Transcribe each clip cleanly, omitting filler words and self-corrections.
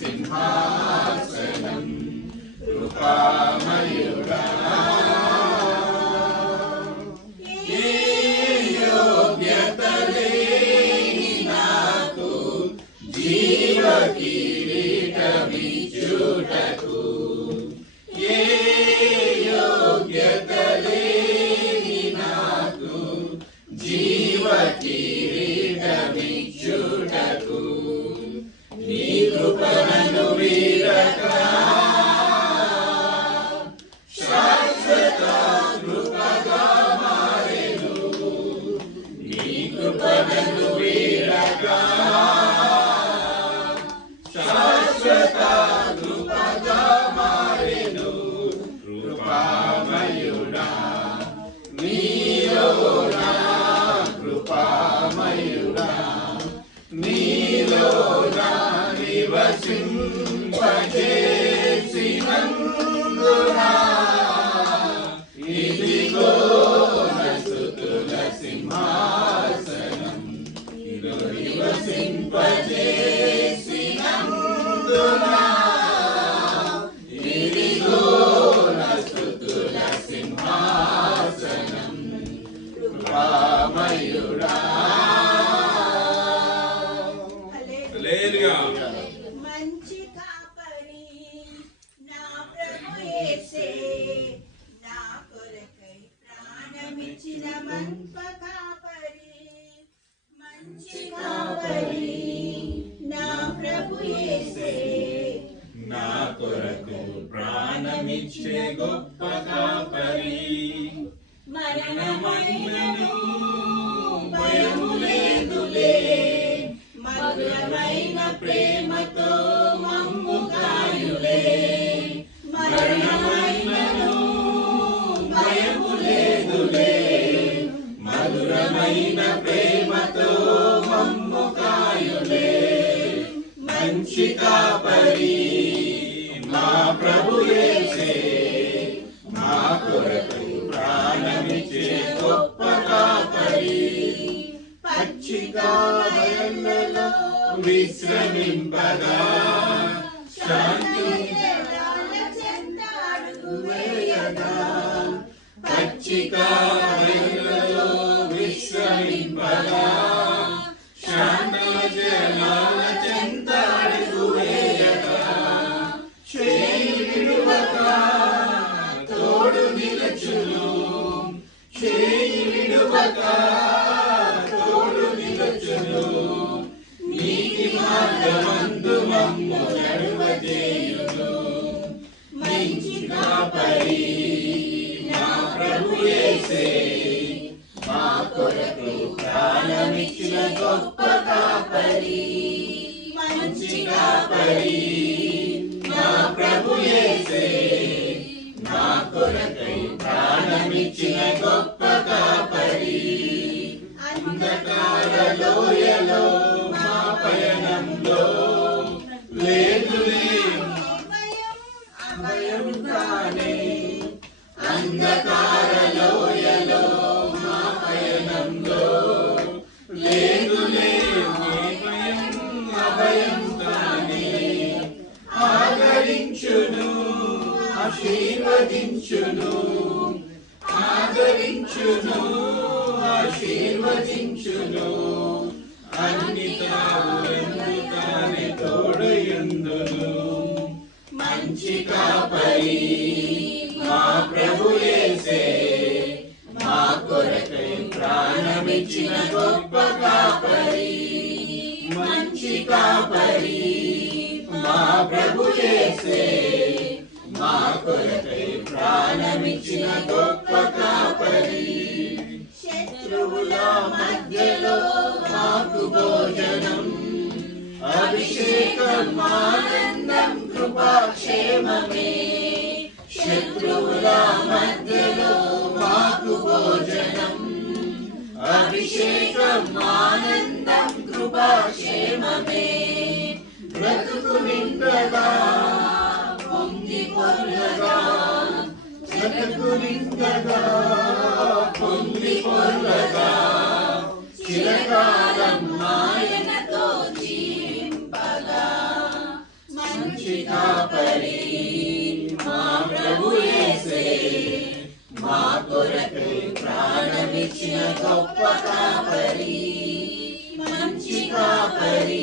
సింహాసనం కృపామయుడా ఏ యోగ్యత లేని నాకు జీవ కిరీటమిచ్చుటకు ఏ యోగ్యత లేని నాకు జీవ కిరీటమిచ్చుటకు నీ కృపను వీడక శాశ్వత కృపగా మారెను నీ కృపను వీడక శాశ్వత కృపగా మారెను కృపామయుడా నీలోనా కృపామయుడా నీలోనా నివసింపజేసినందునా ఇదిగో స్తుతుల సింహాసనం ఇదిగో నివసింపజేసినందునా ఇదిగో స్తుతుల సింహాసనం కృపామయుడా మంచి కాపరి నా ప్రభు యేసే నా కొరకై ప్రాణమిచ్చిన మంచి కాపరి మంచి కాపరి నా ప్రభు యేసే నా కొరకు ప్రాణమిచ్చే గొప్ప కాపరి మరణమైనను భయము లేదులే మధురమైన ప్రేమతో మమ్ము కాయులే మరణమైనను భయము లేదులే మధురమైన ప్రేమతో మమ్ము కాయులే మంచి కాపరి మా ప్రభు యేసే మా కొరకు ప్రాణమిచ్చే గొప్ప కాపరి పచ్చిక బయళ్ళలో విశ్రమింపగా శాంతి చెంతాడు వేయగా పచ్చిక బయళ్ళలో విశ్రమింపగా శాంతి జలాల చెంతాడు వేయగా చేయి విడువక తోడు నిలచును చేయి విడువక నీతి మార్గమందు మమ్ము నడువజేయును మంచి కాపరి మా ప్రభు యేసే మా కొరకు ప్రాణమిచ్చిన గొప్ప కాపరి మంచి కాపరి మా ప్రభు యేసే మా కొరకై ప్రాణమిచ్చిన గొప్ప కాపరి అంధకార లోయలో మా పయనంలో లేదులే అభయం కానే అంధకార లోయలో మా పయనంలో లేదులే భయం అభయం కానే ఆదరించును ఆశీర్వదించును ఆదరించును ఆశీర్వదించును అన్ని తానే తోడయుందును మంచి కాపరి మా ప్రభు యేసే మా కొరకై ప్రాణమిచ్చిన గొప్ప కాపరి మంచి కాపరి మా ప్రభు యేసే మా కొరకై ప్రాణమిచ్చిన గొప్ప కాపరి శత్రువుల మధ్యలో మాకు భోజనం అభిషేకం ఆనందం కృపాక్షేమమే శత్రువుల మధ్యలో మాకు భోజనం అభిషేకం ఆనందం కృపాక్షేమమే బ్రతుకు నిండగా పొంగి పొర్లగా బ్రతుకు నిండగా పొంగి పొర్లగా చిరకాలం ఆయనతో జీవింపగా మంచి కాపరి మా ప్రభు యేసే మా కొరకు ప్రాణమిచ్చిన గొప్ప కాపరి మంచి కాపరి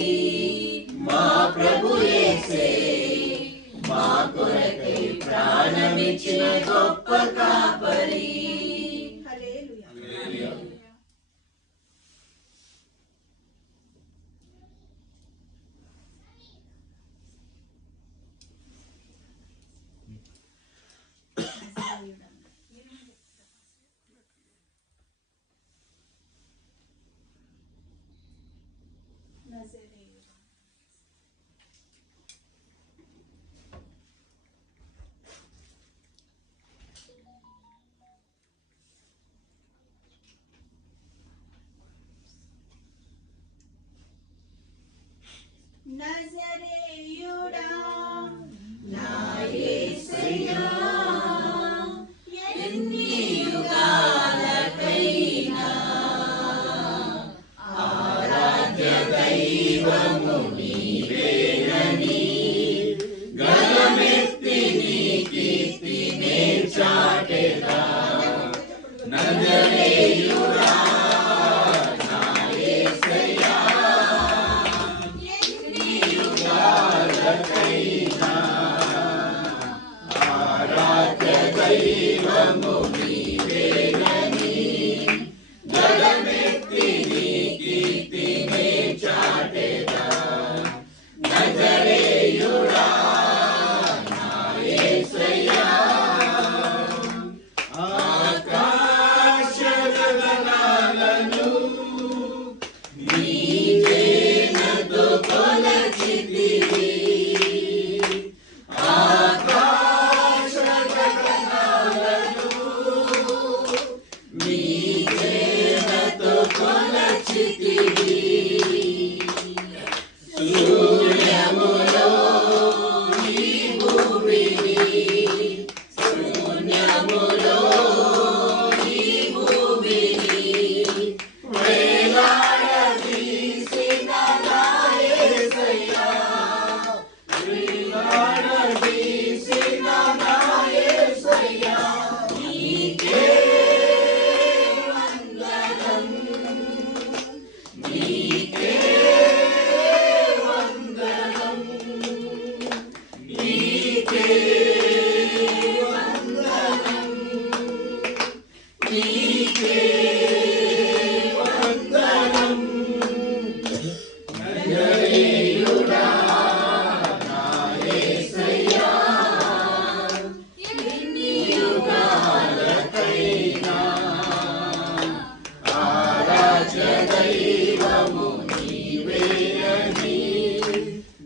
మా ప్రభు యేసే మా కొరకు ప్రాణమిచ్చిన గొప్ప కాపరి. హల్లెలూయా. నజరేయుడా నా యేసయ్యా ఎన్ని యుగాలకైనా ఆరాధ్య దైవము నీవేనని గలమెత్తి నీ కీర్తినే చాటెదా. నజరేయుడా నా యేసయ్యా ఆరాధ్య దైవము నీవేనని గలమెత్తి నీ కీర్తినే చాటెదా. నజరేయుడా నా యేసయ్యా ఆకాశ గగనాలను నీ దేనతో కొలచితివి. ఆకాశ గగనాలను నీ దేనతో కొలచితివి. శూన్యములో ఈ భూమిని శూన్యములో ఈ భూమిని వేలాడదీసిన నా యేసయ్యా వేలాడదీసిన నా యేసయ్యా నీకే వందనం నీకే వందనం నీకే వందనం నీకే వందనం. నజరేయుడా నా యేసయ్యా ఎన్ని యుగాలకైనా ఆరాధ్య దైవము నీవేనని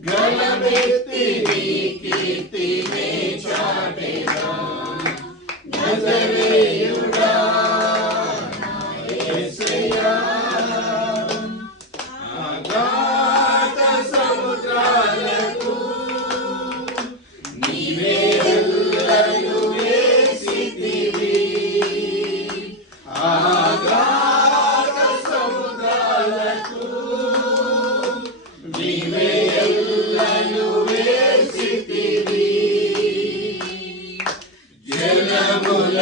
గలమెత్తి నీ కీర్తినే చాటెదా. నజరేయుడా నా యేసయ్యా అగాధ సముద్రాలకు నీవే ఎల్లలు వేసితివి. అగాధ సముద్రాలకు నీవే ఎల్లలు వేసితివి. జలముల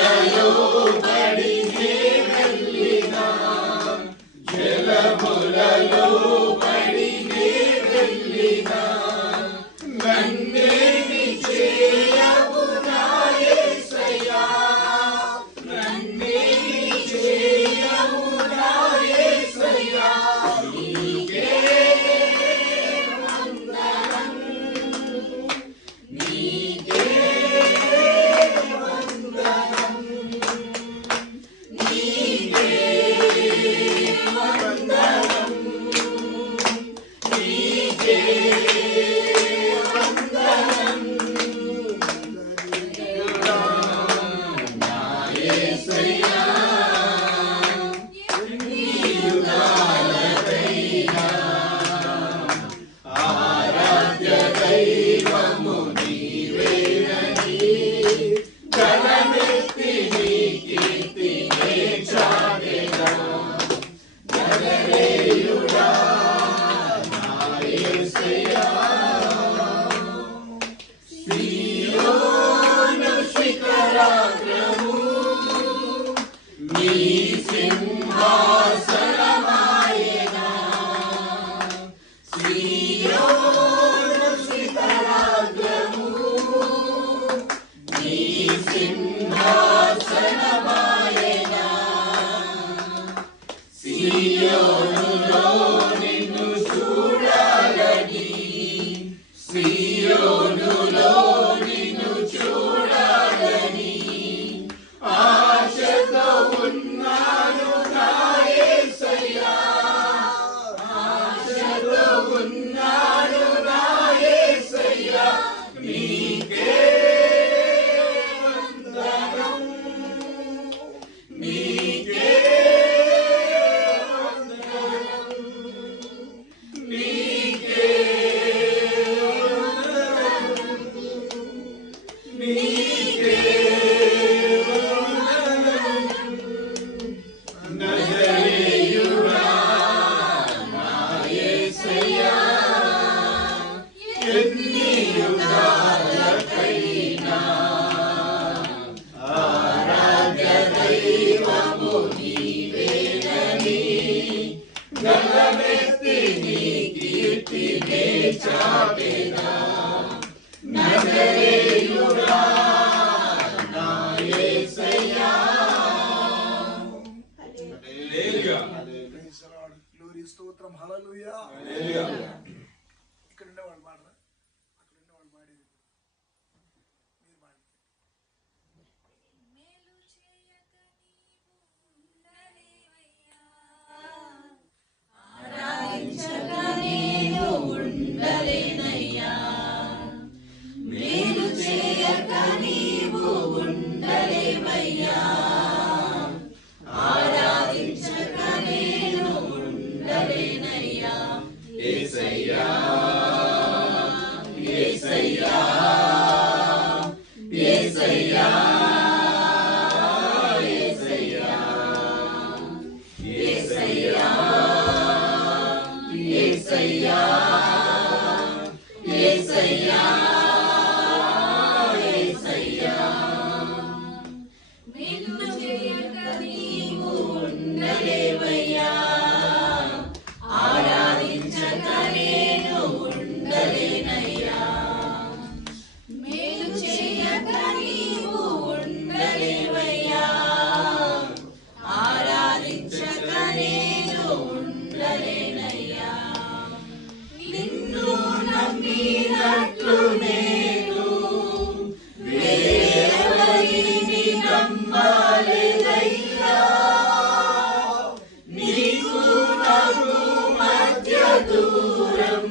నీకే వందనం, నీకే వందనం, నీకే వందనం, నీకే నజరేయుడా నా యేసయ్యా, ఎన్ని యుగాలకైనా ఆరాధ్య దైవము నీవేనని గలమెత్తి నీ కీర్తినే చాటెదా. నజరేయుడా నా యేసయ్యా. గ్లోరీ స్తోత్రం హల్లెలూయా. ఇక్కడ ఉండేవాళ్ళు పాడరా, అక్కడ ఉండేవాళ్ళు పాడేది మీరు పాడండి. మేలు చేయక నీవు ఉండలేవయ్యా, ఆరాధించక నేను ఉండలేనయ్యా. మేలు చేయక నీవు ఉండలేవయ్యా, ఆరాధించక నేను ఉండలేనయ్యా. యేసయ్యా యేసయ్యా యేసయ్యా యేసయ్యా యేసయ్యా యేసయ్యా యేసయ్యా యేసయ్యా. మేలు చేయక నీవు ఉండలేవయ్యా, ఆరాధించక నేను ఉండలేనయ్యా. మేలు చేయక నీవు ఉండలేవయ్యా, ఆరాధించక నేను ఉండలేనయ్యా. నిన్ను నమ్మినట్లు నేను వేరెవరిని నమ్మలేదయ్యా. నీకు నాకు మధ్య దూరం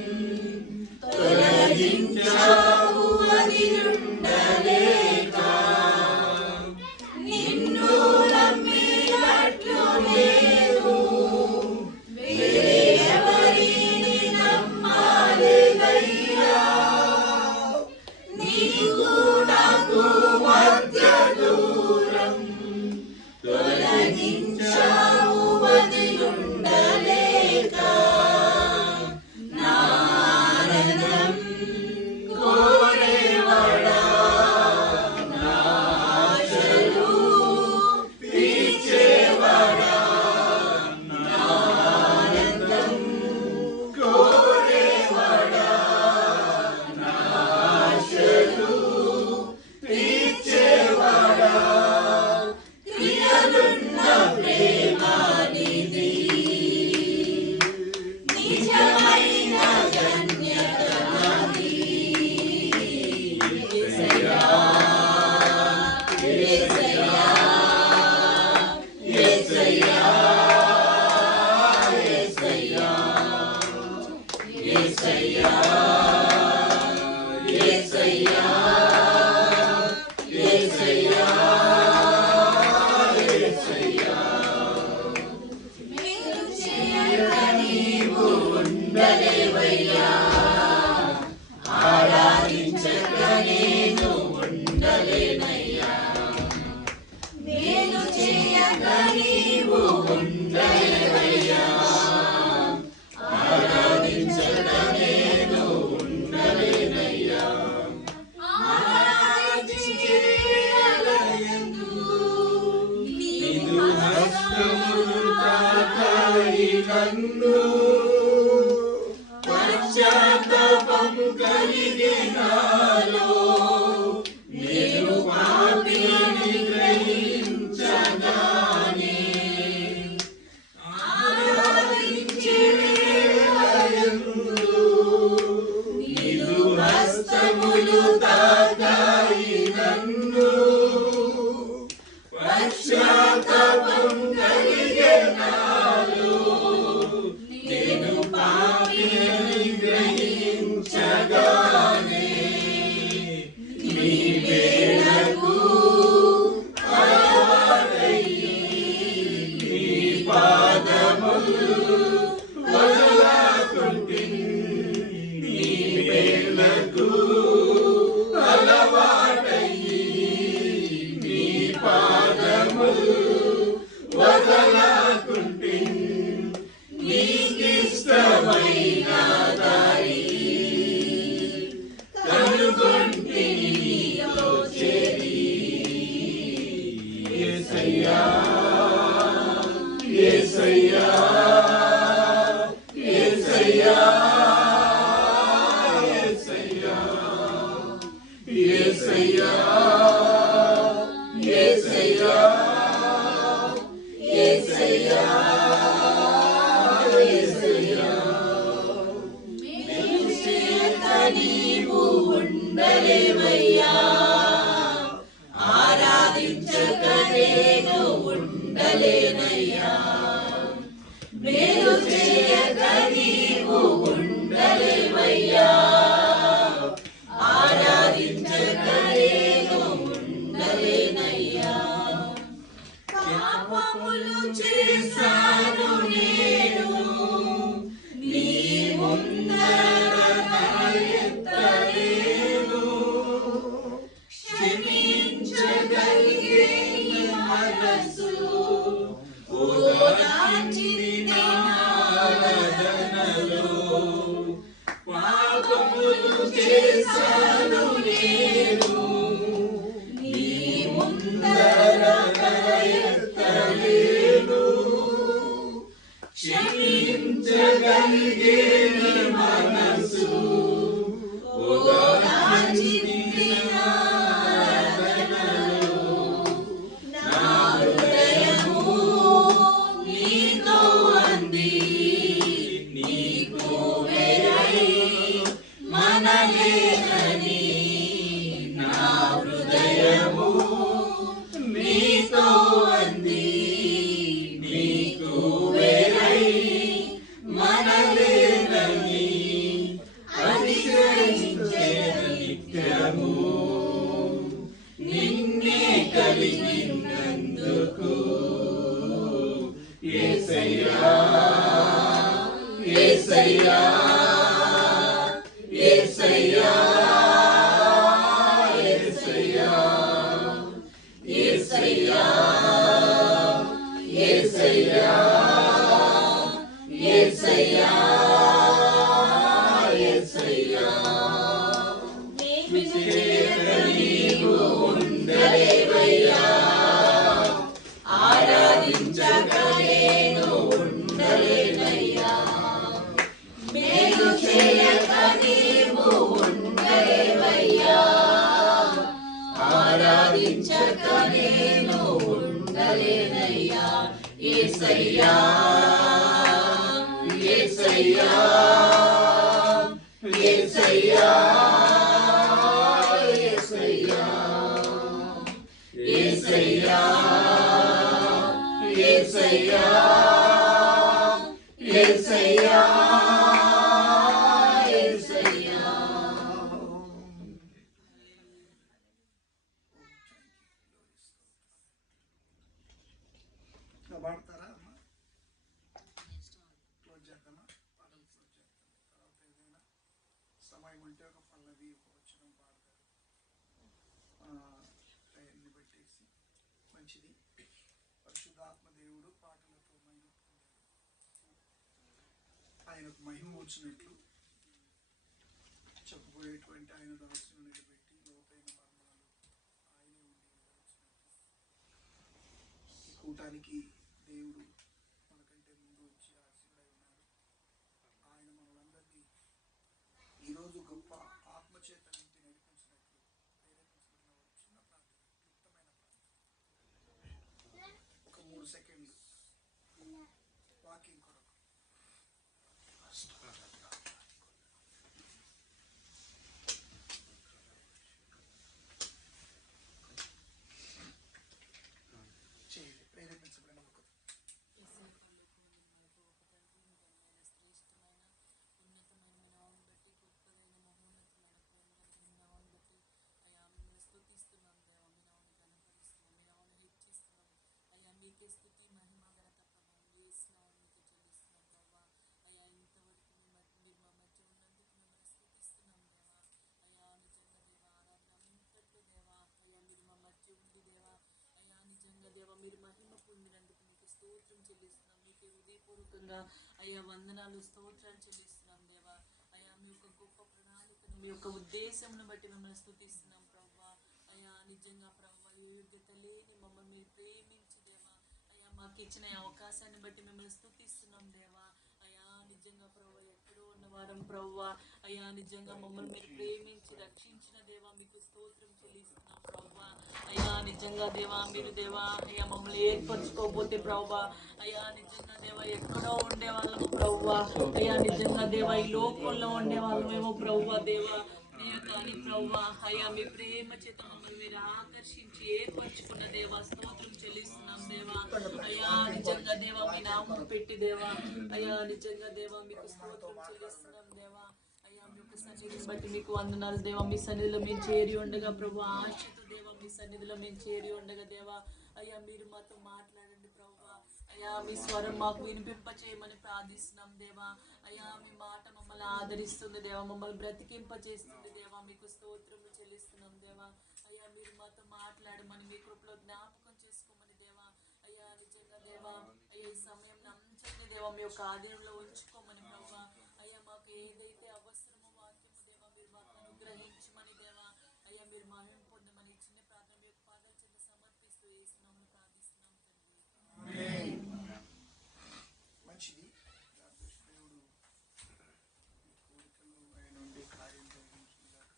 తొలగించావు అది ఉండలేక. నిన్ను నమ్మినట్లు నేను వేరెవరిని నమ్మలేదయ్యా. నీకు నాకు మధ్య దూరం తొలగించావు అది ఉండలేక. నా ఆనందం కోరేవాడా, నా ఆశలు తీర్చేవాడా. నా ఆనందం కోరేవాడా, నా ఆశలు తీర్చేవాడా. క్రియలున్న ప్రేమానిధి, నిజమైన ధన్యత నాది. యేసయ్యా యేసయ్యా యేసయ్యా యేసయ్యా యేసయ్యా యేసయ్యా యేసయ్యా యేసయ్యా. మేలు చేయక నీవు ఉండలేవయ్యా, ఆరాధించక నేను ఉండలేనయ్యా. మేలు చేయక నీవు ఉండలేవయ్యా, ఆరాధించక నేను ఉండలేనయ్యా. ఆరాధించేలయందు నీదు హస్తములు తాకాయి నన్ను, పశ్చాత్తాపము కలిగే నాలో. నేను పాపిని గ్రహించగానే ఆరాధించేలయందు నీదు హస్తములు తాకాయి నన్ను, పశ్చాత్తాపం కలిగే నాలో. నేను పాపిని గ్రహించగానే యేసయ్యా యేసయ్యా యేసయ్యా యేసయ్యా యేసయ్యా యేసయ్యా యేసయ్యా మేలు చేయక నీవు ఉండలేవయ్యా, ఆరాధించక నేను ఉండలేనయ్యా. మేలు చేయక నీవు ఉండలేవయ్యా, ఆరాధించక నేను ఉండలేనయ్యా. పాపములు చేశాను నేను, నీ ముందర ఎత్తలేను. క్షమించగలిగే నీ మనసు ఓదార్చింది నా ఆరాధనలో. పాపములు చేశాను నేను, నీ ముందర ఎత్తలేను. క్షమించగలిగే నీ మనసు ఓదార్చింది నా ఆరాధనలో. నా హృదయము నీతో అంది, నీకు వేరై మనలేదని. నా హృదయము నీతో అంది, నీకు వేరై మనలేదని. అతిశయించేది నిత్యము నిన్నే కలిగినందుకు. యేసయ్యా యేసయ్యా యేసయ్యా యేసయ్యా యేసయ్యా యేసయ్యా యేసయ్యా యేసయ్యా మేలు చేయక నీవు ఉండలేవయ్యా, ఆరాధించక నేను ఉండలేనయ్యా. మేలు చేయక నీవు ఉండలేవయ్యా, ఆరాధించక నేను ఉండలేనయ్యా. యేసయ్యా యేసయ్యా యేసయ్యా యేసయ్యా యేసయ్యా యేసయ్యా యేసయ్యా యేసయ్యా. ఇంకా పాడతారా అమ్మా? క్లోజ్ చేద్దామా? పాటలు క్లోజ్ చేద్దాం. తర్వాత ఏదైనా సమయం ఉంటే ఒక పల్లవి ఒక వచనం పాడతారు. టైంని పెట్టేసి మంచిది. పరిశుద్ధాత్మ దేవుడు పాటలతో మహిమ పొందాడు. ఆయనకు మహిమ వచ్చినట్లు చెప్పబోయేటువంటి ఆయన దాసును నిలబెట్టి లోతైన మర్మాలు ఆయనే ఉండి వివరించినట్లు ఈ కూటానికి దేవుడు మనకంటే ముందు వచ్చి ఆశీనుడై ఉన్నాడు. ఆయన మనలందరినీ ఈరోజు గొప్ప ఆత్మచేత నింపి నడిపించినట్లు ప్రేరేపించబడిన ఒక చిన్న ప్రార్థన, క్లుప్తమైన ప్రార్థన, ఒక 3 సెకండ్లు వాకింగ్ కొరకు. చేయండి, ప్రేరేపించబడిన ఒక మీకే స్తుతి మహిమ ఘనత ప్రభావం యేసునామమున మీకే చెల్లిస్తున్నాం ప్రభా. అయ్యా ఇంతవరకు మీరు మా మధ్య ఉన్నందుకు మిమ్మల్ని స్తుతిస్తున్నాం దేవా. అయ్యా నిజంగా దేవా ఆరాధన ఇంతట్లో దేవా. అయ్యా మీరు మా మధ్య ఉండి దేవా. అయ్యా నిజంగా దేవా మీరు మహిమ పొందినందుకు మీకు స్తోత్రం చెల్లిస్తున్నాం. మీకే హృదయపూర్వకంగా అయ్యా వందనాలు స్తోత్రాలు చెల్లిస్తున్నాం దేవా. అయ్యా మీ యొక్క గొప్ప ప్రణాళికను మీ యొక్క ఉద్దేశంను బట్టి మిమ్మల్ని స్తుతిస్తున్నాం ప్రభా. అయ్యా నిజంగా ప్రభా యోగ్యత లేని మమ్మల్ని మీరు ప్రేమించి దేవా మాకు ఇచ్చిన ఈ అవకాశాన్ని బట్టి మిమ్మల్ని స్తుతిస్తున్నాం దేవా. అయ్యా నిజంగా ప్రభు ఎక్కడో ఉన్న వారం ప్రభు అయ్యా నిజంగా మమ్మల్ని మీరు ప్రేమించి రక్షించిన దేవా మీకు స్తోత్రం చెల్లిస్తున్నాం ప్రభు. అయ్యా నిజంగా దేవా మీరు దేవా అయ్యా మమ్మల్ని ఏర్పరచుకోకపోతే ప్రభు అయ్యా నిజంగా దేవా ఎక్కడో ఉండే వాళ్ళము ప్రభు. అయ్యా నిజంగా దేవా ఈ లోకంలో ఉండే వాళ్ళమేమో ప్రభు దేవా. అయ్యా కానీ ప్రభా అయ్యా మీ ప్రేమ చేత మమ్మల్ని మీరు ఆకర్షించి ఏర్పరచుకున్న దేవా స్తోత్రం చెల్లిస్తున్నాం దేవా. అయ్యా నిజంగా దేవా మీ నామం పెట్టి దేవా అయ్యా నిజంగా దేవా మీకు స్తోత్రం చెల్లిస్తున్నాం దేవా. అయ్యా మీ యొక్క సన్నిధిని బట్టి మీకు వందనాలు దేవా. మీ సన్నిధిలో మేము చేరి ఉండగా ప్రభు ఆశతో దేవా మీ సన్నిధిలో మేము చేరి ఉండగా దేవా అయ్యా మీరు మాతో మాట్లాడండి ప్రభా. అయ్యా మీ స్వరం మాకు వినిపింప చేయమని ప్రార్థిస్తున్నాం దేవా. అయ్యా మీ మాట మమ్మల్ని ఆదరిస్తుంది దేవా, మమ్మల్ని బ్రతికింప చేస్తుంది దేవా. మీకు స్తోత్రములు చెల్లిస్తున్నాం దేవా. అయ్యా మీరు మాతో మాట్లాడమని మీ కృపలో జ్ఞాపకం చేసుకోమని దేవా. అయ్యా నిజంగా దేవా అయ్యా ఈ సమయం అంచండి దేవా మీ యొక్క ఆధీనంలో ఉంచుకోమని ప్రభా. అయ్యా మాకు ఏదైతే అవసరమో వాక్యము దేవా మీరు మాకు అనుగ్రహించమని దేవా. అయ్యా మీరు మహిమ పొందమని చిన్న ప్రార్థన మీ యొక్క పాదాల చెంత సమర్పిస్తూ వేస్తున్నామని ప్రార్థిస్తున్నాం తండ్రి. మంచిది. దేవుడు కోరికలు ఆయన నుండి కార్యం జరిగించుగాక.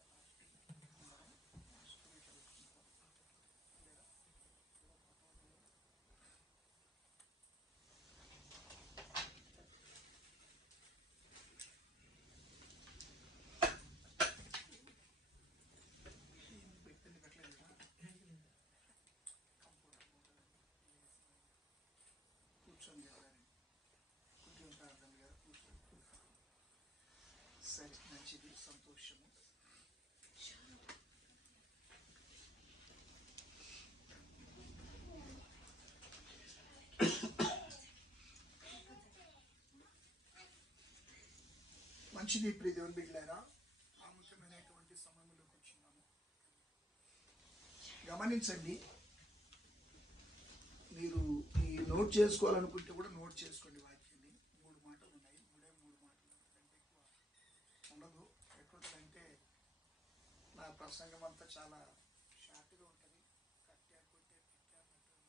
కూర్చొని సరే మంచిది, సంతోషము. మంచిది ప్రియ దేవుని బిడ్డలారా, ప్రాముఖ్యమైనటువంటి సమయంలోకి వచ్చినాము. గమనించండి, మీరు ఈ నోట్ చేసుకోవాలనుకుంటే కూడా నోట్ చేసుకోండి. వాక్యాన్ని 3 మాటలు ఉన్నాయి, 3 మాటలు కంటే ఎక్కువ ఉండదు. ఎట్లుంటుందంటే నా ప్రసంగం అంతా చాలా షార్ట్గా ఉంటుంది, కట్టా కొట్టే పెట్టామంటూ ఉంటుంది.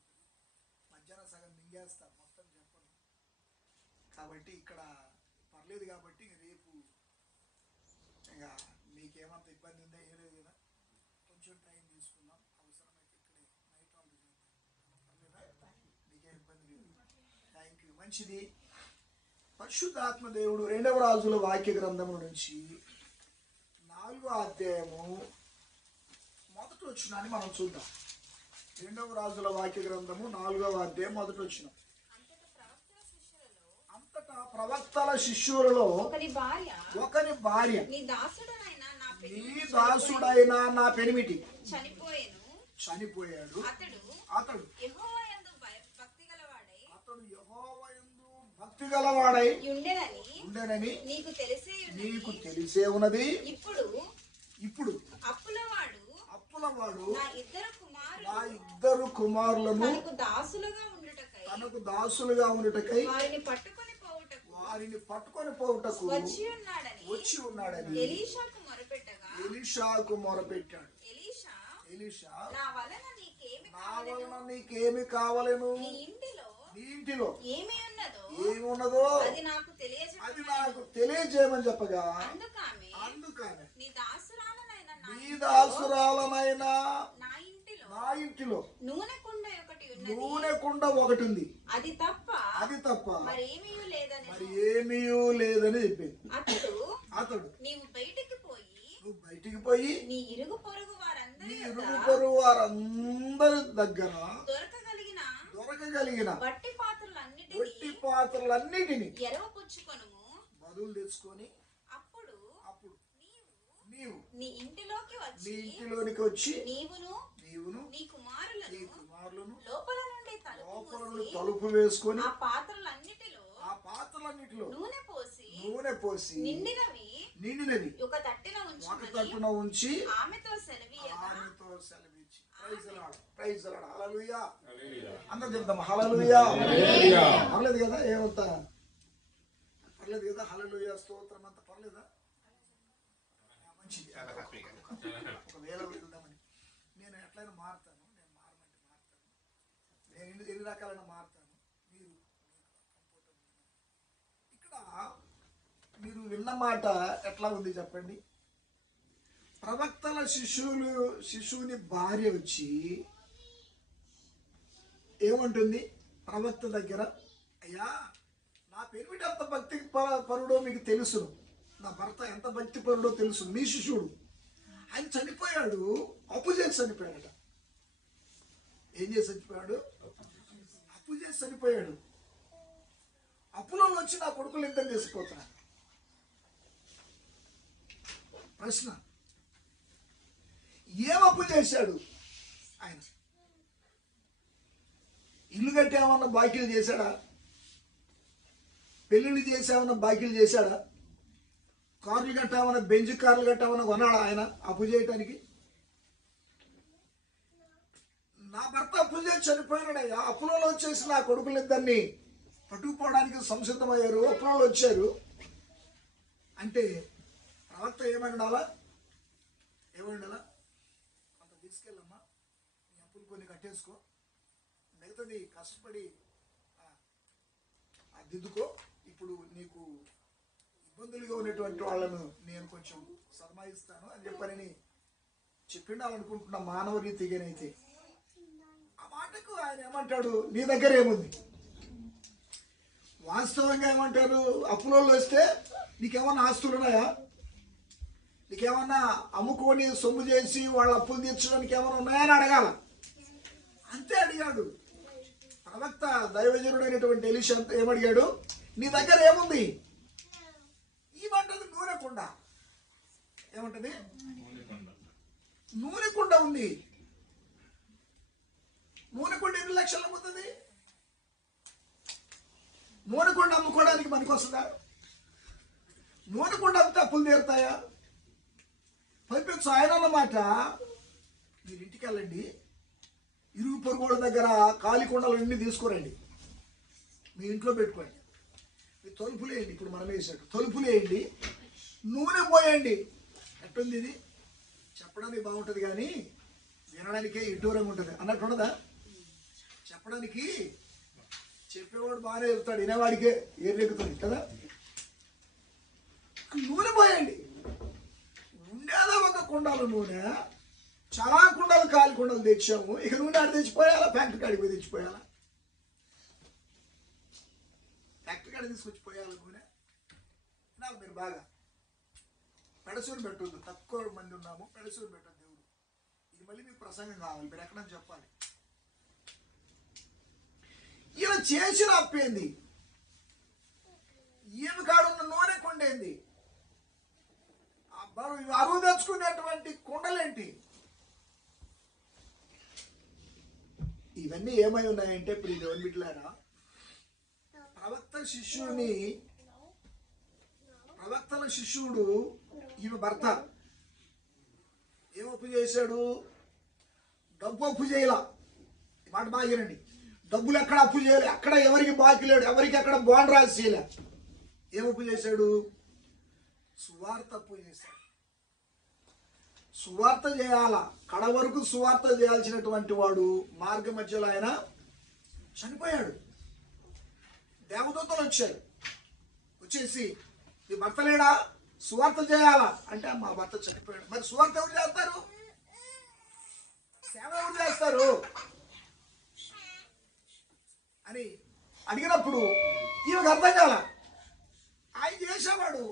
మధ్యాహ్నం సగం మింగేస్తారు, మొత్తం చెప్పను. కాబట్టి ఇక్కడ పర్లేదు కాబట్టి రేపు ఇంకా మీకేమంత ఇబ్బంది ఉందా ఏ లేదు కదా, కొంచెం టైం తీసుకుందాం. అవసరమైతే ఇక్కడే నైట్ ఆల్ చేద్దాం, పర్లేదా? మీకేం ఇబ్బంది లేదు. Thank you. మంచిది. పరిశుద్ధాత్మ దేవుడు 2వ రాజుల వాక్య గ్రంథము నుంచి 4వ అధ్యాయము 1వ వచనాన్ని మనం చూద్దాం. 2వ రాజుల వాక్య గ్రంథము 4వ అధ్యాయం 1వ వచనం. అంతటా ప్రవక్తల శిష్యులలో ఒకని భార్య నీ దాసుడైన నా పెనిమిటి చనిపోయాడు. అతడు యెహోవాయందు భక్తి గలవాడై ఉండెనని నీకు తెలిసే ఉన్నది. ఇప్పుడు అప్పులవాడు నా ఇద్దరు కుమారులను తనకు దాసులుగా ఉండుటకై వారిని పట్టుకొని పోవుటకు వచ్చి ఉన్నాడని ఎలీషాకు మొరపెట్టాడు. ఎలీషా, నా వలన నీకేమి కావలెను? నీ ఇంటిలో ఏమి ఉన్నదో అది నాకు తెలియజేయమని చెప్పగా, అందుకని నీ దాసురాలనైనా నా ఇంటిలో నూనె కుండ ఒకటి ఉంది, అది తప్ప మరి ఏమీ లేదని చెప్పింది. అతడు నువ్వు బయటికి పోయి నీ ఇరుగు పొరుగు వారందరి దగ్గర దొరకగలిగిన వట్టి పాత్రలన్నిటిని బదులు తెచ్చుకొని అప్పుడు నీవు నీ ఇంటిలోనికి వచ్చి నీవును నీ కుమారులను లోపల నుండి తలుపు వేసుకొని ఆ పాత్రలన్నిటిలో నూనె పోసి నిండినవి ఒక తట్టున ఉంచి ఆమెతో సెలవిచ్చి ప్రైజ్ లార్డ్ హల్లెలూయా అందరూ చెప్దాం హల్లెలూయా. పర్లేదు కదా, ఏమంతా పర్లేదు కదా, హల్లెలూయా స్తోత్రం అంతా పర్లేదా? మంచిది. ఒకవేళ వెళ్దామని నేను ఎట్లయినా మారుతాను, నేను మారమంటే మారుతాను, నేను ఎన్ని రకాలైన మారుతాను. విన్న మాట ఎట్లా ఉంది చెప్పండి. ప్రవక్తల శిశువుని భార్య వచ్చి ఏమంటుంది ప్రవక్త దగ్గర, అయ్యా నా పేరు మీద ఎంత భక్తి పరుడో మీకు తెలుసు, నా భర్త ఎంత భక్తి పరుడో తెలుసు, మీ శిశువుడు ఆయన చనిపోయాడు, అప్పు చేసి చనిపోయాడట. ఏం చేసి చనిపోయాడు? అప్పు చేసి చనిపోయాడు. అప్పులో వచ్చి నా కొడుకులు ఎంత చేసిపోతున్నా. ప్రశ్న, ఏం అప్పు చేశాడు ఆయన? ఇల్లు కట్టేమన్నా బాకీలు చేశాడా? పెళ్ళిళ్ళు చేసామన్నా బాకీలు చేశాడా? కార్లు కట్టామన్నా, బెంజ్ కార్లు కట్టామన్నా కొన్నాడా ఆయన అప్పు చేయటానికి? నా భర్త అప్పు చేసి చనిపోయినాడయ్యా, అప్పులో వచ్చేసి నా కొడుకులిద్దరిని పట్టుకుపోవడానికి సంసిద్ధమయ్యారు, అప్పులో వచ్చారు అంటే ప్రవక్త ఏమండాలా? అంత తీసుకెళ్ళమ్మా, నీ అప్పులు కొన్ని కట్టేసుకో, మిగతాది కష్టపడి దిద్దుకో, ఇప్పుడు నీకు ఇబ్బందులుగా ఉన్నటువంటి వాళ్ళను నేను కొంచెం సన్మాయిస్తాను అని చెప్పని చెప్పిండాలనుకుంటున్న మానవ రీతిగానైతే. ఆ మాటకు ఆయన ఏమంటాడు, నీ దగ్గర ఏముంది? వాస్తవంగా ఏమంటారు, అప్పులో వస్తే నీకేమన్నా ఆస్తులు ఉన్నాయా? నీకేమన్నా అమ్ముకొని సొమ్ము చేసి వాళ్ళ అప్పులు తీర్చడానికి ఏమైనా ఉన్నాయని అడగాల. అంతే అడిగాడు ప్రవక్త. దైవజనుడైనటువంటి ఎలీషా ఏమడిగాడు, నీ దగ్గర ఏముంది? ఏమంటది? నూనె కుండ. ఏమంటది? నూనె కుండ ఉంది. నూనె కుండ ఎన్ని లక్షలు అమ్ముతుంది? నూనె కుండ అమ్ముకోవడానికి పనికొస్తుందా? నూనె కుండ అమ్మితే అప్పులు తీరుతాయా? పైపెచ్చు ఆయన అన్నమాట, మీరు ఇంటికి వెళ్ళండి, ఇరుగు పొరుగుల దగ్గర ఖాళీ కుండలన్నీ తీసుకురండి, మీ ఇంట్లో పెట్టుకోండి, మీ తలుపులు వేయండి. ఇప్పుడు మనం వేసాడు తలుపులు వేయండి, నూనె పోయండి. ఎట్టుంది ఇది? చెప్పడానికి బాగుంటుంది కానీ వినడానికే ఇటూరంగా ఉంటుంది అన్నట్టు ఉండదా? చెప్పడానికి చెప్పేవాడు బాగానే చెప్తాడు, వినేవాడికే ఏరెక్కుతుంది కదా. నూనె పోయండి. ఉండేదా ఒక కుండలు నూనె, చాలా కుండలు ఖాళీ కుండలు తెచ్చాము, ఇక నూనె ఆడ తెచ్చిపోయాలా? ఫ్యాక్టరీ కాడికి పోయి తెచ్చిపోయాలా? ఫ్యాక్టరీ కాడ తీసుకొచ్చిపోయాలి నూనె. నాకు మీరు బాగా పెడసూరు పెట్టొద్దు, తక్కువ మంది ఉన్నాము, పెడసూరు పెట్టొద్దు దేవుడు. ఇది మళ్ళీ మీకు ప్రసంగం కావాలి, మీరు ఎక్కడ చెప్పాలి. ఇలా చేసిన అప్పేంది, ఈమె కాడున్న నూనె కొండేంది, అరువు తెచ్చుకునేటువంటి కుండలేంటి? ఇవన్నీ ఏమై ఉన్నాయంటే, ఇప్పుడు దేవుని బిడ్డలారా, ప్రవక్తల శిష్యుడు ఈమె భర్త ఏం అప్పు చేశాడు? డబ్బు అప్పు చేయాల. మాట బాగినండి, డబ్బులు ఎక్కడ అప్పు చేయలే, అక్కడ ఎవరికి బాకీ లేడు, ఎవరికి ఎక్కడ బాండ్ రాసి చేయలే. ఏం అప్పు చేశాడు? సువార్త అప్పు చేశాడు. సువార్త చేయాల, కడ వరకు సువార్త చేయాల్సినటువంటి వాడు మార్గ మధ్యలో ఆయన చనిపోయాడు. దేవదూతలు వచ్చారు, వచ్చేసి ఈ భర్త లేడా, సువార్త చేయాలా అంటే, మా భర్త చనిపోయాడు. మరి సువార్త ఎవరు చేస్తారు? సేవ ఎవరు చేస్తారు అని అడిగినప్పుడు ఈమెకు అర్థం కాల. ఆయన చేసేవాడు,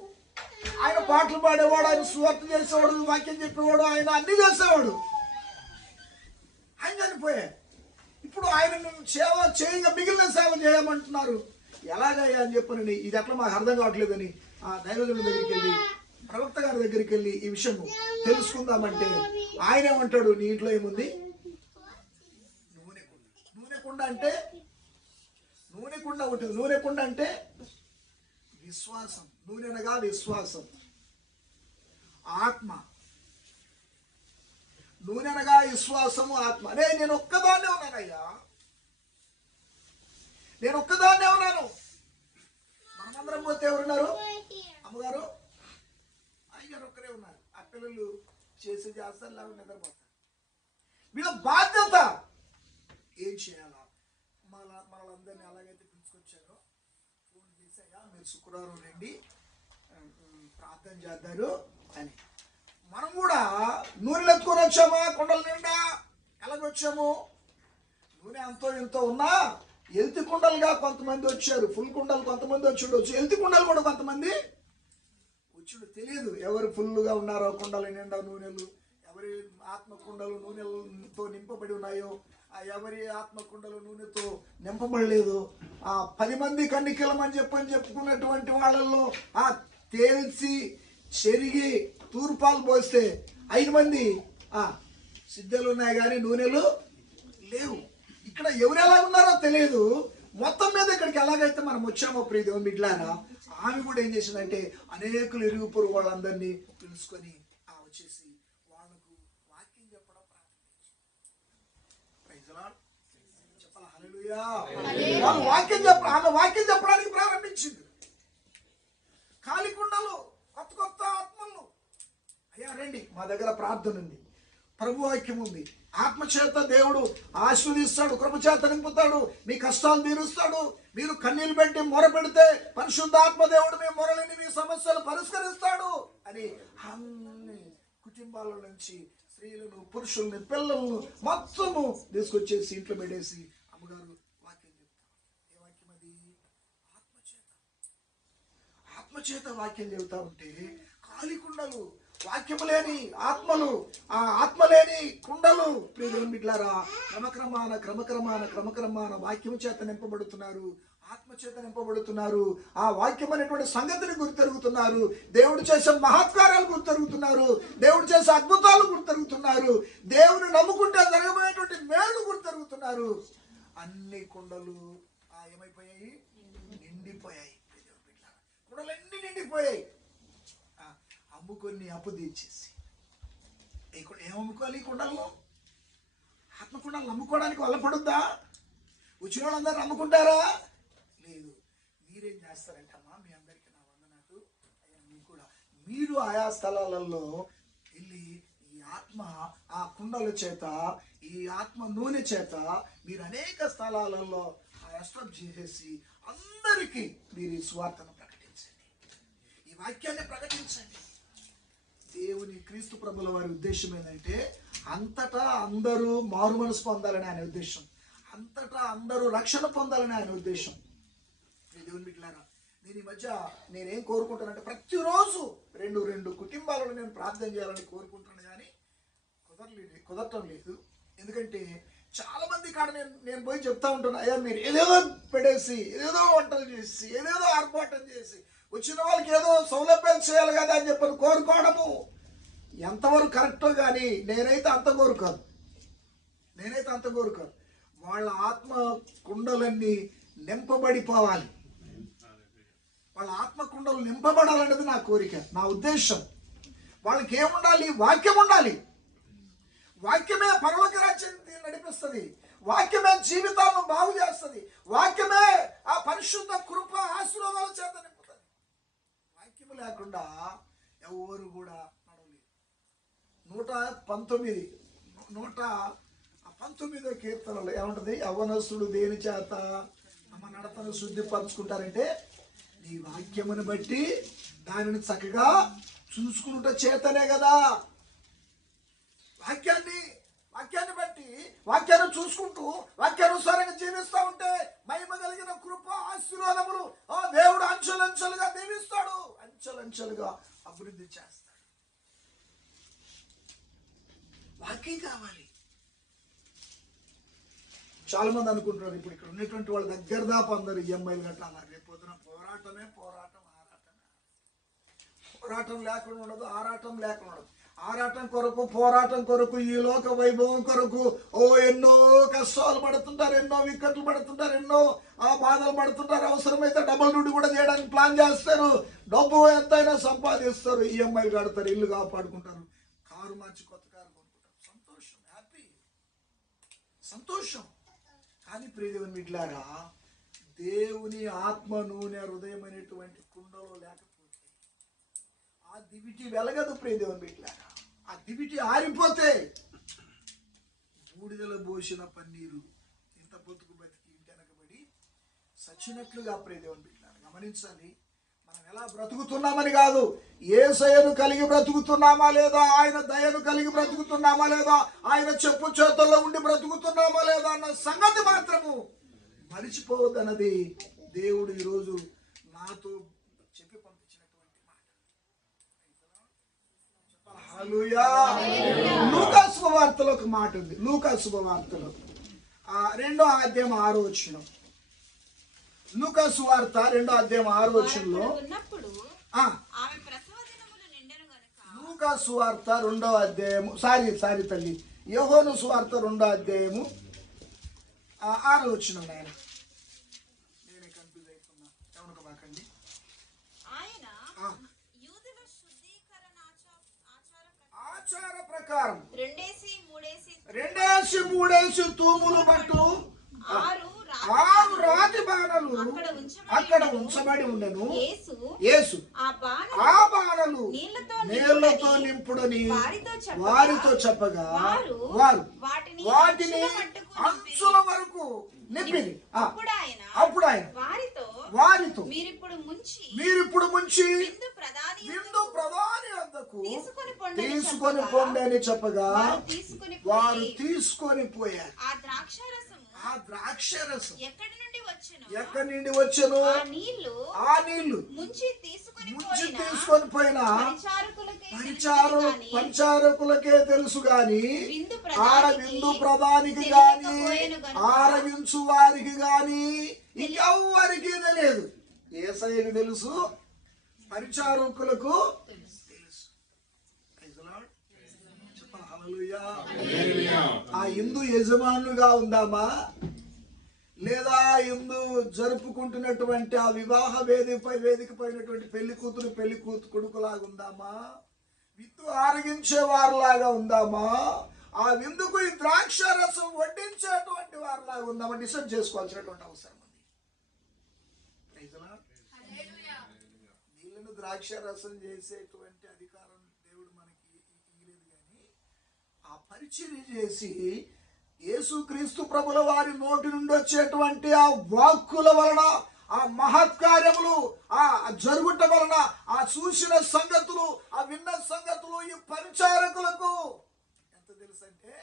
ఆయన పాటలు పాడేవాడు, ఆయన సువార్త చేసేవాడు, వాక్యం చెప్పేవాడు, ఆయన అన్ని చేసేవాడు. ఆయన చనిపోయాడు. ఇప్పుడు ఆయన సేవ చేయగా మిగిలిన సేవ చేయమంటున్నారు. ఎలాగయ్యా అని చెప్పనని, ఇది ఎట్లా మాకు అర్థం కావట్లేదని ఆ దైవజనుడి దగ్గరికి వెళ్ళి, ప్రవక్త గారి దగ్గరికి వెళ్ళి ఈ విషయం తెలుసుకుందామంటే ఆయన ఏమంటాడు, నీ ఇంట్లో ఏముంది? నూనె కుండ. నూనె కుండ అంటే నూనె కుండ ఉంటుంది. నూనె కుండ అంటే విశ్వాసం. నూనె అనగా విశ్వాసం, ఆత్మ. నూనె అనగా విశ్వాసము, ఆత్మ. నేను ఒక్కదాన్నే ఉన్నానయ్యా, నేను ఒక్కదాన్నే ఉన్నాను. మనమందరం పోతే ఎవరున్నారు? అమ్మగారు, అయ్యగారు ఒక్కరే ఉన్నారు. ఆ పిల్లలు చేస్తారు, లేకపోతే నిద్రపోతారు. వీళ్ళ బాధ్యత ఏం చేయాలా? మనలందరినీ అలాగైతే పిలుచుకొచ్చారో ఫోన్ చేసి, అయ్యా మీరు శుక్రవారం రండి, ప్రార్థన చేద్దారు అని. మనం కూడా నూనెలు ఎత్తుకొని వచ్చామా కుండల నిండా? ఎలాగొచ్చాము? నూనె అంతో ఎంతో ఉన్నా ఎల్తి కుండలుగా కొంతమంది వచ్చారు, ఫుల్ కుండలు కొంతమంది వచ్చి ఎల్తి కుండలు కూడా కొంతమంది వచ్చుడు. తెలియదు ఎవరు ఫుల్గా ఉన్నారో కుండల నిండా నూనెలు, ఎవరి ఆత్మ కుండలు నూనెలతో నింపబడి ఉన్నాయో, ఎవరి ఆత్మ కుండలు నూనెతో నింపబడలేదు. 10 మంది కన్నికలమని చెప్పుకున్నటువంటి వాళ్ళల్లో తేల్చి చెరిగి తూర్పాలు పోస్తే 5 మంది సిద్ధలు ఉన్నాయి కానీ నూనెలు లేవు. ఇక్కడ ఎవరు ఎలా ఉన్నారో తెలియదు. మొత్తం మీద ఇక్కడికి ఎలాగైతే మనం వచ్చామో ప్రియ దేవుని బిడ్డలారా, ఆమె కూడా ఏం చేసిందంటే అనేకులు ఇరుగు పొరుగు వాళ్ళందరినీ పిలుచుకొని వచ్చేసి వాళ్ళకు వాక్యం చెప్పడం ప్రారంభించింది. చెప్పాలి హల్లెలూయా. వాళ్ళు ఆమె వాక్యం చెప్పడానికి ప్రారంభించింది. ఖాళీ కుండలు, కొత్త కొత్త ఆత్మలు. అయ్యా రండి, మా దగ్గర ప్రార్థన ఉంది, ప్రభు వాక్యం ఉంది, ఆత్మచేత దేవుడు ఆశీర్వదిస్తాడు, కృపచేత నింపుతాడు, మీ కష్టాలు తీరుస్తాడు. మీరు కన్నీళ్ళు పెట్టి మొర పెడితే పరిశుద్ధాత్మ దేవుడు మీ మొరలని, మీ సమస్యలు పరిష్కరిస్తాడు అని అన్ని కుటుంబాల నుంచి స్త్రీలను, పురుషుల్ని, పిల్లలను మొత్తము తీసుకొచ్చేసి ఇంట్లో పెట్టేసి అమ్మగారు వాక్యం చెప్తారు. ఏ వాక్యం అది? ఆత్మచేత వాక్యం చెబుతా ఉంటే ఖాళీ కుండలు, వాక్యము లేని ఆత్మలు, ఆత్మ లేని కుండలు ప్రియదేవుని బిడ్డలారా క్రమక్రమాన వాక్యము చేత నింపబడుతున్నారు, ఆత్మ చేత నింపబడుతున్నారు. ఆ వాక్యం అనేటువంటి సంగతిని గుర్తెరుగుతున్నారు, దేవుడు చేసే మహత్కార్యాలు గుర్తెరుగుతున్నారు, దేవుడు చేసే అద్భుతాలు గుర్తెరుగుతున్నారు, దేవుని నమ్ముకుంటే జరగబోయేటువంటి మేలు గుర్తెరుగుతున్నారు. అన్ని కుండలు ఏమైపోయాయి? నిండిపోయాయి. కుండలన్నీ నిండిపోయాయి. అమ్ముకొని అప్పు తీర్చేసి ఏమమ్ముకోవాలి? కుండలను, ఆత్మ కుండలు అమ్ముకోవడానికి వల్ల పడుద్దా? వచ్చిన వాళ్ళందరూ అమ్ముకుంటారా? లేదు. మీరేం చేస్తారంటే అమ్మా, మీ అందరికీ నా వందనాలు. అయ్యా మీకు కూడా, మీరు ఆయా స్థలాలలో వెళ్ళి ఈ ఆత్మ కుండల చేత, ఈ ఆత్మ నూనె చేత మీరు అనేక స్థలాలలో ఎస్టాబ్లిష్ చేసేసి అందరికీ మీరు ఈ స్వార్థను ప్రకటించండి, ఈ వాక్యాన్ని ప్రకటించండి. దేవుని క్రీస్తు ప్రభుల వారి ఉద్దేశం ఏంటంటే అంతటా అందరూ మారు మనసు పొందాలని ఆయన ఉద్దేశం, అంతటా అందరూ రక్షణ పొందాలని ఆయన ఉద్దేశం. దేవుని బిడ్డలారా, నేను ఈ మధ్య నేనేం కోరుకుంటానంటే ప్రతిరోజు 2 కుటుంబాలను నేను ప్రార్థన చేయాలని కోరుకుంటాను, కానీ కుదరటం లేదు. ఎందుకంటే చాలా మంది కాడ నేను పోయి చెప్తా ఉంటాను, అయ్యా మీరు ఏదేదో పెడేసి, ఏదేదో వంటలు చేసి, ఏదేదో ఆర్భాటం చేసి వచ్చిన వాళ్ళకి ఏదో సౌలభ్యాలు చేయాలి కదా అని చెప్పని కోరుకోవడము ఎంతవరకు కరెక్టో కానీ నేనైతే అంత కోరుకోను. వాళ్ళ ఆత్మ కుండలన్నీ నింపబడిపోవాలి, వాళ్ళ ఆత్మ కుండలు నింపబడాలనేది నా కోరిక, నా ఉద్దేశం. వాళ్ళకి ఏముండాలి? వాక్యం ఉండాలి. వాక్యమే పరలోక రాజ్యాన్ని నడిపిస్తుంది, వాక్యమే జీవితాలను బాగు చేస్తుంది, వాక్యమే ఆ పరిశుద్ధ కృప ఆశీర్వాదాల చేత నింపుతుంది. వాక్యము లేకుండా ఎవరు కూడా నడవలేరు. 119వ కీర్తనలో ఏముంటది? యవ్వనస్తుడు దేని చేత తమ నడతను శుద్ధిపరచుకుంటారంటే నీ వాక్యమును బట్టి దానిని చక్కగా చూసుకుంట చేతనే కదా. వాక్యాన్ని బట్టి, వాక్యాన్ని చూసుకుంటూ వాక్యానుసారంగా జీవిస్తూ ఉంటే మహిమ కలిగిన కృప ఆశీర్వాదములు దేవుడు అంచెలంచెలుగా దీవిస్తాడు, అంచెలంచెలుగా అభివృద్ధి చేస్తాడు. వాక్యం కావాలి. చాలా మంది అనుకుంటున్నారు ఇప్పుడు ఇక్కడ ఉన్నటువంటి వాళ్ళ దగ్గర దాకా అందరూ ఈఎంఐలు కట్టాలి, రేపు పొద్దున పోరాటం లేకుండా ఉండదు, ఆరాటం లేకుండా ఉండదు. ఆరాటం కొరకు, పోరాటం కొరకు, ఈ లోక వైభవం కొరకు ఎన్నో కష్టాలు పడుతుంటారు, ఎన్నో విక్కట్లు పడుతుంటారు, ఎన్నో బాధలు పడుతుంటారు. అవసరమైతే డబుల్ డ్యూటీ కూడా చేయడానికి ప్లాన్ చేస్తారు, డబ్బు ఎంతైనా సంపాదిస్తారు, ఈఎంఐలు కడతారు, ఇల్లు కాపాడుకుంటారు, కారు మార్చి కొత్త కారు కొనుక్కుంటారు. సంతోషం, హ్యాపీ, సంతోషం. కానీ ప్రియదేవుని బిడ్డలారా, దేవుని ఆత్మ నూనె హృదయం అనేటువంటి కుండలో లేకపోతే ఆ దివిటి వెలగదు. ప్రియదేవుని బిడ్డలారా, ఆ దివిటి ఆరిపోతే బూడిదలో పోసిన పన్నీరు ఇంత బతుకు బతికి ఇంటెనకబడి సచ్చినట్లుగా. ప్రియదేవుని బిడ్డలారా గమనించాలి, మన ఎలా బ్రతుకుతున్నామని కాదు, యేసయ్యను కలిగి బ్రతుకుతున్నామా లేదా, ఆయన దయను కలిగి బ్రతుకుతున్నామా లేదా, ఆయన చెప్పు చేతుల్లో ఉండి బ్రతుకుతున్నామా లేదా అన్న సంగతి మాత్రము మరిచిపోవద్దన్నది దేవుడు ఈరోజు నాతో చెప్పి పంపించినటువంటి మాట. హల్లెలూయా. లూకా శుభవార్తలో ఒక మాట ఉంది. లూకా శుభవార్తలో 2వ అధ్యాయం 6వ వచనం. లూకా సువార్త 2వ అధ్యాయం 6వ వచనంలో లూకా సువార్త 2వ అధ్యాయము సారీ తల్లి యోహాను సువార్త 2వ అధ్యాయము 6వ వచనం. నాయన నేనే కన్ఫ్యూజ్ అవుతున్నా, ఏమనుకోబాకండి. ఆచార ప్రకారం 2 తూములు పట్టు 6 రాతి బాణలు అక్కడ ఉంచబడి ఉండెను. యేసు ఆ బాణలు నీళ్లతో నింపుడని వారితో చెప్పగా వారు వాటిని అంచుల వరకు నింపిరి. అప్పుడు ఆయన వారితో మీరిప్పుడు ముంచి విందు ప్రధాని వద్దకు తీసుకొని పోండి అని చెప్పగా వారు తీసుకొని పోయారు. ఆ ద్రాక్షరసం ఎక్కడి నుండి వచ్చెను? ఆ నీళ్లు ముంచి తీసుకొని పోయిన పరిచారకులకే తెలుసు గాని ఆడ విందు ప్రధానికి గాని ఆరగించు వారికి గాని ఇంకెవ్వరికి తెలియదు. యేసయ్యకు తెలుసు, పరిచారకులకు తెలుసు. చెప్పాలి హల్లెలూయా. ఆ ఇందు యజమానుగా ఉందామా, లేదా ఇందు జరుపుకుంటున్నటువంటి ఆ వివాహ వేదిక పైనటువంటి పెళ్లి కొడుకులాగా ఉందామా, విందు ఆరగించే వారిలాగా ఉందామా, ఆ విందుకు ఈ ద్రాక్ష రసం వడ్డించేటువంటి వారిలాగా ఉందామా డిసైడ్ చేసుకోవాల్సినటువంటి అవసరం ఉంది. నీళ్ళను ద్రాక్ష రసం చేసేటువంటి అధికారం దేవుడు మనకి ఇవ్వలేదు, కానీ ఆ పరిచర్య చేసి యేసుక్రీస్తు ప్రభుల వారి నోటి నుండి వచ్చేటువంటి ఆ వాక్కుల వలన, ఆ మహత్కార్యములు, ఆ జరుగుట వలన, ఆ చూసిన సంగతులు, ఆ విన్న సంగతులు ఈ పరిచారకులకు ఎంత తెలుసు అంటే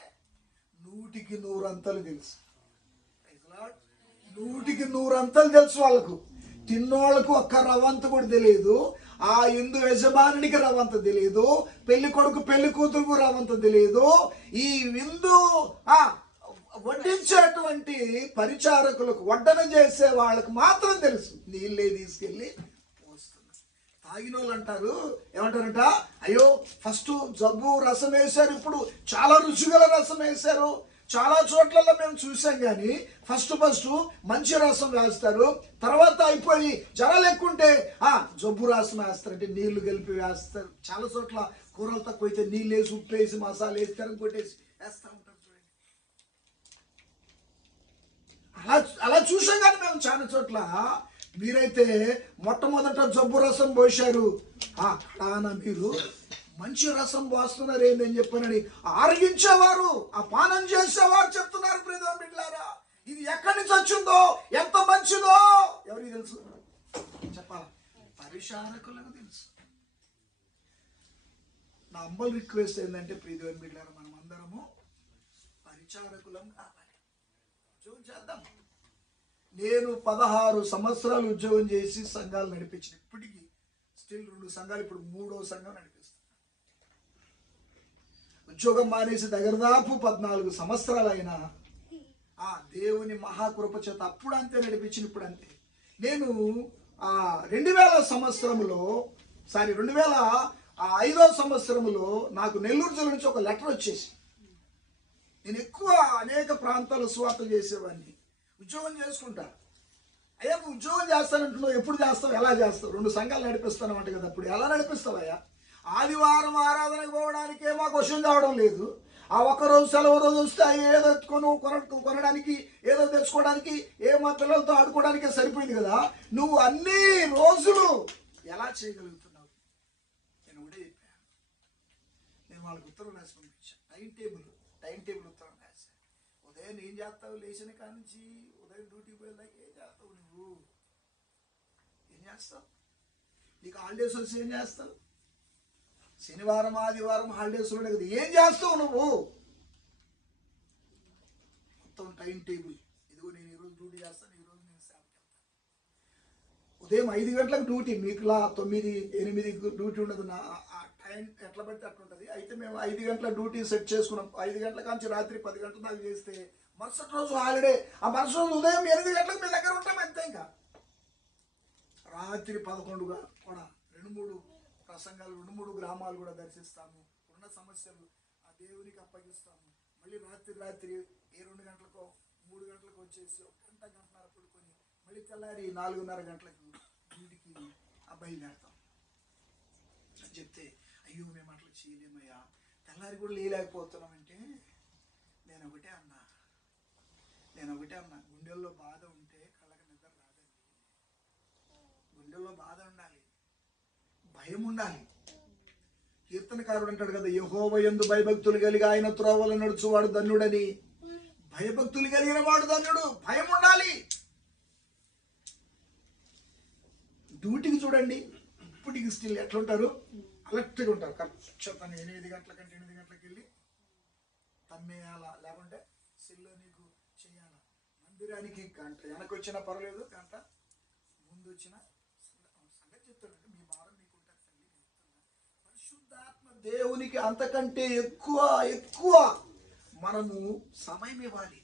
100కి 100 అంతలు తెలుసు. 100కి 100 అంతలు తెలుసు వాళ్ళకు. తిన్నోళ్లకు ఒక్క రవంత కూడా తెలియదు, ఆ హిందూ యజమానునికి రవంత తెలియదు, పెళ్లి కొడుకు పెళ్లి కూతురుకు రవంత తెలియదు. ఈ విందు వడ్డించేటువంటి పరిచారకులకు, వడ్డన చేసే వాళ్ళకు మాత్రం తెలుసు. నీళ్ళే తీసుకెళ్ళి పోస్తున్నారు. తాగిన వాళ్ళు అంటారు, ఏమంటారంట, అయ్యో ఫస్ట్ జబ్బు రసం వేశారు, ఇప్పుడు చాలా రుచిగల రసం వేశారు, చాలా చోట్లలో మేము చూసాం, కానీ ఫస్ట్ మంచి రసం వేస్తారు, తర్వాత అయిపోయి జనాలు ఎక్కుంటే జబ్బు రసం వేస్తారంటే నీళ్లు కలిపి వేస్తారు. చాలా చోట్ల కూరలు తక్కువ అయితే నీళ్ళు వేసి ఉప్పు వేసి మసాలా వేసి తెరం కొట్టేసి వేస్తూ ఉంటారు. చూడండి, అలా చూసాం కానీ మేము చాలా చోట్ల. మీరైతే మొట్టమొదట జబ్బు రసం పోశారు, మీరు మంచి రసం పోస్తున్నారు ఏందని చెప్పానని ఆరగించేవారు, ఆ పానం చేసేవారు చెప్తున్నారు. ప్రియమైన బిడ్డలారా, ఇది ఎక్కడి నుంచి వచ్చిందో, ఎంత మంచిదో ఎవరికి తెలుసు? చెప్పాలా? పరిచారకులకు తెలుసు. నా అంబల్ రిక్వెస్ట్ ఏంటంటే, ప్రియమైన బిడ్డలారా, మనం అందరము పరిచారకులం కావాలి, ఉద్యోగం చేద్దాం. నేను 16 సంవత్సరాలు ఉద్యోగం చేసి సంఘాలు నడిపించిన, ఇప్పటికీ స్టిల్ 2 సంఘాలు, ఇప్పుడు 3వ సంఘం నడిపిస్తాను. ఉద్యోగం మానేసి దగ్గరదాపు 14 సంవత్సరాలైనా ఆ దేవుని మహాకృప చేత అప్పుడు అంతే నడిపించిన, ఇప్పుడు అంతే. నేను 2005వ సంవత్సరంలో నాకు నెల్లూరు జిల్లా నుంచి ఒక లెటర్ వచ్చేసి, నేను ఎక్కువ అనేక ప్రాంతాలు సువార్త చేసేవాడిని, ఉద్యోగం చేసుకుంటా. అయ్యా నువ్వు ఉద్యోగం చేస్తానంటున్నావు, ఎప్పుడు చేస్తావు, ఎలా చేస్తావు? 2 సంఘాలు నడిపిస్తాను అంట కదా, అప్పుడు ఎలా నడిపిస్తావయ్యా? ఆదివారం ఆరాధనకు పోవడానికి ఏమో క్వశ్చన్ కావడం లేదు, ఆ ఒక్కరోజు సెలవు రోజు వస్తే ఏదో కొనడానికి, ఏదో తెచ్చుకోవడానికి, మా పిల్లలతో ఆడుకోవడానికే సరిపోయింది కదా. నువ్వు అన్ని రోజులు ఎలా చేయగలుగుతున్నావు? నేను ఒకటే చెప్పాను, నేను వాళ్ళకి ఉత్తరం రాసి పంపించాను, టైం టేబుల్ ఉత్తరం రాశాను. ఉదయం ఏం చేస్తావు, లేచిన కాడ నుంచి ఉదయం డ్యూటీకి వెళ్ళాక ఏం చేస్తావు, నువ్వు ఏం చేస్తావు? నీకు హాలిడేస్ వచ్చి ఏం చేస్తావు? శనివారం ఆదివారం హాలిడేస్ ఉన్నాయి కదా, ఏం చేస్తావు నువ్వు? మొత్తం టైం టేబుల్, ఇదిగో నేను ఈరోజు డ్యూటీ చేస్తాను, ఈరోజు నేను సేవకి వెళ్తాను. ఉదయం 5 గంటలకు డ్యూటీ, మీకులా 9, 8 డ్యూటీ ఉండదు. ఆ టైం ఎట్లా పడితే అట్లా ఉంటుంది. అయితే మేము 5 గంటల డ్యూటీ సెట్ చేసుకున్నాం. 5 గంటల కాంచి రాత్రి 10 గంటల దాకా చేస్తే మరుసటి రోజు హాలిడే. ఆ మరుసటి రోజు ఉదయం 8 గంటలకు మీ దగ్గర ఉంటాం అంతే. ఇంకా రాత్రి 11 కూడా 2-3 ప్రసంగాలు, 2-3 గ్రామాలు కూడా దర్శిస్తాము. ఉన్న సమస్యలు ఆ దేవునికి అప్పగిస్తాము. మళ్ళీ రాత్రి 2 గంటలకో 3 గంటలకు వచ్చేసి 1 గంటన్నర పడుకొని మళ్ళీ తెల్లారి 4:30 గంటలకు ఇంటికి బయలుదేరుతాం. అని చెప్తే, అయ్యో మేము అట్లా చేయలేమయ్యా, తెల్లారి కూడా లేలేకపోతున్నామంటే నేను ఒకటే అన్నా, గుండెల్లో బాధ ఉంటే కళ్ళకి నిద్ర రాదండి. గుండెల్లో బాధ ఉండాలి, భయం ఉండాలి. కీర్తనకారుడు అంటాడు కదా, యెహోవా యందు భయభక్తులు కలిగి ఆయన త్రోవలో నడుచువాడు ధన్యుడని. భయభక్తులు కలిగిన వాడు ధన్యుడు. భయం ఉండాలి. డ్యూటీకి చూడండి, ఇప్పటికి స్టిల్ ఎట్లుంటారు, అలర్ట్గా ఉంటారు. కరెక్ట్ 8 గంటల కంటే 8 గంటలకు వెళ్ళి తమ్మేయాలా, లేకుంటే సెల్లో నీకు చేయాలా. మందిరానికి గంట వెనక వచ్చినా పర్వాలేదు, గంట ముందు వచ్చిన సంగతి చెప్తానండి. మీ భారం మీకు ఉంటుంది తల్లి. పరిశుద్ధాత్మ దేవునికి అంతకంటే ఎక్కువ మనము సమయం ఇవ్వాలి.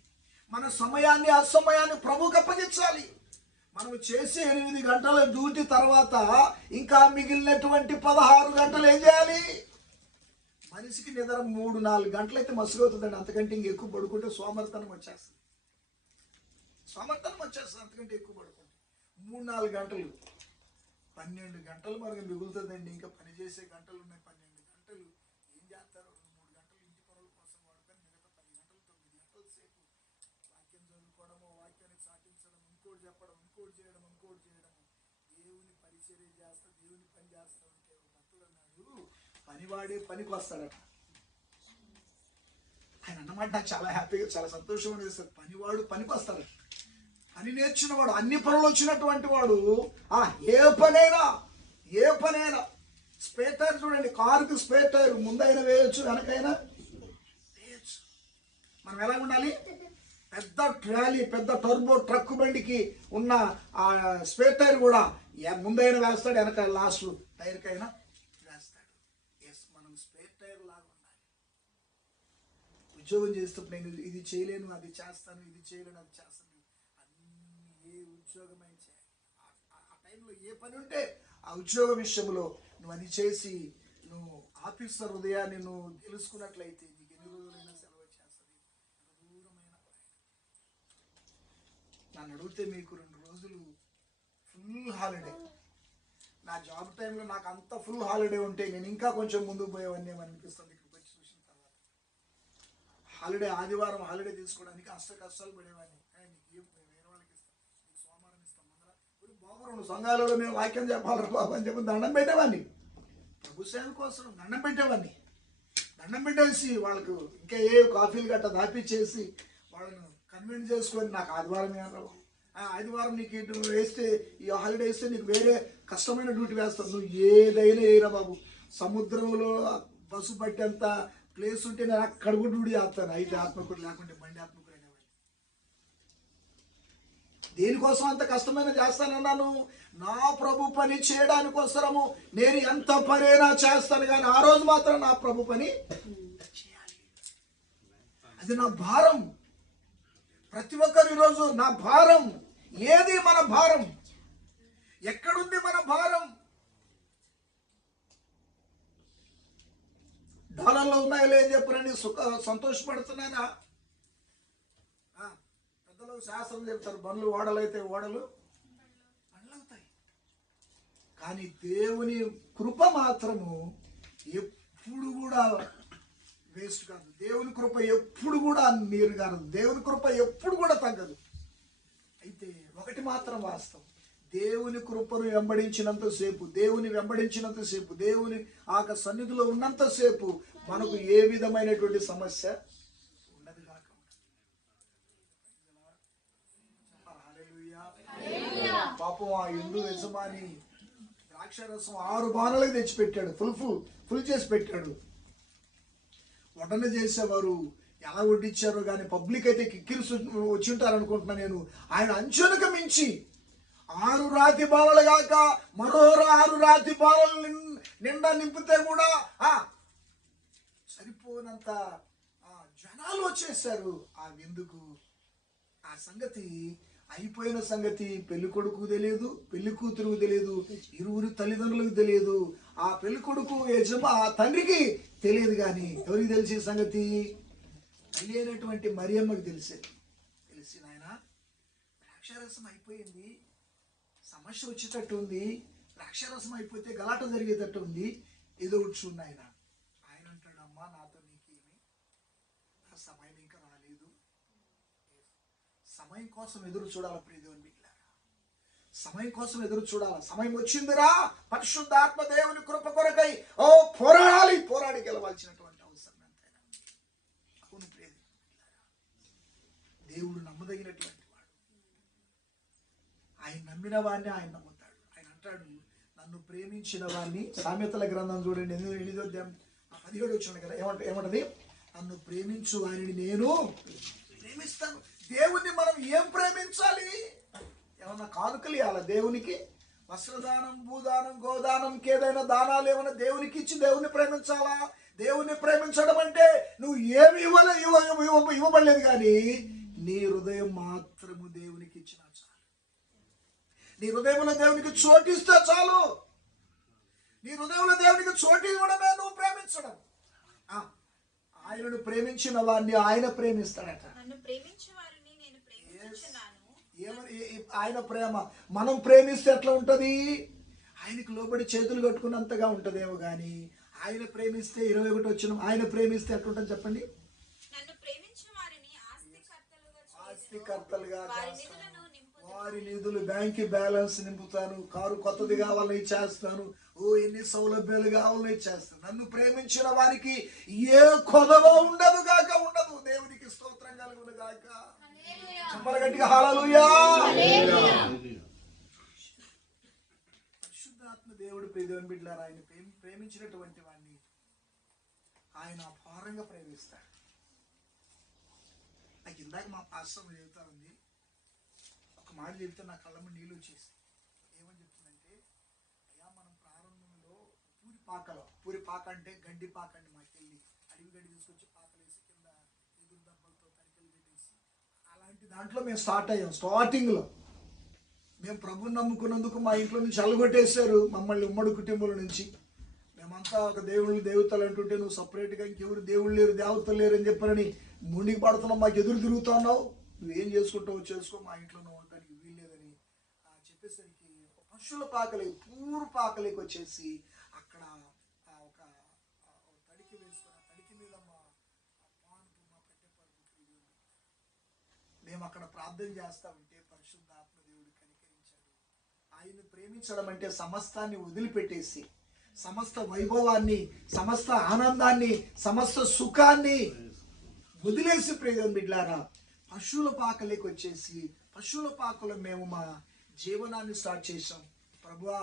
మన సమయాన్ని అసమయాన్ని ప్రభువుకి అప్పగించాలి. మనం చేసే 8 గంటల డ్యూటీ తర్వాత ఇంకా మిగిలినటువంటి 16 గంటలు ఏం చేయాలి? మనిషికి నిద్ర 3-4 గంటలు అయితే మసుగవుతుందండి. అంతకంటే ఇంకెక్కువ పడుకుంటే సోమర్తనం వచ్చేస్తుంది. అంతకంటే ఎక్కువ పడుకుంటే 3-4 గంటలు, 12 గంటలు మనకు మిగులుతుందండి. ఇంకా పని చేసే గంటలు ఉన్నాయి. 12 గంటలు ఏం చేస్తారు? 3 గంటలు ఇంటి పనుల కోసం వాడుకొని మిగతా 10 గంటలు 9 గంటల సేపు వాక్యం చదువుకోవడము, వాక్యాన్ని సాటించడం, ఇంకోటి చెప్పడం, ఇంకోటి చేయడం. దేవుని పరిచర్య చేస్తా, దేవుని పని చేస్తా ఉంటే భక్తుడు అన్నాడు, పనివాడే పనికి వస్తాడట. ఆయన అన్నమాట నాకు చాలా హ్యాపీగా, చాలా సంతోషం అనిపిస్తుంది. పనివాడు పనికి వస్తాడట. పని నేర్చిన వాడు, అన్ని పనులు వచ్చినటువంటి వాడు ఏ పనైనా స్పేర్ టైర్ చూడండి, కారుకి స్పేర్ టైర్ ముందైనా వేయచ్చు, వెనకైనా వేయచ్చు. మనం ఎలా ఉండాలి? పెద్ద ట్రాలీ, పెద్ద టర్బో ట్రక్ బండికి ఉన్న ఆ స్పేర్ టైర్ కూడా ముందైనా వేస్తాడు, వెనక లాస్ట్ టైర్కైనా వేస్తాడు. మనం స్పేర్ టైర్ లాగా ఉండాలి. ఉద్యోగం చేస్తున్నప్పుడు నేను ఇది చేయలేను, అది చేస్తాను, ఇది చేయలేను, అది చేస్తాను. ఏ ఉద్యోగమైనా చేయాలి. ఆ టైంలో ఏ పని ఉంటే ఆ ఉద్యోగ విషయంలో నువ్వు అది చేసి నువ్వు ఆఫీసర్ హృదయాన్ని నువ్వు తెలుసుకున్నట్లయితే నీకు ఎన్ని రోజులైనా సెలవు వచ్చేస్తుంది. దూరమైన నన్ను అడిగితే మీకు 2 రోజులు ఫుల్ హాలిడే. నా జాబ్ టైంలో నాకు అంత ఫుల్ హాలిడే ఉంటే నేను ఇంకా కొంచెం ముందుకు పోయేవన్నీ అనిపిస్తుంది. ఇక్కడికి వచ్చి చూసిన తర్వాత హాలిడే, ఆదివారం హాలిడే తీసుకోవడానికి కష్టాలు పడేవాడిని. నీకు వేరే వాళ్ళకి ఇస్తాం, నీకు సోమవారం ఇస్తాం, బాబు సంఘాలలో మేము వాక్యం చెప్పాలి బాబు అని చెప్పి దండం పెట్టేవాడిని. ప్రభు సేవ కోసం దండం పెట్టేసి వాళ్ళకు ఇంకా కాఫీలు గట్ట దాపిచ్చేసి వాళ్ళను కన్విన్స్ చేసుకొని, నాకు ఆదివారం ఏమన్నా ఆదివారం నీకు వేస్తే, ఈ హాలిడే వేస్తే నీకు వేరే కష్టమైన డ్యూటీ వేస్తాను, నువ్వు ఏదైనా వేయరా బాబు. సముద్రంలో బస్సు పట్టేంత ప్లేస్ ఉంటే నేను అక్కడ కూడా డ్యూటీ చేస్తాను. అయితే ఆత్మకూరు లేకుంటే బండి ఆత్మకూరు అనేవాళ్ళు. దేనికోసం అంత కష్టమైన చేస్తానన్నాను? నా ప్రభు పని చేయడానికి కోసము నేను ఎంత పనైనా చేస్తాను, కానీ ఆ రోజు మాత్రం నా ప్రభు పని చేయాలి. అది నా భారం. ప్రతి ఒక్కరు ఈరోజు నా భారం. ఏది మన భారం? ఎక్కడుంది మన భారం? డాలర్లో ఉన్నాయో ఏం చెప్పరని సంతోషపడుతున్నానా? పెద్దలు శాస్త్రం చెప్తారు, బండ్లు ఓడలైతే ఓడలు బండ్లవుతాయి. కానీ దేవుని కృప మాత్రము ఎప్పుడు కూడా వేస్ట్ కాదు. దేవుని కృప ఎప్పుడు కూడా నీరు కాదు. దేవుని కృప ఎప్పుడు కూడా తగ్గదు. అయితే ఒకటి మాత్రం వాస్తవం, దేవుని కృపను వెంబడించినంతసేపు, దేవుని సన్నిధిలో ఉన్నంతసేపు మనకు ఏ విధమైనటువంటి సమస్య ఉండదు కాక. పాపం ఆ హిందూ యజమాని ద్రాక్షారసం 6 బాణాలకు తెచ్చిపెట్టాడు. ఫుల్ చేసి పెట్టాడు. వడ్డన చేసేవారు ఎలా వడ్డించారో కానీ పబ్లిక్ అయితే కిక్కిరిసి వచ్చి ఉంటారు అనుకుంటున్నా నేను. ఆయన అంచనకు మించి 6 రాతి బాణలు కాక మరో 6 రాతి బాణలు నిండా నింపితే కూడా సరిపోనంత జనాలు వచ్చేసారు ఆ విందుకు. ఆ సంగతి అయిపోయిన సంగతి పెళ్లి కొడుకు తెలియదు, పెళ్లి కూతురుకు తెలియదు, ఇరువురు తల్లిదండ్రులకు తెలియదు, ఆ పెళ్లి కొడుకు ఆ తండ్రికి తెలియదు. కానీ ఎవరికి తెలిసే సంగతి? తల్లి అయినటువంటి మరియమ్మకి తెలిసి నాయన ద్రాక్షారసం అయిపోయింది, సమస్య వచ్చేటట్టు ఉంది, ద్రాక్షారసం అయిపోతే గలాట జరిగేటట్టు ఉంది, ఏదో వచ్చి ఆయన అంటాడు, అమ్మా నాతో నీకేమి, ఆ సమయం ఇంకా రాలేదు. సమయం కోసం ఎదురు చూడాలి ప్రియదేవుని బిడ్డలారా, సమయం కోసం ఎదురు చూడాలి. సమయం వచ్చిందిరా, పరిశుద్ధాత్మ దేవుని కృప కొరకై పోరాడి గెలవాల్సినటువంటి అవసరం ఎంతైనా. అవును ప్రియదేవుని బిడ్డలారా, దేవుడు నమ్మదగినటువంటి వాడు. ఆయన నమ్మిన వాడిని ఆయన నమ్ముతాడు. ఆయన అంటాడు, నన్ను ప్రేమించిన వాడిని, సామెతల గ్రంథం చూడండి 8:17 వచ్చిన కదా, ఏమంటది? నన్ను ప్రేమించు వారిని నేను ప్రేమిస్తాను. దేవుణ్ణి మనం ఏం ప్రేమించాలి? ఏమన్నా కానుకలు ఇవ్వాలా దేవునికి? వస్త్రదానం, భూదానం, గోదానం, ఏదైనా దానాలు ఏమైనా దేవునికి ఇచ్చి దేవుణ్ణి ప్రేమించాలా? దేవుణ్ణి ప్రేమించడం అంటే నువ్వు ఏమి ఇవ్వబడలేదు, కానీ నీ హృదయం మాత్రము దేవునికి ఇచ్చిన చాలు. నీ హృదయంలో దేవునికి చోటిస్తే చాలు. నీ హృదయంలో దేవునికి చోటు ఇవ్వడమే నువ్వు ప్రేమించడం. ఆయనను ప్రేమించిన వారిని ఆయన ప్రేమిస్తాడట. ఆయన ప్రేమ మనం ప్రేమిస్తే ఎట్లా ఉంటది? ఆయనకు లోబడి చేతులు కట్టుకున్నంతగా ఉంటదేమో గాని ఆయన ప్రేమిస్తే 21 వచ్చిన ఆయన ప్రేమిస్తే ఎట్లుంటుంది చెప్పండి? ఆస్తికర్తలుగా వారి నిధులు, బ్యాంక్ బ్యాలెన్స్ నింపుతాను, కారు కొత్తది కావాలని ఇచ్చేస్తాను, ఎన్ని సౌలభ్యాలు కావాలని ఇచ్చేస్తాను. నన్ను ప్రేమించిన వారికి ఏ కొదవ ఉండదు గాక, ఉండదు. దేవునికి స్తోత్రం కలుగును గాక. చెప్పాలి గట్టిగా హల్లెలూయా. పరిశుద్ధాత్మ దేవుడు ప్రియదేవుని బిడ్డలారా, ఆయన ప్రేమించినటువంటి వాడిని ఆయన అపారంగా ప్రేమిస్తాడు. నాకు ఇందాక మా పాస్టర్ చెబుతా ఉంది, ఒక మాట చెబితే నా కళ్ళమ్మ నీళ్ళు వచ్చేసి ఏమని చెప్తుందంటే, అయ్యా మనం ప్రారంభంలో పూరి పాక అంటే గడ్డి పాక అండి, మాకెళ్ళి అడవి గడ్డి తీసుకొచ్చి పాకలు వేసి కింద ఎదురు దెబ్బలతో తరికలు పెట్టేసి అలాంటి దాంట్లో మేము స్టార్ట్ అయ్యాం. స్టార్టింగ్లో మేము ప్రభుని నమ్ముకున్నందుకు మా ఇంట్లో నుంచి అలగొట్టేశారు మమ్మల్ని, ఉమ్మడి కుటుంబం నుంచి. మేమంతా ఒక దేవతలు అంటుంటే నువ్వు సపరేట్గా ఇంకెవరు దేవుళ్ళు లేరు, దేవతలు లేరు అని చెప్పారని ముండికి పడుతున్నావు, మాకు ఎదురు తిరుగుతున్నావు, నువ్వేం చేసుకుంటావు చేసుకో, మా ఇంట్లో నువ్వు ఉండటానికి వీల్లేదని చెప్పేసరికి పశువుల పాకలే పూరు పాకలేకి వచ్చేసి అక్కడ ఒక తడికి వేసుకుని తడికి మీద మా పెట్టే మేము అక్కడ ప్రార్థన చేస్తా ఉంటే పరిశుద్ధాత్మ దేవుడు కనికరించాడు. ఆయన ప్రేమించడం అంటే సమస్తాన్ని వదిలిపెట్టేసి, సమస్త వైభవాన్ని, సమస్త ఆనందాన్ని, సమస్త సుఖాన్ని వదిలేసి ప్రియదేవుని బిడ్డలారా పశువుల పాకలేకి వచ్చేసి పశువుల పాకలో మేము మా జీవనాన్ని స్టార్ట్ చేసాం. ప్రభువా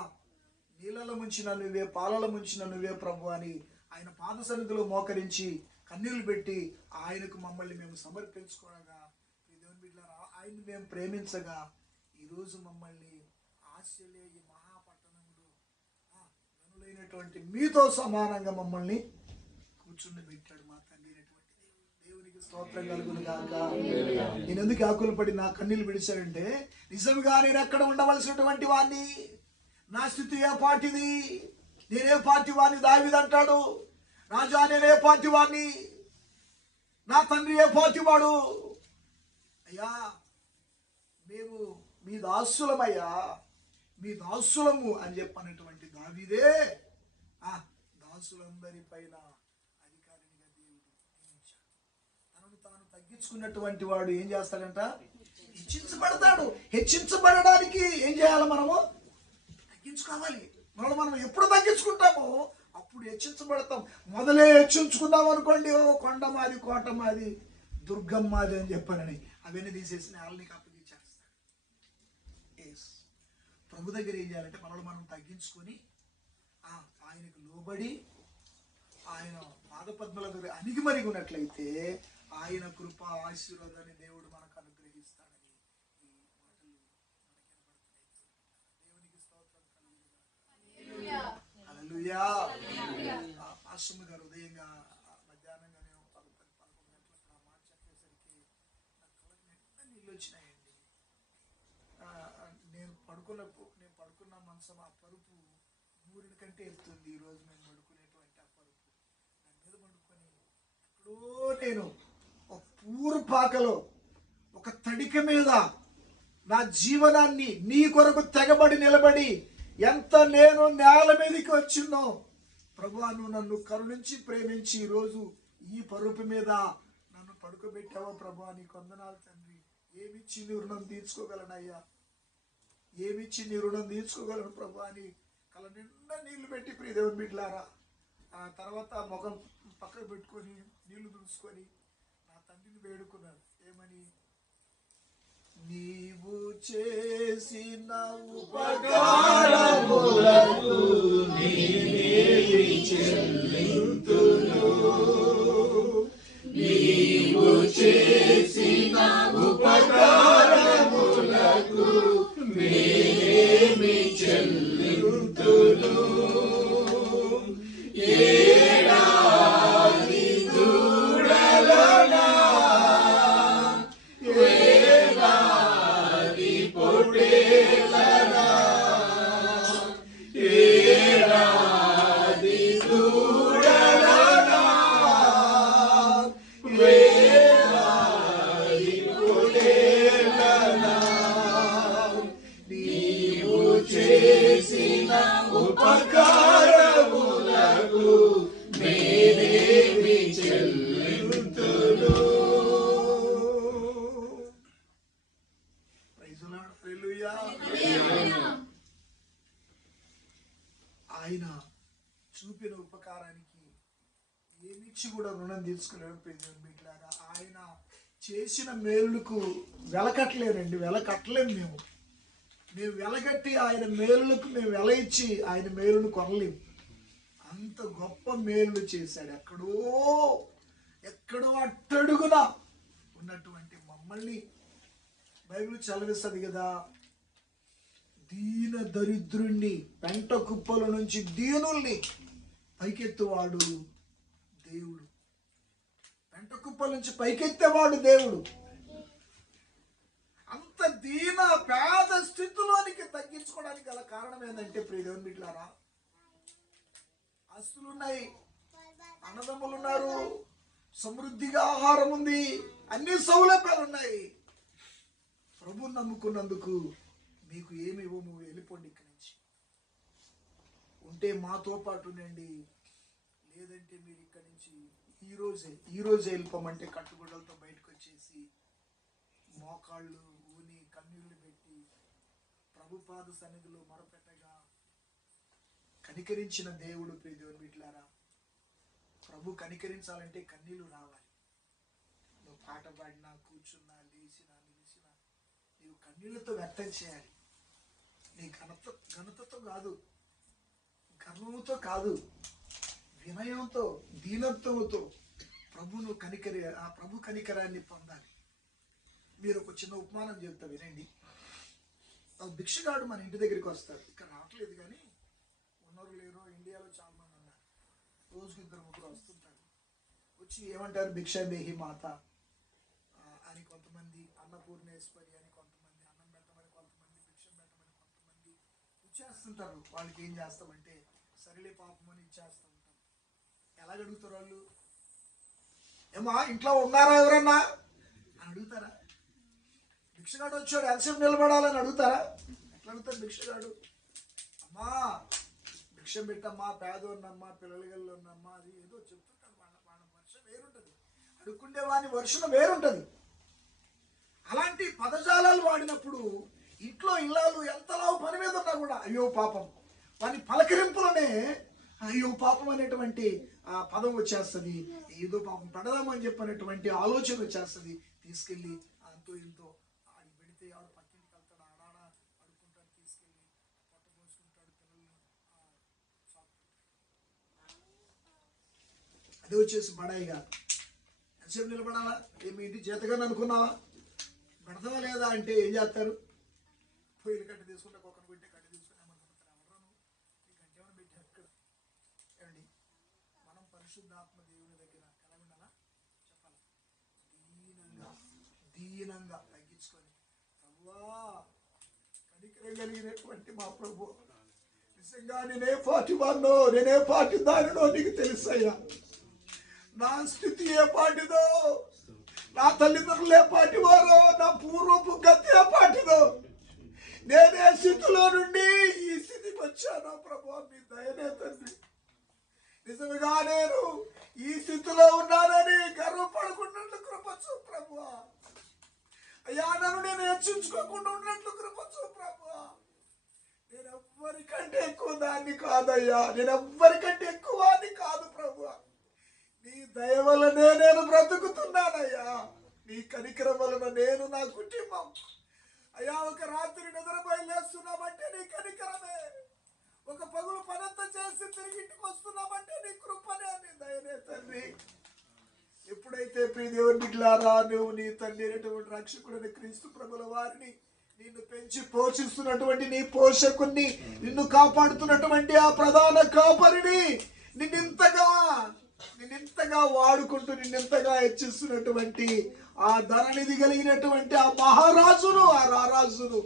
నీళ్ళలో ముంచిన నువ్వే, పాలలో ముంచిన నువ్వే ప్రభు అని ఆయన పాద సన్నిధిలో మోకరించి కన్నీళ్లు పెట్టి ఆయనకు మమ్మల్ని మేము సమర్పించుకోగా, ప్రియదేవుని బిడ్డలారా ఆయన్ని మేము ప్రేమించగా ఈరోజు మమ్మల్ని ఆస్ట్రేలియా ఈ మహాపట్టణంలో గనులైనటువంటి మీతో సమానంగా మమ్మల్ని కూర్చుని పెట్టాడు మా తండ్రి అయినటువంటి దేవునికి స్తోత్రం కలుగును గాక. నేను ఎందుకు ఆకులు పడి నా కన్నీళ్ళు విడిచాడంటే, నిజంగా నేను ఎక్కడ ఉండవలసినటువంటి వాడిని, నా స్థితి ఏ పార్టీది, నేనే పార్టీ వాడిని. దావీదు అంటాడు, రాజా నేనే పార్టీ వాడిని, నా తండ్రి ఏ పార్టీ వాడు. అయ్యా మేము మీ దాసులమయ్యా, మీ దాసులము అని చెప్పినటువంటి దావీదే దాసులందరి పైన అధికారిగా దేవుడు నియమించాడు. తనను తాను తగ్గించుకున్నటువంటి వాడు ఏం చేస్తాడంట? హెచ్చించబడతాడు. హెచ్చించబడడానికి ఏం చేయాలి? మనము తగ్గించుకోవాలి. మనం ఎప్పుడు తగ్గించుకుంటామో అప్పుడు హెచ్చించబడతాం. మొదలే హెచ్చించుకుందాం అనుకోండి, కొండ మాది, కోట మాది, దుర్గం మాది అని చెప్పానని అవన్నీ తీసేసి నేలని అప్పగించేస్తాడు. ప్రభు దగ్గర ఏం చేయాలంటే మనల్ని మనం తగ్గించుకొని ఆయనకు లోబడి ఆయన పాదపద్మల దగ్గర అణిగిమరిగి ఉన్నట్లయితే ఆయన కృప ఆశీర్వాదాన్ని దేవుడు మనకు అనుగ్రహిస్తాడని ఈ మాటలు దేవునికి స్తోత్రం కలుగును. హల్లెలూయా. పాస్టర్ గారు ఉదయంగా మధ్యాహ్నంగా నేను 11 గంటలకు ఆ మాట చెప్పేసరికి నా కళ్ళకి నిండా నీళ్ళు వచ్చినాయండి. నేను పడుకున్న మంచం ఆ పరుపు ఊరిని కంటే ఎత్తుంది. ఈరోజు మేము పడుకునేటువంటి ఆ పరుపు దాని మీద పడుకొని ఎక్కడో నేను ఒక పూర్పాకలో ఒక తడిక మీద నా జీవనాన్ని నీ కొరకు తెగబడి నిలబడి ఎంత నేను నేల మీదకి వచ్చిందో ప్రభువా, నువ్వు నన్ను కరుణించి ప్రేమించి ఈరోజు ఈ పరుపు మీద నన్ను పడుకోబెట్టావో ప్రభువా, నీకు వందనాలు తండ్రి. ఏమిచ్చి నీ రుణం తీర్చుకోగలనయ్యా, ఏమిచ్చి నీ రుణం తీర్చుకోగలను ప్రభువా అని కళ్ళ నిండా నీళ్లు పెట్టి ప్రియదేవుని బిడ్డలారా ఆ తర్వాత ముఖం పక్కకు పెట్టుకొని నీళ్లు దుడుచుకొని నా తండ్రిని వేడుకున్నాను. ఏమని? నీవు చేసిన ఉపకారములకు నేనేమి చెల్లింతును? నీవు చేసిన ఉపకారములకు నేనేమి చెల్లింతును? ఏడాది దూడలనా ఏడాది పొట్టేలనా ఏడాది దూడలనా ఏడాది పొట్టేలనా నీవు చేసిన ఉపకారములకు నేనేమి చెల్లింతును? Praise the lord. హల్లెలూయా. ఆయన చూపిన ఉపకారానికి ఏమిచ్చి కూడా రుణం తీర్చుకోలేము ప్రియమైన బిడ్డలారా. ఆయన చేసిన మేలుకు వెలకట్టలేనండి, వెలకట్టలేము. మేము వెలగట్టి ఆయన మేలులకు మేము వెల ఇచ్చి ఆయన మేలును కొనలేము. అంత గొప్ప మేలు చేశాడు. ఎక్కడో అట్టడుగున ఉన్నటువంటి మమ్మల్ని బైబిల్ చదివిస్తుంది కదా, దీన దరిద్రుణ్ణి పెంట కుప్పల నుంచి దీనుల్ని పైకెత్తువాడు దేవుడు. పెంట కుప్పల నుంచి పైకెత్తేవాడు దేవుడు. అంత దీన పేద స్థితిలోనికి తగ్గించుకోవడానికి గల కారణం ఏంటంటే ప్రియదేవుని బిడ్డలారా, ఆస్తులున్నాయి, అన్నదమ్ములు ఉన్నారు, సమృద్ధిగా ఆహారం ఉంది, అన్ని సౌలభ్యాలు ఉన్నాయి. ప్రభువుని నమ్ముకున్నందుకు మీకు ఏమి ఇవ్వము, వెళ్ళిపోండి ఇక్కడి నుంచి. ఉంటే మాతో పాటు ఉండండి, లేదంటే మీరు ఇక్కడి నుంచి ఈ రోజే వెళ్ళిపోమంటే కట్టుబడులతో బయటకు వచ్చేసి మోకాళ్ళు ఊని కన్నీళ్లు పెట్టి ప్రభుపాద సన్నిధిలో మొరపెట్టగా కనికరించిన దేవుడు ప్రియదేవుని బిడ్డలారా. ప్రభు కనికరించాలంటే కన్నీళ్లు రావాలి. నువ్వు పాట పాడినా, కూర్చున్నా, లేచినా, నిలిచినా నీవు కన్నీళ్లతో వ్యక్తం చేయాలి. నీ ఘనతతో కాదు, గర్వముతో కాదు, వినయంతో, దీనత్వంతో ఆ ప్రభు కనికరాన్ని పొందాలి. మీరు ఒక చిన్న ఉపమానం చెప్తా వినండి. భిక్షగాడు మన ఇంటి దగ్గరికి వస్తాడు. ఇక్కడ రావట్లేదు కానీ ఉన్నరు లేరో ఇండియాలో చాలా మంది ఉన్నారు. రోజుకి 2-3 వస్తుంటారు. వచ్చి ఏమంటారు? భిక్షాదేహి మాత అని కొంతమంది, అన్నపూర్ణేశ్వరి అని కొంతమంది, అన్నం పెట్టమని కొంతమంది, భిక్షం పెట్టమని కొంతమంది ఇచ్చేస్తుంటారు. వాళ్ళకి ఏం చేస్తామంటే సరిలే పాపం అని ఇచ్చేస్తూ ఉంటాం. ఎలా అడుగుతారు వాళ్ళు? ఏమా ఇంట్లో ఉన్నారా ఎవరన్నా అని అడుగుతారా? భిక్షగాడు వచ్చాడు ఎంతసేపు నిలబడాలని అడుగుతారా? ఎట్లా అడుగుతారు భిక్షగాడు? అమ్మా భిక్షం పెట్టమ్మా, పేదోన్నమ్మా, పిల్లలగల్లో ఉన్నమ్మా, అది ఏదో చెప్తుంటారు. వాళ్ళ వర్షం వేరుంటుంది, అడుక్కుండే వాని వర్షం వేరుంటుంది. అలాంటి పదజాలాలు వాడినప్పుడు ఇంట్లో ఇల్లాలు ఎంతలా పని మీద ఉన్నా కూడా అయ్యో పాపం, వాని పలకరింపులోనే అయ్యో పాపం అనేటువంటి ఆ పదం వచ్చేస్తుంది. ఏదో పాపం పెడదామని చెప్పనేటువంటి ఆలోచన వచ్చేస్తుంది. తీసుకెళ్ళి అంతో ఇంతో ఆడి పెడితే ఆడు పక్కింటికి వెళ్తాడు, ఆడాడ అడుక్కుంటాడు, తీసుకెళ్ళి పొట్ట పోసుకుంటాడు, పిల్లల్ని అది వచ్చేసి బడాయిగా ఎంతసేపు నిలబడాలా? ఏమి ఇంటి చేతగాని అనుకున్నావా? పెడతావా లేదా అంటే ఏం చేస్తారు? పొయ్యిలు కట్టి తీసుకుంటే కుక్కను పెట్టి కట్టి తీసుకుని ఎవరు ఈ గంట ఏమైనా పెట్టారు ఇక్కడ? ఏమండి, మనం పరిశుద్ధాత్మ దేవుని దగ్గర ఎలా ఉండాలా చెప్పాలి? దీనంగా తగ్గించుకొని, ప్రభువా కనికరం కలిగినటువంటి మా ప్రభు, నిజంగా నేనే పాటి వాడినో, నేనే పాటి దానినో నీకు తెలుసయ్యా. నా స్థితి ఏ పాటిదో, నా తల్లిదండ్రులు ఏ పాటివారో, నా పూర్వపు గతి ఏ పాటిదో, నేనే స్థితిలో నుండి ఈ స్థితికి వచ్చాను ప్రభు. మీ దయనే తండ్రి. నిజంగా నేను ఈ స్థితిలో ఉన్నానని గర్వపడకుండా కృపచ్చు ప్రభు. అయ్యా, నన్ను నేను హెచ్చించుకోకుండా ఉన్నట్లు కృపచ్చు ప్రభు. నేను ఎవ్వరికంటే ఎక్కువ దాన్ని కాదయ్యా, నేను ఎవ్వరికంటే ఎక్కువ అని కాదు ప్రభు. నీ దయ వలనే నేను బ్రతుకుతున్నానయ్యా. నీ కనికరం వలన నేను, నా కుటుంబం అయ్యా ఒక రాత్రి నిద్రపోయి లేస్తున్నామంటే నీ కనికరమే. ఒక పగులు పనంతా చేసి తిరిగి ఇంటికి వస్తున్నామంటే నీ కృపనే, నీ దయనే తండ్రి. ఎప్పుడైతే ప్రియ దేవుని బిడ్డలారా, నువ్వు నీ తండ్రి అయినటువంటి రక్షకుడైన క్రీస్తు ప్రభుల వారిని, నిన్ను పెంచి పోషిస్తున్నటువంటి నీ పోషకుణ్ణి, నిన్ను కాపాడుతున్నటువంటి ఆ ప్రధాన కాపరిని నిన్నింతగా వాడుకుంటూ నిన్నింతగా హెచ్చిస్తున్నటువంటి ఆ ధననిధి కలిగినటువంటి ఆ మహారాజును, ఆ రారాజును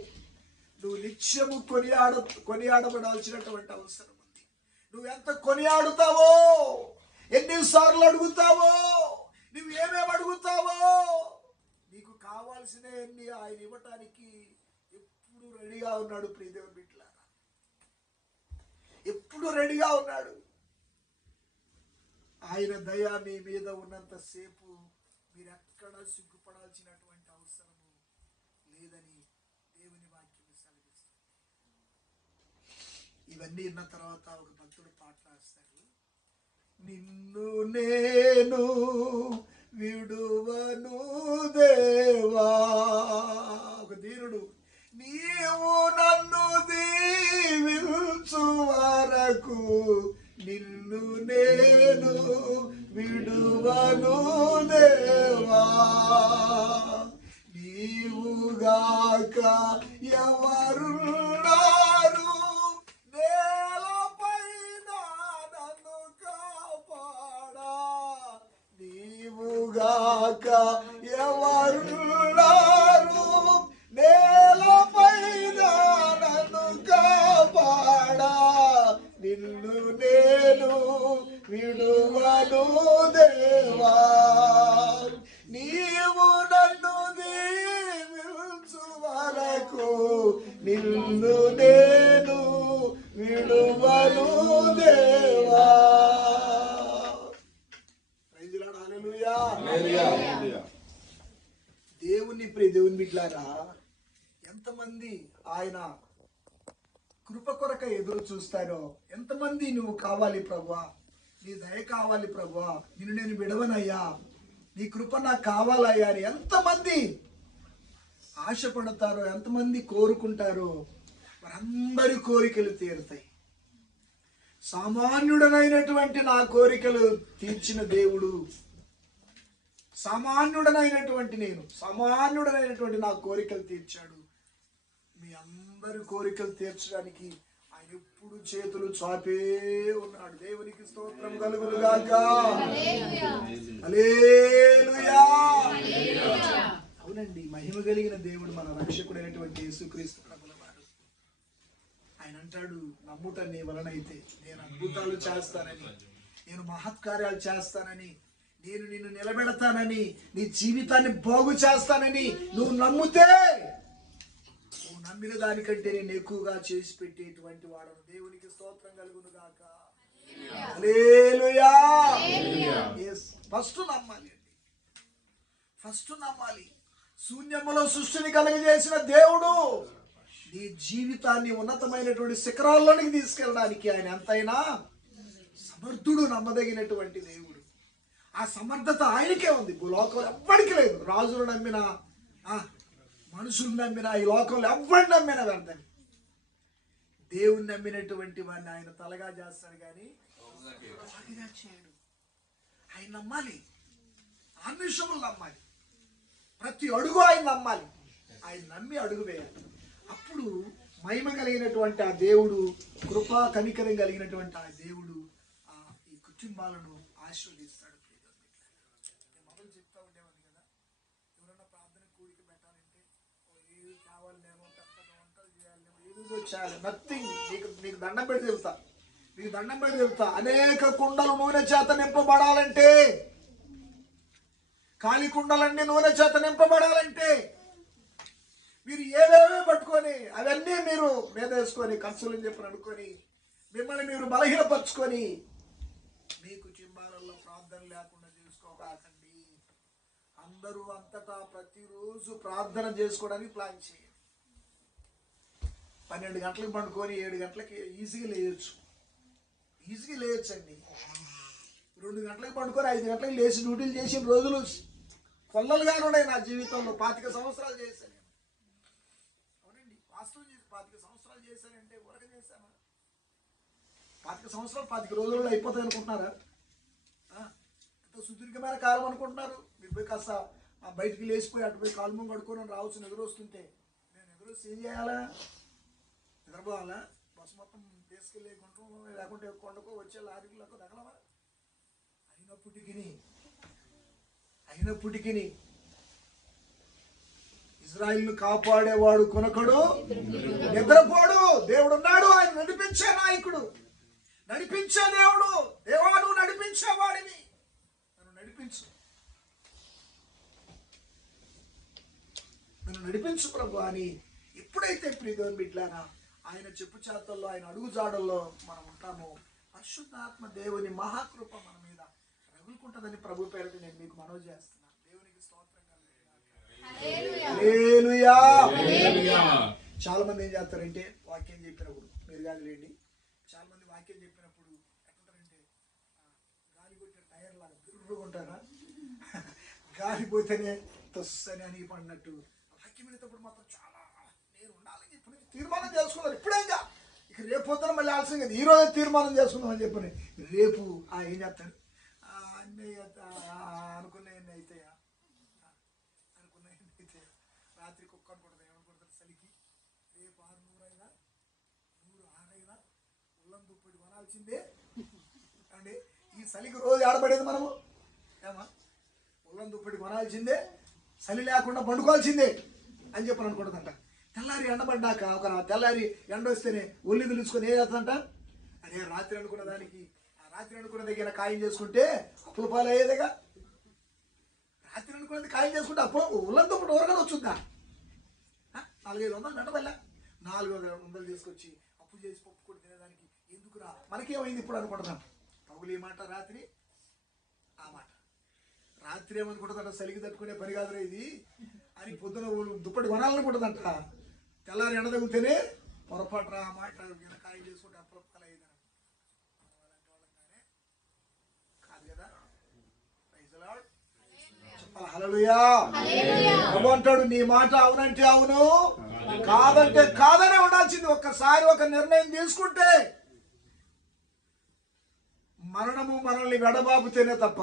నువ్వు నిత్యము కొనియాడబడాల్సినటువంటి అవసరం ఉంది. నువ్వు ఎంత కొనియాడుతావో, ఎన్నిసార్లు అడుగుతావో, నువ్వు ఏమేమి అడుగుతావో, నీకు కావాల్సిన ఎన్ని ఆయన ఇవ్వటానికి ఎప్పుడు రెడీగా ఉన్నాడు. ప్రియదేవుని బిడ్డలారా, ఎప్పుడు రెడీగా ఉన్నాడు. ఆయన దయ మీ మీద ఉన్నంతసేపు మీరు ఎక్కడ సిగ్గుపడాల్సినటువంటి అవసరము లేదని దేవుని వాక్యం సెలవిస్తుంది. ఇవన్నీ విన్న తర్వాత ఒక భక్తుడు పాట రాస్తాడు. నిన్ను నేను విడువను దేవా, ఒక దీనుడు, నీవు నన్ను దీవించు వరకు నిన్ను నేను విడువను దేవా. నీవుగాక ఎవరున్నారు నేలపైన నన్ను కాపాడా, నీవుగాక ఎవరున్నారు నేలపైన నన్ను కాపాడా, నిన్ను నేను విడువను దేవా. నీవు నన్ను దీవించు వరకు నిన్ను నేను విడువను దేవా. హల్లెలూయా. దేవుని ప్రియ దేవుని బిడ్డలారా, ఎంతమంది ఆయన కృప కొరక ఎదురు చూస్తారో, ఎంతమంది నువ్వు కావాలి ప్రభువా, నీ దయ కావాలి ప్రభువా, నిన్ను నేను విడవనయ్యా, నీ కృప నాకు కావాలయ్యా అని ఎంతమంది ఆశపడతారో, ఎంతమంది కోరుకుంటారో, వారందరి కోరికలు తీరుతాయి. సామాన్యుడనైనటువంటి నా కోరికలు తీర్చిన దేవుడు, సామాన్యుడనైనటువంటి నా కోరికలు తీర్చాడు. మీ అందరి కోరికలు తీర్చడానికి ఆయన ఎప్పుడు చేతులు చాపే ఉన్నాడు. దేవునికి స్తోత్రం కలుగును గాక. హల్లెలూయా. అవునండి, మహిమ కలిగిన దేవుడు మన రక్షకుడైనటువంటి యేసుక్రీస్తు ప్రభుల వారు. ఆయన అంటాడు, నమ్ముట నీ వలనైతే నేను అద్భుతాలు చేస్తానని, నేను మహత్కార్యాలు చేస్తానని, నేను నిన్ను నిలబెడతానని, నీ జీవితాన్ని బాగు చేస్తానని నువ్వు నమ్మితే, నువ్వు నమ్మిన దానికంటే నేను ఎక్కువగా చేసి పెట్టేటువంటి వాడను. దేవునికి స్తోత్రం కలుగును గాక. హల్లెలూయా. ఫస్ట్ నమ్మాలి అండి, ఫస్ట్ నమ్మాలి. శూన్యములో సృష్టిని కలుగజేసిన దేవుడు నీ జీవితాన్ని ఉన్నతమైనటువంటి శిఖరాల్లోనికి తీసుకెళ్ళడానికి ఆయన ఎంతైనా సమర్థుడు, నమ్మదగినటువంటి దేవుడు. ఆ సమర్థత ఆయనకే ఉంది, లోకంలో ఎవ్వడికి లేదు. రాజులు నమ్మిన, మనుషులు నమ్మిన, ఈ లోకంలో ఎవ్వడిని నమ్మిన వ్యర్థం. దేవుని నమ్మినటువంటి వాడిని ఆయన తలగా చేస్తాడు కానీ తలగా చేయడు. ఆయన నమ్మాలి, అన్నిషములు నమ్మాలి, ప్రతి అడుగు ఆయన నమ్మాలి, ఆయన నమ్మి అడుగు వేయాలి. అప్పుడు మహిమ కలిగినటువంటి ఆ దేవుడు, కృపా కనికరం కలిగినటువంటి ఆ దేవుడు ఈ కుటుంబాలను ఆశీర్వదిస్తాడు. మొదలు చెప్తా ఉండేవాడిని కదా, ఎవరన్నా ప్రార్థన కూడికి పెట్టాలంటే ఏది కావాలేమో, పెద్ద వంటలు చేయాలేమో, ఏదో చేయాలి, నథింగ్. నీకు దండం పెట్టి చెబుతా, నీకు దండం పెట్టి చెబుతా, అనేక కుండలు నూనె చేత నింపబడాలంటే, ఖాళీ కుండలన్నీ నూనె చేత నింపబడాలంటే మీరు ఏవేవో పట్టుకొని అవన్నీ మీరు మీద వేసుకొని ఖర్చులని చెప్పి అనుకొని మిమ్మల్ని మీరు బలహీనపరుచుకొని మీ కుటుంబాలలో ప్రార్థన లేకుండా చేసుకోకండి. అందరూ అంతటా ప్రతిరోజు ప్రార్థన చేసుకోవడానికి ప్లాన్ చేయండి. 12 గంటలకు పండుకొని 7 గంటలకి ఈజీగా లేయొచ్చండి. 2 గంటలకు పండుకొని 5 గంటలకు లేచి డ్యూటీలు చేసిన రోజులు కొల్లలుగానే ఉన్నాయి నా జీవితంలో. 25 సంవత్సరాలు చేశాను. అవునండి, వాస్తవం 25 సంవత్సరాలు చేశానంటే ఊరక చేశాను. 25 సంవత్సరాలు 25 రోజుల్లో అయిపోతాయి అనుకుంటున్నారా? ఎంతో సుదీర్ఘమైన కాలం అనుకుంటున్నారు. మీరు పోయి కాస్త బయటికి లేచిపోయి అటు పోయి కాలు ముందు కడుక్కొని రావచ్చు. ఎదురొస్తుంటే నేను ఎదురొస్తే ఏం చేయాలా? నిద్రపోవాలా? బస్సు మొత్తం తీసుకెళ్ళి గుంటూ లేకుంటే కొండకో వచ్చే లారీలకు తగలవా? అయినప్పటికీ ఇజ్రాయిల్ను కాపాడేవాడు కొనకడు, నిద్రపోడు. దేవుడున్నాడు, ఆయన నడిపించే నాయకుడు, నడిపించే దేవుడు. దేవా, నువ్వు నడిపించేవాడివి, నన్ను నడిపించు ప్రభు అని ఎప్పుడైతే ప్రియమైన బిడ్డలారా ఆయన చెప్పు చేతల్లో, ఆయన అడుగు జాడల్లో మనం ఉంటామో, పరిశుద్ధాత్మ దేవుని మహాకృప మన మీద రగులుకుంటుందని ప్రభు పేరిట నేను మీకు మనవి చేస్తున్నాను. దేవునికి స్తోత్రం హల్లెలూయా. చాలా మంది ఏం చేస్తారంటే వాక్యం చెప్పినప్పుడు, మీరు కాదులేండి, చాలా మంది వాక్యం చెప్పినప్పుడు ఎట్లుంటారంటే గాలి కొట్టిన టైర్ లాగా బిర్రుకుంటారా, గాలి పోతేనే తొస్సని అని పడినట్టు. వాక్యం వినేటప్పుడు మాత్రం చాలా నేను ఉండాలని చెప్పి తీర్మానం చేసుకున్నారు. ఇప్పుడేగా ఇక రేపు పొద్దున మళ్ళీ ఆలస్యం కదా, ఈరోజు తీర్మానం చేసుకుందాం అని చెప్పని రేపు ఏం చేస్తారు, అన్నీ అనుకున్నాయన్నీ అవుతాయా, రాత్రి కుక్క అనుకుంటుంది, ఏమనుకుంటారు చలికి, రేపు 600 అయినా 106 అయినా ఉల్లం దుప్పటి కొనాల్సిందే అండి. ఈ చలికి రోజు ఆడబడేది మనము ఏమా, ఉల్లం దుప్పటి కొనాల్సిందే, చలి లేకుండా పండుకోవాల్సిందే అని చెప్పని అనుకుంటుందంట. తెల్లారి ఎండబడ్డాక ఒక తెల్లారి ఎండ వస్తేనే ఒళ్ళు పిలుచుకొని ఏం చేస్తుందంట, అరే రాత్రి అనుకున్న దానికి రాత్రి అనుకున్న దగ్గర ఖాయం చేసుకుంటే అప్పుల పాలు అయ్యేదిగా. రాత్రి అనుకున్నది ఖాయం చేసుకుంటే అప్పుడు ఉల్లంతో ఇప్పుడు ఊరగానే వచ్చుద్దా? 400-500 మెండబల్లా 400 తీసుకొచ్చి అప్పు చేసి పప్పు కూడా తినేదానికి ఎందుకురా, మనకేమైంది ఇప్పుడు అనుకుంటున్నాం. పగులు ఈ మాట, రాత్రి ఆ మాట. రాత్రి ఏమనుకుంటుందంట, చలికి తట్టుకునే పని కాదురా ఇది అని పొద్దున దుప్పటి కొనాలనుకుంటుందంట. తెల్లారి ఎండ తగ్గితేనే పొరపాటు రా మాట ఖాయం చేసుకుంటే అప్పుల పాలు అయ్యేది కాదు కదా. చెప్పాలి హల్లెలూయా. ప్రభు అంటాడు, నీ మాట అవునంటే అవును, కాదంటే కాదనే ఉండాల్సింది. ఒక్కసారి ఒక నిర్ణయం తీసుకుంటే మరణము మనల్ని వెడబాపుతేనే తప్ప,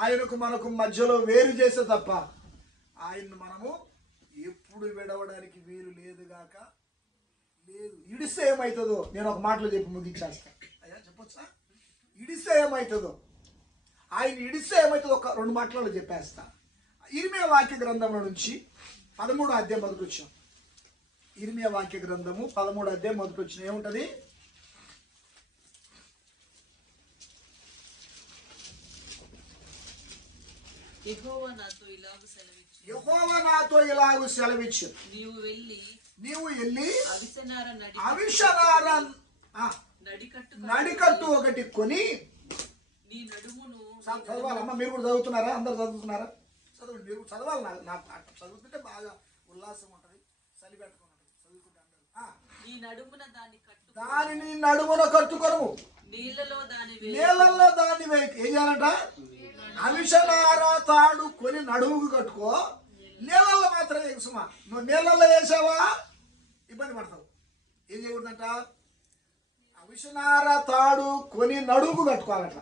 ఆయనకు మనకు మధ్యలో వేరు చేసే తప్ప ఆయన్ని మనము ఎప్పుడు విడవడానికి వీలు లేదుగాక లేదు. ఇడిస్తే ఏమవుతుందో నేను ఒక మాటలో చెప్పి ముగించేస్తా. అయ్యా చెప్పొచ్చా? ఇడిస్తే ఏమవుతుందో, ఆయన ఇడిస్తే ఏమవుతుందో ఒక 2 మాటలలో చెప్పేస్తా. ఇర్మియా వాక్య గ్రంథంలో నుంచి 13వ అధ్యాయం మొదటి వచ్చాం. ఇర్మియా వాక్య గ్రంథము 13వ అధ్యాయం మొదటి వచ్చిన ఏముంటది? యెహోవా నాతో ఇలాగు సెలవిచ్చు, నీవు వెళ్ళి అవిషనార నడికట్టు ఒకటి కొని చదవాలమ్మా. మీరు కూడా చదువుతున్నారా? అందరు చదువుతున్నారా? చదవండి, మీరు చదవాలి. నాకు చదువుతుంటే బాగా ఉల్లాసం ఉంటుంది, చలి పెట్టుకుని ఉంటుంది. చదువుకుంటే అందరూ దానిని నడుమున కట్టుకొను, నీళ్ళల్లో దాన్ని వేయి. ఏం చేయాలంట? అవిషనార తాడు కొని నడుముకు కట్టుకో, నీళ్ళల్లో మాత్రమే ఎగుసుమా. నువ్వు నీళ్ళల్లో వేసావా ఇబ్బంది పడతావు. ఏం చేయకూడదంట? అవిషనార తాడు కొని నడుముకు కట్టుకోవాలట.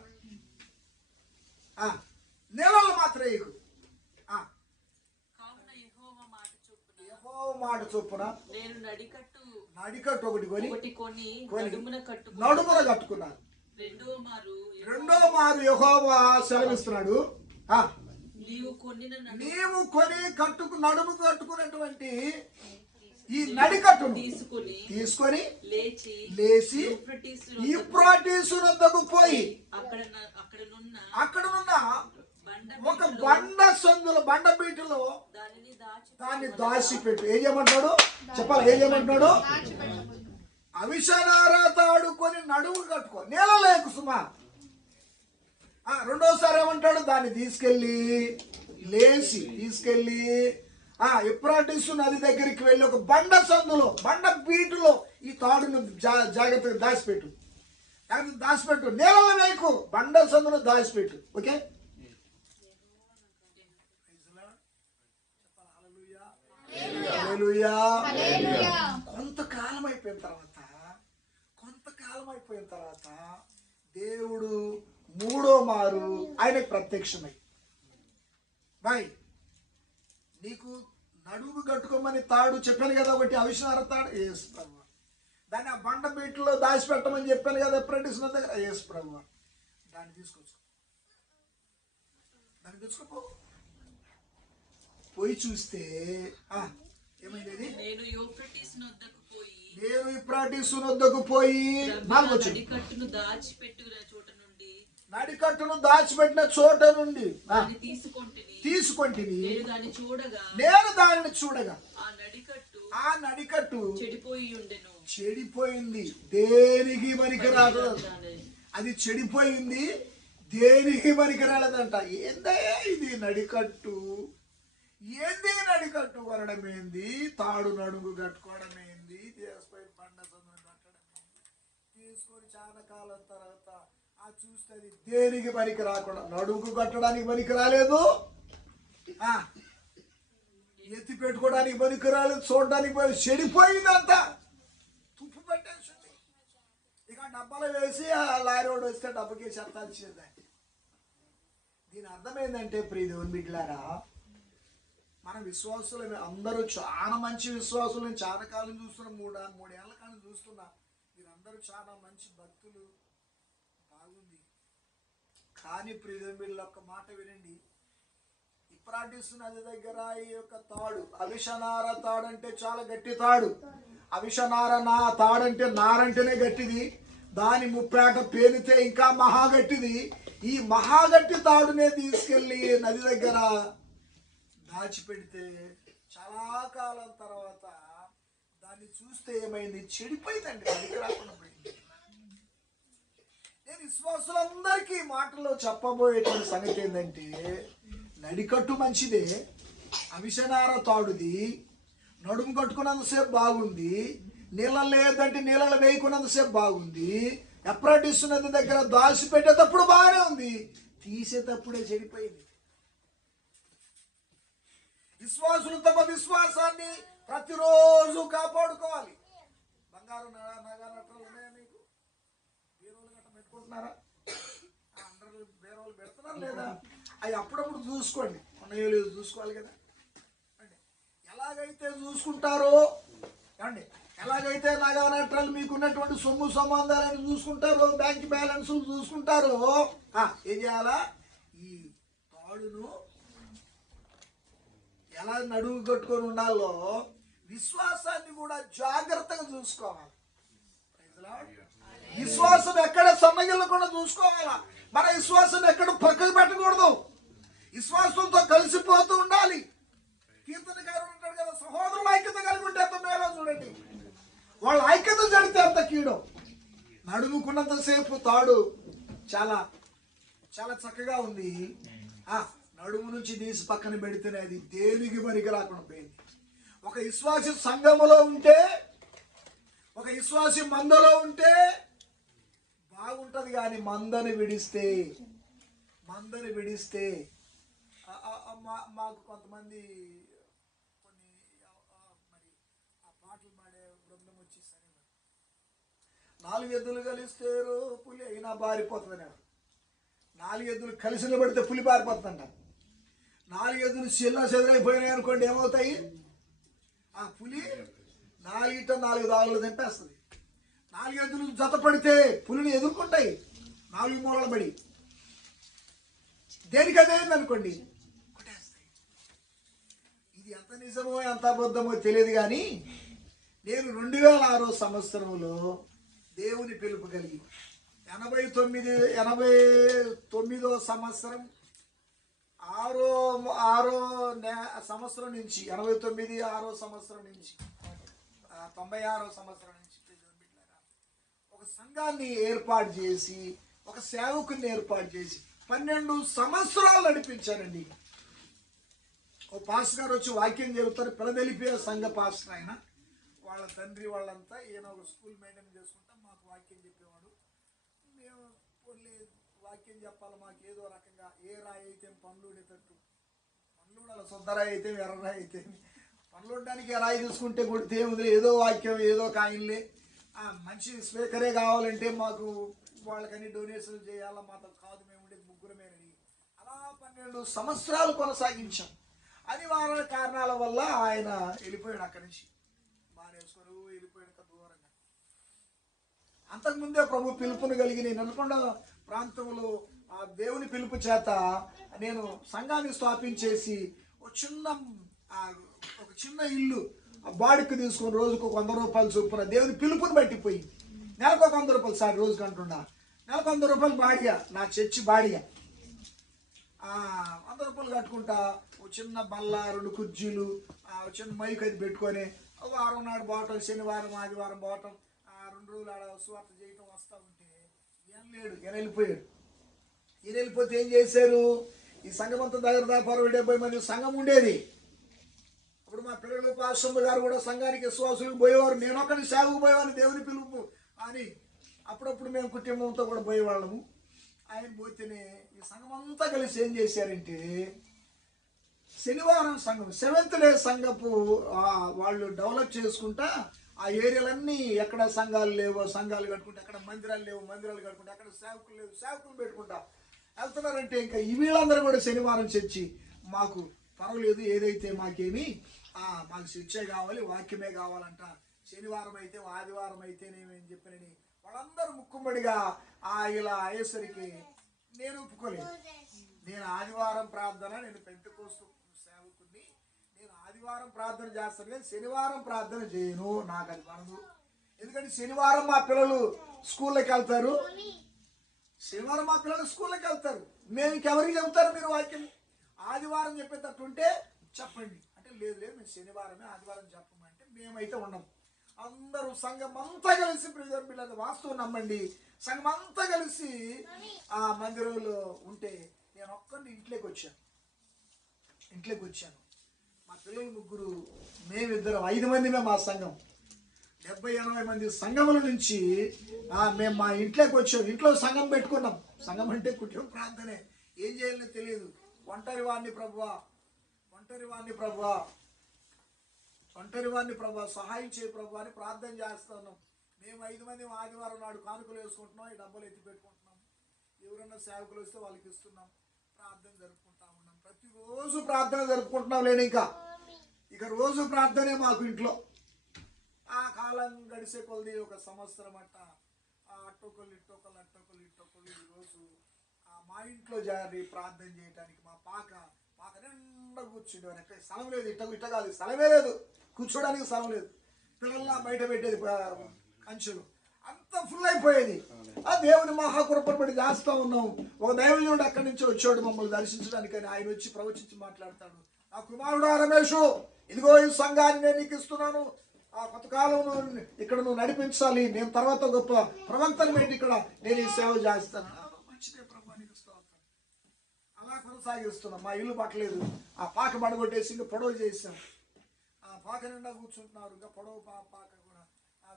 నీళ్ళలో మాత్రం వేయకు. కావున యెహోవా మాట చొప్పున నేను నడికట్టు ఒకటి కొని నడుమున కట్టుకున్నారు. రెండో మారు యెహోవా సెలవిస్తున్నాడు, నీవు కొని నడుము కట్టుకున్నటువంటి ఈ నడికట్టును తీసుకొని లేచి యూఫ్రటీసు నద్దకు పోయి అక్కడనున్న ఒక బండ బీటులో దాన్ని దాచిపెట్టు. ఏం చేయమంటాడు చెప్పాలి? ఏం చేయమంటున్నాడు? అవిషనారా తాడుకొని నడుము కట్టుకో, నేల లేకు సుమా. రెండోసారి ఏమంటాడు? దాన్ని తీసుకెళ్ళి యూఫ్రటీసు నది దగ్గరికి వెళ్ళి ఒక బండ బీటులో ఈ తాడును జాగ్రత్తగా దాచిపెట్టు. నేలలో వేయకు, బండ సందులో దాచిపెట్టు. ఓకే, కొంతకాలం అయిపోయిన తర్వాత దేవుడు మూడో మారు ఆయనకు ప్రత్యక్షమై, బాయ్ నీకు నడుము కట్టుకోమని తాడు చెప్పాను కదా, ఒకటి అవిషనార తాడు, యేసు ప్రభు. దాన్ని ఆ బండ బీట్లో దాచిపెట్టమని చెప్పాను కదా యూఫ్రటీసు నది దగ్గర, యేసు ప్రభు. దాన్ని తీసుకోపో. పోయి చూస్తే ఏమైంది? నేను యూఫ్రటీసు నొద్దకు పోయి నడికట్టును దాచిపెట్టిన చోట నుండి తీసుకొంటిని. నేను దానిని చూడగా ఆ నడికట్టు చెడిపోయింది, దేనికి పనికి రాదు. అది చెడిపోయింది, దేనికి పనికి రాలేదంట. ఏందయ్యా ఇది నడికట్టు? ఏంది నడికట్టు వరడం ఏంది? తాడు నడుము కట్టుకోవడం ఏంది? దేశపై బండ సందును కట్టడం ఏంది? తీసుకొని చాలా కాలం తర్వాత చూస్తే అది దేనికి పనికి రాకుండా, నడుముకు కట్టడానికి పనికి రాలేదు, ఎత్తి పెట్టుకోవడానికి పనికి రాలేదు, చూడడానికి చెడిపోయిందంతా, తుప్పు పెట్టేసింది. ఇక డబ్బాలో వేసి ఆ లారీ రోడ్డు వస్తే డబ్బుకేసి ఎత్తాల్సిందే. దీని అర్థం ఏంటంటే ప్రియ దేవుని బిడ్డలారా, మన విశ్వాసులు అందరూ చాలా మంచి విశ్వాసులు. నేను చాలా కాలం చూస్తున్నా, మూడేళ్ల కాలం చూస్తున్నా. మీరందరూ చాలా మంచి భక్తులు, బాగుంది. కానీ ప్రియ దేవుని బిడ్డలు ఒక్క మాట వినండి. యూఫ్రటీసు నది దగ్గర ఈ యొక్క తాడు, అవిషనార తాడు అంటే చాలా గట్టి తాడు. అవిషనార తాడంటే నారంటేనే గట్టిది, దాని ముప్పేట పేలితే ఇంకా మహాగట్టిది. ఈ మహాగట్టి తాడునే తీసుకెళ్ళి నది దగ్గర దాచిపెడితే చాలా కాలం తర్వాత దాన్ని చూస్తే ఏమైంది? చెడిపోయిందండి, పనికి రాకుండా పోయింది. నేను విశ్వాసులందరికీ మాటల్లో చెప్పబోయేటువంటి సంగతి ఏంటంటే, నడికట్టు మంచిదే, అవిషనార తాడుది, నడుము కట్టుకున్నంతసేపు బాగుంది, నీళ్ళ లేదంటే నీళ్ళలో వేయకున్నంతసేపు బాగుంది, యూఫ్రటీసు నది దగ్గర దాచిపెట్టేటప్పుడు బాగానే ఉంది, తీసేటప్పుడే చెడిపోయింది. విశ్వాసులు తమ విశ్వాసాన్ని ప్రతిరోజు కాపాడుకోవాలి. బంగారు నగనట్లు ఉన్నాయా మీకు? బీరోలు గట్ట పెట్టుకుంటున్నారా? అందరూ బీరోలు పెడుతున్నారు లేదా? అవి అప్పుడప్పుడు చూసుకోండి, ఉన్నాయో లేదో చూసుకోవాలి కదా అండి. ఎలాగైతే చూసుకుంటారో అండి, ఎలాగైతే నగనట్రాలు మీకు ఉన్నటువంటి సొమ్ము సంబంధాలను చూసుకుంటారో, బ్యాంక్ బ్యాలెన్సులు చూసుకుంటారో, ఏం చేయాలా? ఈ తాడును ఎలా నడుము కట్టుకొని ఉండాలో విశ్వాసాన్ని కూడా జాగ్రత్తగా చూసుకోవాలి. విశ్వాసం ఎక్కడ సన్నగిల్లకుండా చూసుకోవాలా. మన విశ్వాసం ఎక్కడ పక్కకు పెట్టకూడదు, విశ్వాసంతో కలిసిపోతూ ఉండాలి. కీర్తనకారుడు ఉంటాడు కదా, సహోదరుల ఐక్యత కలిగి ఉంటే ఎంత మేలో చూడండి. వాళ్ళ ఐక్యత జరిగితే అంత కీడు. నడుముకున్నంతసేపు తాడు చాలా చాలా చక్కగా ఉంది, నడుము నుంచి తీసి పక్కన పెడితేనే అది దేనికి పనికి రాకుండా పోయింది. ఒక విశ్వాసి సంఘములో ఉంటే, ఒక విశ్వాసి మందలో ఉంటే బాగుంటది, కానీ మందని విడిస్తే మాకు కొంతమంది కొన్ని మరి ఆ పాటలు పాడే బృందం వచ్చి సరే 4 ఎద్దులు కలిస్తే పులి అయినా బారిపోతుంది. 4 ఎద్దులు కలిసి నిలబడితే పులి పారిపోతుందంట. 4 ఎద్దులు చెదరైపోయినాయి అనుకోండి, ఏమవుతాయి? ఆ పులి 4 దాగులు తెంపేస్తుంది. 4 ఎద్దులు జత పడితే పులిని ఎదుర్కొంటాయి 4 మూలలు పడి. దేనికి అదేంది అనుకోండి, కొట్టేస్తాయి. ఇది ఎంత నిజమో ఎంత అబద్ధమో తెలియదు కానీ నేను 2006 సంవత్సరంలో దేవుని పిలుపు కలిగి 89వ సంవత్సరం 6వ సంవత్సరం నుంచి 89 6వ సంవత్సరం నుంచి 96వ సంవత్సరం నుంచి ఒక సంఘాన్ని ఏర్పాటు చేసి ఒక సేవకుని ఏర్పాటు చేసి 12 సంవత్సరాలు నడిపించారండి. ఓ పాస్టర్ గారు వచ్చి వాక్యం చెబుతారు. పిలదెలిపియ సంఘ పాస్టర్ ఆయన. వాళ్ళ తండ్రి వాళ్ళంతా ఈయన ఒక స్కూల్ మెయింటైన్ చేసుకుంటా మాకు వాక్యం చెప్పేవాడు. మేము వాక్యం చెప్పాలి, మాకు ఏదో రకంగా ఏ రాయి అయితే పండ్లుడేటట్టు, పండ్లుడాలి, శుద్ధరాయి అయితే ఎర్రరాయి అయితే పండ్లుడడానికి రాయి తీసుకుంటే కొడితే ఏదో వాక్యం ఏదో కాయిన్లే. మంచి స్పీకరే కావాలంటే మాకు వాళ్ళకని డొనేషన్లు చేయాలా, మాతో కాదు, మేము ఉండేది ముగ్గురమేనని. అలా 12 సంవత్సరాలు కొనసాగించాం. అనివార్య కారణాల వల్ల ఆయన వెళ్ళిపోయాడు అక్కడి నుంచి. మానేశ్వరు వెళ్ళిపోయాడు దూరంగా. అంతకుముందే ప్రభు పిలుపును కలిగి నేను నల్గొండ ప్రాంతంలో ఆ దేవుని పిలుపు చేత నేను సంఘాన్ని స్థాపించేసి ఒక చిన్న ఇల్లు బాడికి తీసుకొని రోజుకు 100 రూపాయలు చొప్పున దేవుని పిలుపుని బట్టిపోయి నెలకు 100 రూపాయలు సార్ రోజుకి అంటున్నా, నెలకు 100 రూపాయలు బాడిగా, నా చర్చి బాడిగా 100 రూపాయలు కట్టుకుంటా. ఒక చిన్న బల్ల, 2 కుర్చీలు, చిన్న మైక్ అది పెట్టుకొని వారం నాడు పోవటం, శనివారం ఆదివారం పోవటం, 2 రోజులు ఆడ స్వార్థ చేయటం వస్తూ ఉంటే ఏం లేడు, ఈయన వెళ్ళిపోయాడు. ఈయన వెళ్ళిపోతే ఏం చేశారు, ఈ సంఘం అంతా దగ్గర 70 మంది సంఘం ఉండేది. అప్పుడు మా పిల్లలు పాస్టమ్మ గారు కూడా సంఘానికి విశ్వాసులకు పోయేవారు. నేను ఒక్కడిని సేవకు పోయేవాడిని దేవుని పిలుపు అని. అప్పుడప్పుడు మేము కుటుంబంతో కూడా పోయేవాళ్ళము. ఆయన పోతేనే ఈ సంఘం అంతా కలిసి ఏం చేశారంటే శనివారం సంఘం, 7th డే సంఘపు వాళ్ళు డెవలప్ చేసుకుంటా ఆ ఏరియాలన్నీ ఎక్కడ సంఘాలు లేవో సంఘాలు కట్టుకుంటా, ఎక్కడ మందిరాలు లేవు మందిరాలు కట్టుకుంటా, ఎక్కడ సేవకులు లేవు సేవకులు పెట్టుకుంటా వెళ్తున్నారంటే ఇంకా వీళ్ళందరూ కూడా శనివారం చర్చి మాకు పర్వాలేదు, ఏదైతే మాకేమి మాకు శిక్షే కావాలి, వాక్యమే కావాలంట. శనివారం అయితే ఆదివారం అయితేనేమని చెప్పినని వాళ్ళందరూ ముక్కుమ్మడిగా ఇలా అయ్యేసరికి నేను ఒప్పుకోలేదు. నేను ఆదివారం ప్రార్థన, నేను పెంటెకోస్తు సేవకుని, నేను ఆదివారం ప్రార్థన చేస్తాను కానీ శనివారం ప్రార్థన చేయను, నాకు అది పడదు. ఎందుకంటే శనివారం మా పిల్లలు స్కూల్లోకి వెళ్తారు, శనివారం మా పిల్లలు స్కూల్లోకి వెళ్తారు. మేము ఇంకెవరికి చెబుతారు మీరు వాక్యం? ఆదివారం చెప్పేటట్టుంటే చెప్పండి అంటే లేదు మేము శనివారమే ఆదివారం చెప్పమంటే మేమైతే ఉండము. అందరూ సంఘం అంతా కలిసి పిల్లలు వాస్తవం నమ్మండి, సంఘం అంతా కలిసి ఆ మందిరంలో ఉంటే నేను ఒక్కరిని ఇంట్లోకి వచ్చాను. మా పిల్లలు 3, మేమిద్దరం 5 మందిమే మా సంఘం. 70-80 మంది సంఘముల నుంచి మేము మా ఇంట్లోకి వచ్చాం. ఇంట్లో సంఘం పెట్టుకున్నాం. సంఘం అంటే కుటుంబ ప్రార్థనే. ఏం చేయాలో తెలియదు. ఒంటరి వాడిని ప్రభువా సహాయం చేయ ప్రభువా అని ప్రార్థన చేస్తున్నాం. మేము 5 మంది ఆదివారం నాడు కానుకలు వేసుకుంటున్నాం, ఈ డబ్బులు ఎత్తి పెట్టుకుంటున్నాం. ఎవరన్నా సేవకులు వస్తే వాళ్ళకి ఇస్తున్నాం, ప్రార్థన జరుపుకుంటా ఉన్నాం. ప్రతిరోజు ప్రార్థన జరుపుకుంటున్నాం. లేని ఇక రోజు ప్రార్థనే మాకు ఇంట్లో. ఆ కాలం గడిసే కొలది 1 సంవత్సరం అట్టొకళ్ళు ఇట్టొకళ్ళు ఈరోజు మా ఇంట్లో జారి ప్రార్థన చేయడానికి మా పాక నిండా కూర్చుండేవారు. ఎక్కడ స్థలం లేదు, ఇట్ట కాదు, స్థలమే లేదు, కూర్చోడానికి స్థలం లేదు. పిల్లల్లా బయట పెట్టేది కంచెలు, అంత ఫుల్ అయిపోయేది. ఆ దేవుని మహాకృపను బట్టి చేస్తూ ఉన్నాం. ఒక దైవజనుడు అక్కడి నుంచి వచ్చాడు మమ్మల్ని దర్శించడానికని. ఆయన వచ్చి ప్రవచించి మాట్లాడతాడు, నా కుమారుడు రమేషు, ఇదిగో ఈ సంఘాన్ని నేను నీకు ఇస్తున్నాను, ఆ కొంతకాలం ఇక్కడ నువ్వు నడిపించాలి, నేను తర్వాత గొప్ప ప్రవక్తను పెట్టి ఇక్కడ నేను ఈ సేవ చేస్తాను. మంచిదే ప్రభు, నీకు స్తోత్రం. అలా కొనసాగిస్తున్నాం. మా ఇల్లు పట్టలేదు, ఆ పాక పడగొట్టేసి ఇంకా పొడవు చేసాం. ఆ పాక నిండా కూర్చుంటున్నారు, ఇంకా పొడవు పాక కూడా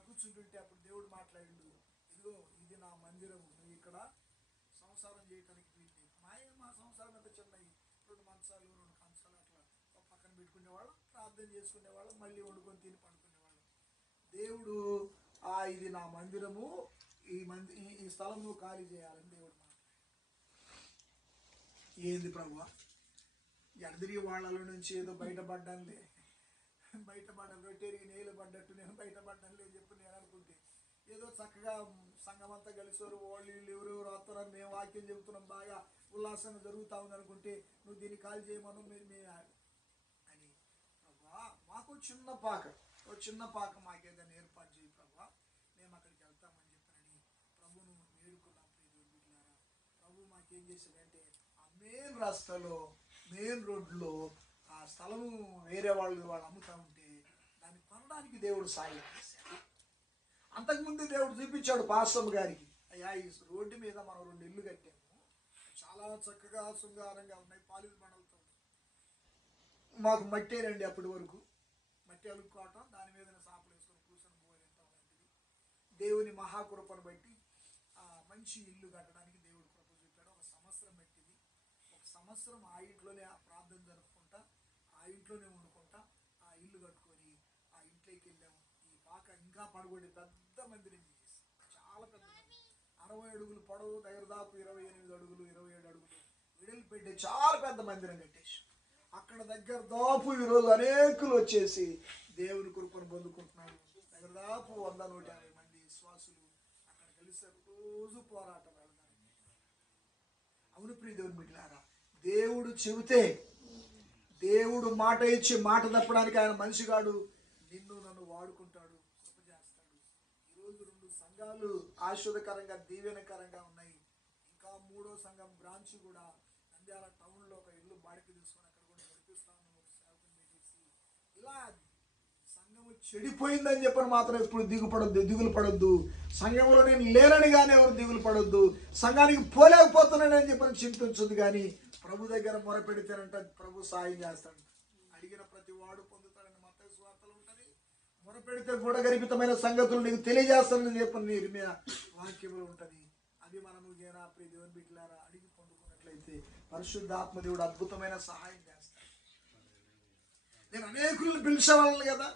కూర్చుంటుంటే అప్పుడు దేవుడు మాట్లాడిండు, ఇదిగో ఇది నా మందిరం, నువ్వు ఇక్కడ సంసారం చేయటానికి వీళ్ళు. మా సంసారం ఎంత చిన్నవి, 2 మంచాలు 2 కంచాలు అట్లా ఒక పక్కన పెట్టుకునేవాళ్ళం, ప్రార్థన చేసుకునేవాళ్ళం, మళ్ళీ వండుకొని తిని పడుకునేవాళ్ళం. దేవుడు ఇది నా మందిరము, ఈ స్థలం నువ్వు ఖాళీ చేయాలని దేవుడు మాట్లాడు. ఏంది ప్రభు ఎడదిరి వాళ్ళలో నుంచి ఏదో బయటపడ్డానులే, రొట్టెరిగి నీళ్ళు పడ్డట్టు నేను బయటపడ్డానులే చెప్పి నేను అనుకుంటే ఏదో చక్కగా సంఘం అంతా కలిసారు, వాళ్ళు వీళ్ళు ఎవరెవరు వస్తున్నారు, మేము వాక్యం చెబుతున్నాం, బాగా ఉల్లాసంగా జరుగుతూ ఉంది అనుకుంటే నువ్వు దీన్ని కాల్ చేయమను అని ప్రభా మాకు చిన్న పాక మాకేదైనా ఏర్పాటు చేయి ప్రభా, మేము అక్కడికి వెళ్తామని చెప్పనని ప్రభును వేడుకున్నాం. ప్రభు మాకేం చేశాడంటే ఆ మెయిన్ రోడ్లో ఆ స్థలము వేరే వాళ్ళు అమ్ముతా ఉంటే దాన్ని కొనడానికి దేవుడు సాయం చేశాడు. అంతకుముందు దేవుడు చూపించాడు పాస్టమ్ గారికి, అయ్యా ఈ రోడ్డు మీద మనం 2 ఇళ్ళు కట్టాము, చాలా చక్కగా శృంగారంగా ఉన్నాయి, పాలిష్ బండలతో, మాకు మట్టేనండి అప్పటి వరకు, మట్టి అలుక్కోవటం, దాని మీద సాపలు వేసుకొని కూర్చొని పోయేంత లాంటిది. దేవుని మహాకృపను బట్టి మంచి ఇల్లు కట్టడానికి దేవుడు కృప చూపాడు. 1 సంవత్సరం పెట్టింది, 1 సంవత్సరం ఆ ఇంట్లోనే ఆ ప్రార్థన జరుపుకుంటా, ఆ ఇంట్లోనే వండుకుంటా, ఆ ఇల్లు కట్టుకొని ఆ ఇంట్లోకి వెళ్ళాము. ఈ పాక ఇంకా పడగొడి పెద్ద మందిరం చేసి, చాలా పెద్ద మందిరం, 60 అడుగులు పొడవు, దాదాపు 28 అడుగులు 27 అడుగులు విడుదల పెట్టి చాలా పెద్ద మందిరం కట్టేసి అక్కడ దగ్గర దాపు ఈరోజు అనేకులు వచ్చేసి దేవుని కృపను పొందుకుంటున్నారు. దగ్గర దాపు 100-150 మంది విశ్వాసులు అక్కడ కలిసి రోజు పోరాటం వెళ్తారు. అవును ప్రియ దేవుని బిడ్డలారా, దేవుడు చెబితే, దేవుడు మాట ఇచ్చి మాట తప్పడానికి ఆయన మనిషిగాడు నిన్ను నన్ను వాడుకుంటాడు, కృప చేస్తాడు. ఈరోజు 2 సంఘాలు ఆశీర్వదకరంగా దీవెనకరంగా ఉన్నాయి. ఇంకా 3వ సంఘం బ్రాంచ్ కూడా నంద్యాల టౌన్లో ఒక ఇల్లు బాడికి తీసుకొని అక్కడ కూడా నడిపిస్తాను సేవకుని పెట్టేసి. ఇలా సంఘము చెడిపోయిందని చెప్పని మాత్రం ఎప్పుడు దిగులు పడొద్దు. సంఘంలో నేను లేనని కానీ ఎవరు దిగులు పడొద్దు. సంఘానికి పోలేకపోతున్నానని చెప్పని చింతించదు. కానీ ప్రభు దగ్గర మొరపెడితేనంట ప్రభు సాయం చేస్తాడు. అడిగిన ప్రతి వాడు పొందుతాడని మత్తయి సువార్తలో ఉంటుంది. మొరపెడితే గూఢగర్భితమైన సంగతులు నీకు తెలియజేస్తానని చెప్పని నిర్మయ వాక్యంలో ఉంటుంది. అది మనము ప్రియ దేవుని బిడ్డలారా అడిగి పొందుకున్నట్లయితే పరిశుద్ధాత్మ దేవుడు అద్భుతమైన సహాయం చేస్తాడు. నేను అనేకులను పిలిచేవాళ్ళని కదా,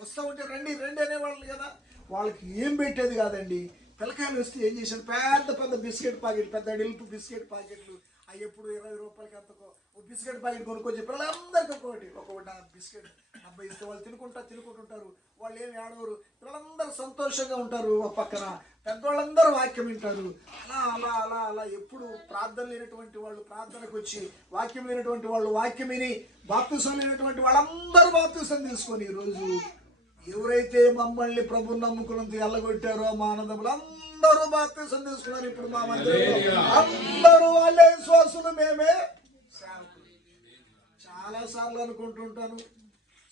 వస్తూ ఉంటే రండి అనేవాళ్ళని కదా, వాళ్ళకి ఏం పెట్టేది కాదండి. పిల్లకాయలు వస్తే ఏం చేశాను, పెద్ద బిస్కెట్ ప్యాకెట్, పెద్ద డిల్పు బిస్కెట్ ప్యాకెట్లు, అవి ఎప్పుడు 20 రూపాయలకి అంతకో ఒక బిస్కెట్ ప్యాకెట్ కొనుక్కొచ్చి పిల్లలందరికీ ఒక్కొక్కటి బిస్కెట్ 70 ఇస్తే వాళ్ళు తినుకుంటుంటారు. వాళ్ళు ఏమి ఆడవరు, పిల్లలందరూ సంతోషంగా ఉంటారు. ఒక పక్కన పెద్దవాళ్ళందరూ వాక్యం వింటారు. అలా ఎప్పుడు ప్రార్థన లేనటువంటి వాళ్ళు ప్రార్థనకు వచ్చి, వాక్యం లేనటువంటి వాళ్ళు వాక్యం విని, బాప్తిసం లేనటువంటి వాళ్ళందరూ బాప్తిసం తీసుకొని ఈరోజు ఎవరైతే మమ్మల్ని ప్రభు నమ్ముకున్నంత ఎల్లగొట్టారో మా ఆనందములు అందరూ బాప్తిసం తీసుకున్నారు. ఇప్పుడు మా మందిరంలో అందరూ వాళ్ళే విశ్వాసులు, మేమే సేవకులు. చాలా సార్లు అనుకుంటుంటాను,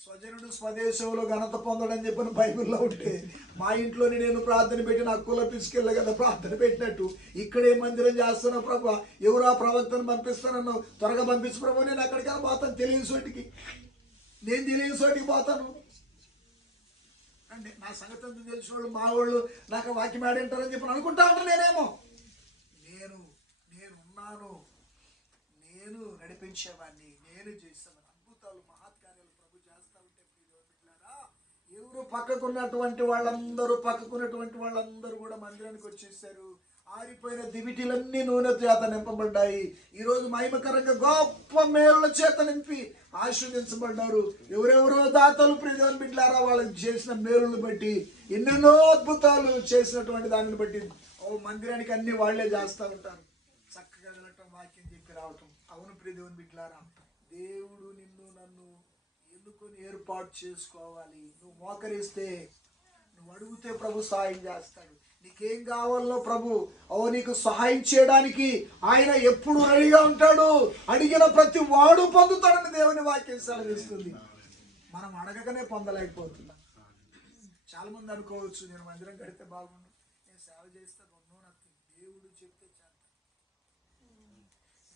స్వజనుడు స్వదేశంలో ఘనత పొందడని చెప్పిన బైబిల్లో ఉంటే మా ఇంట్లోని నేను ప్రార్థన పెట్టి నా కుల పిసుకెళ్ళ కదా ప్రార్థన పెట్టినట్టు ఇక్కడే మందిరం చేస్తున్నా ప్రభు, ఎవరు ఆ ప్రవక్తను పంపిస్తానన్నా త్వరగా పంపించు ప్రభు, నేను అక్కడికైనా పోతాను, తెలియని చోటికి పోతాను అంటే నా సంగతి అంతా తెలిసిన వాళ్ళు మా వాళ్ళు నాకు వాక్యం ఆడింటారని చెప్పి అనుకుంటా ఉంటాను. నేనేమో నేనున్నాను, నేను నడిపించేవాడిని, నేను చేస్తాను అద్భుతాలు మహత్కార్యాలు ప్రభు చేస్తా ఉంటే ఎవరు పక్కకున్నటువంటి వాళ్ళందరూ కూడా మందిరానికి వచ్చేసారు. ఆరిపోయిన దివిటీలన్నీ నూనె చేత నింపబడ్డాయి. ఈరోజు మహిమకరంగా గొప్ప మేలుల చేత నింపి ఆశీర్వదించబడ్డారు. ఎవరెవరో దాతలు ప్రియదేవుని బిడ్డలారా వాళ్ళకి చేసిన మేలును బట్టి, ఎన్నెన్నో అద్భుతాలు చేసినటువంటి దానిని బట్టి మందిరానికి అన్ని వాళ్లే చేస్తూ ఉంటారు. చక్కగా వెళ్ళటం, వాక్యం చెప్పి రావటం. అవును ప్రియదేవుని బిడ్డలారా, దేవుడు నిన్ను నన్ను ఎన్నుకొని ఏర్పాటు చేసుకోవాలి. నువ్వు మోకరిస్తే, నువ్వు అడిగితే ప్రభు సహాయం చేస్తాడు. నీకేం కావాలో ప్రభు నీకు సహాయం చేయడానికి ఆయన ఎప్పుడు రెడీగా ఉంటాడు. అడిగిన ప్రతి వాడు పొందుతాడని దేవుని వాక్యం సెలవిస్తుంది. మనం అడగకనే పొందలేకపోతున్నాం. చాలా మంది అనుకోవచ్చు, నేను మందిరం కడితే బాగుండు, నేను సేవ చేస్తే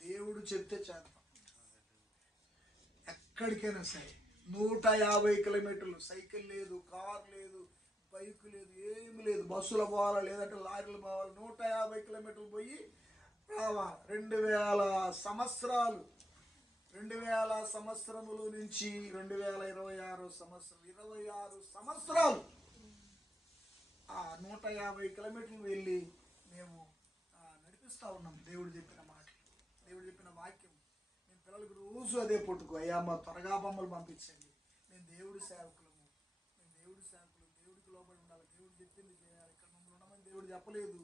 దేవుడు చెప్తే చేద్దాం. ఎక్కడికైనా సరే 150 కిలోమీటర్లు, సైకిల్ లేదు, కార్ లేదు, బైక్ లేదు, ఏమి లేదు, బస్సులో పోవాలా లేదంటే లారీలు పోవాలి, 150 కిలోమీటర్లు పోయి రావాలి. 2000 సంవత్సరముల నుంచి 2026 సంవత్సరం 26 సంవత్సరాలు 150 కిలోమీటర్లు వెళ్ళి మేము నడిపిస్తూ ఉన్నాం. దేవుడు చెప్పిన మాట, దేవుడు చెప్పిన వాక్యం పిల్లలకు రోజు అదే పుట్టుకో, అయ్యా మా త్వరగా బొమ్మలు పంపించండి, మేము దేవుడి సేవకులము, దేవుడికి లోబడి ఉండాలి, దేవుడు చెప్పింది చేయాలి, ఇక్కడ మమ్మల్ని ఉండమని దేవుడు చెప్పలేదు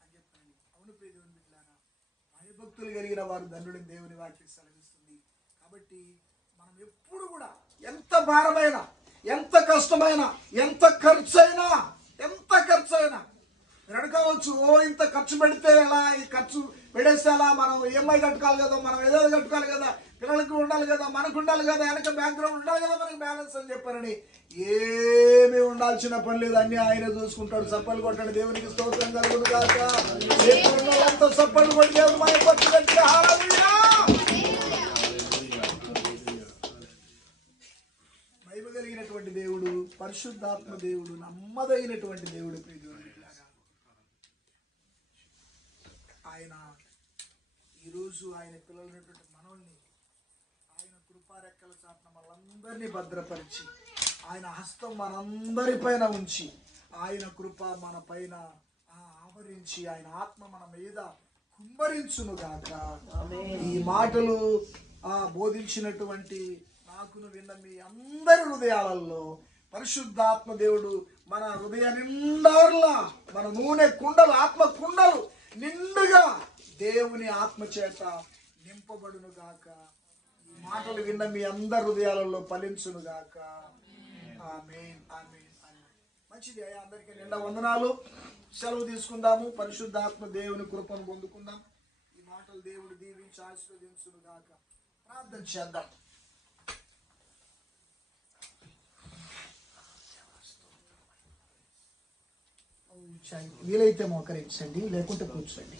అని చెప్పాను. అవును ప్రియ దేవుని బిడ్డలారా, భయభక్తులు కలిగిన వారు ధన్యుడని దేవుని వాక్యం సెలవిస్తుంది. కాబట్టి మనం ఎప్పుడు కూడా ఎంత భారమైనా, ఎంత కష్టమైనా, ఎంత ఖర్చైనా మీరు అడగవచ్చు, ఓ ఇంత ఖర్చు పెడితే ఎలా, ఈ ఖర్చు పెడేస్తే ఎలా, మనం ఈఎంఐ కట్టుకోవాలి కదా, మనం ఏదో కట్టుకోవాలి కదా, పిల్లలకి ఉండాలి కదా, మనకు ఉండాలి కదా, వెనక బ్యాక్గ్రౌండ్ ఉండాలి కదా, మనకి బ్యాలెన్స్ అని చెప్పారని ఏమీ ఉండాల్సిన పని లేదు, అన్ని ఆయన చూసుకుంటాడు. సప్పలు కొట్టండి, దేవునికి స్తోత్రం కలుగును గాక. అంత సప్పలు కొట్టి దేవుడు మహిమపరచుటకు హల్లెలూయా. మహిమ కలిగినటువంటి దేవుడు, పరిశుద్ధాత్మ దేవుడు, నమ్మదగినటువంటి దేవుడు. ఆయన ఈరోజు ఆయన పిల్లలైనటువంటి మనల్ని ఆయన కృపారెక్కల చాటున మనందరినీ భద్రపరిచి, ఆయన హస్తం మనందరి పైన ఉంచి, ఆయన కృప మన పైన ఆవరించి, ఆయన ఆత్మ మన మీద కుమ్మరించును గాక. ఈ మాటలు బోధించినటువంటి నాకును విన్న మీ అందరి హృదయాలలో పరిశుద్ధాత్మ దేవుడు మన హృదయ నిండార్లా, మన నూనె కుండలు, ఆత్మ కుండలు నిండుగా దేవుని ఆత్మ చేత నింపబడును గాక. ఈ మాటలు విన్న మీ అందరి హృదయాలలో ఫలించును గాక. ఆమేన్, ఆమేన్, ఆమేన్. మంచిది అయ్యా, అందరికీ నిండా వందనాలు. సెలవు తీసుకుందాము, పరిశుద్ధాత్మ దేవుని కృపను పొందుకుందాం. ఈ మాటలు దేవుడు దీవించి ఆశీర్వదించును గాక. ప్రార్థన చేద్దాం. వీలైతే మోకరించండి, లేకుంటే కూర్చోండి.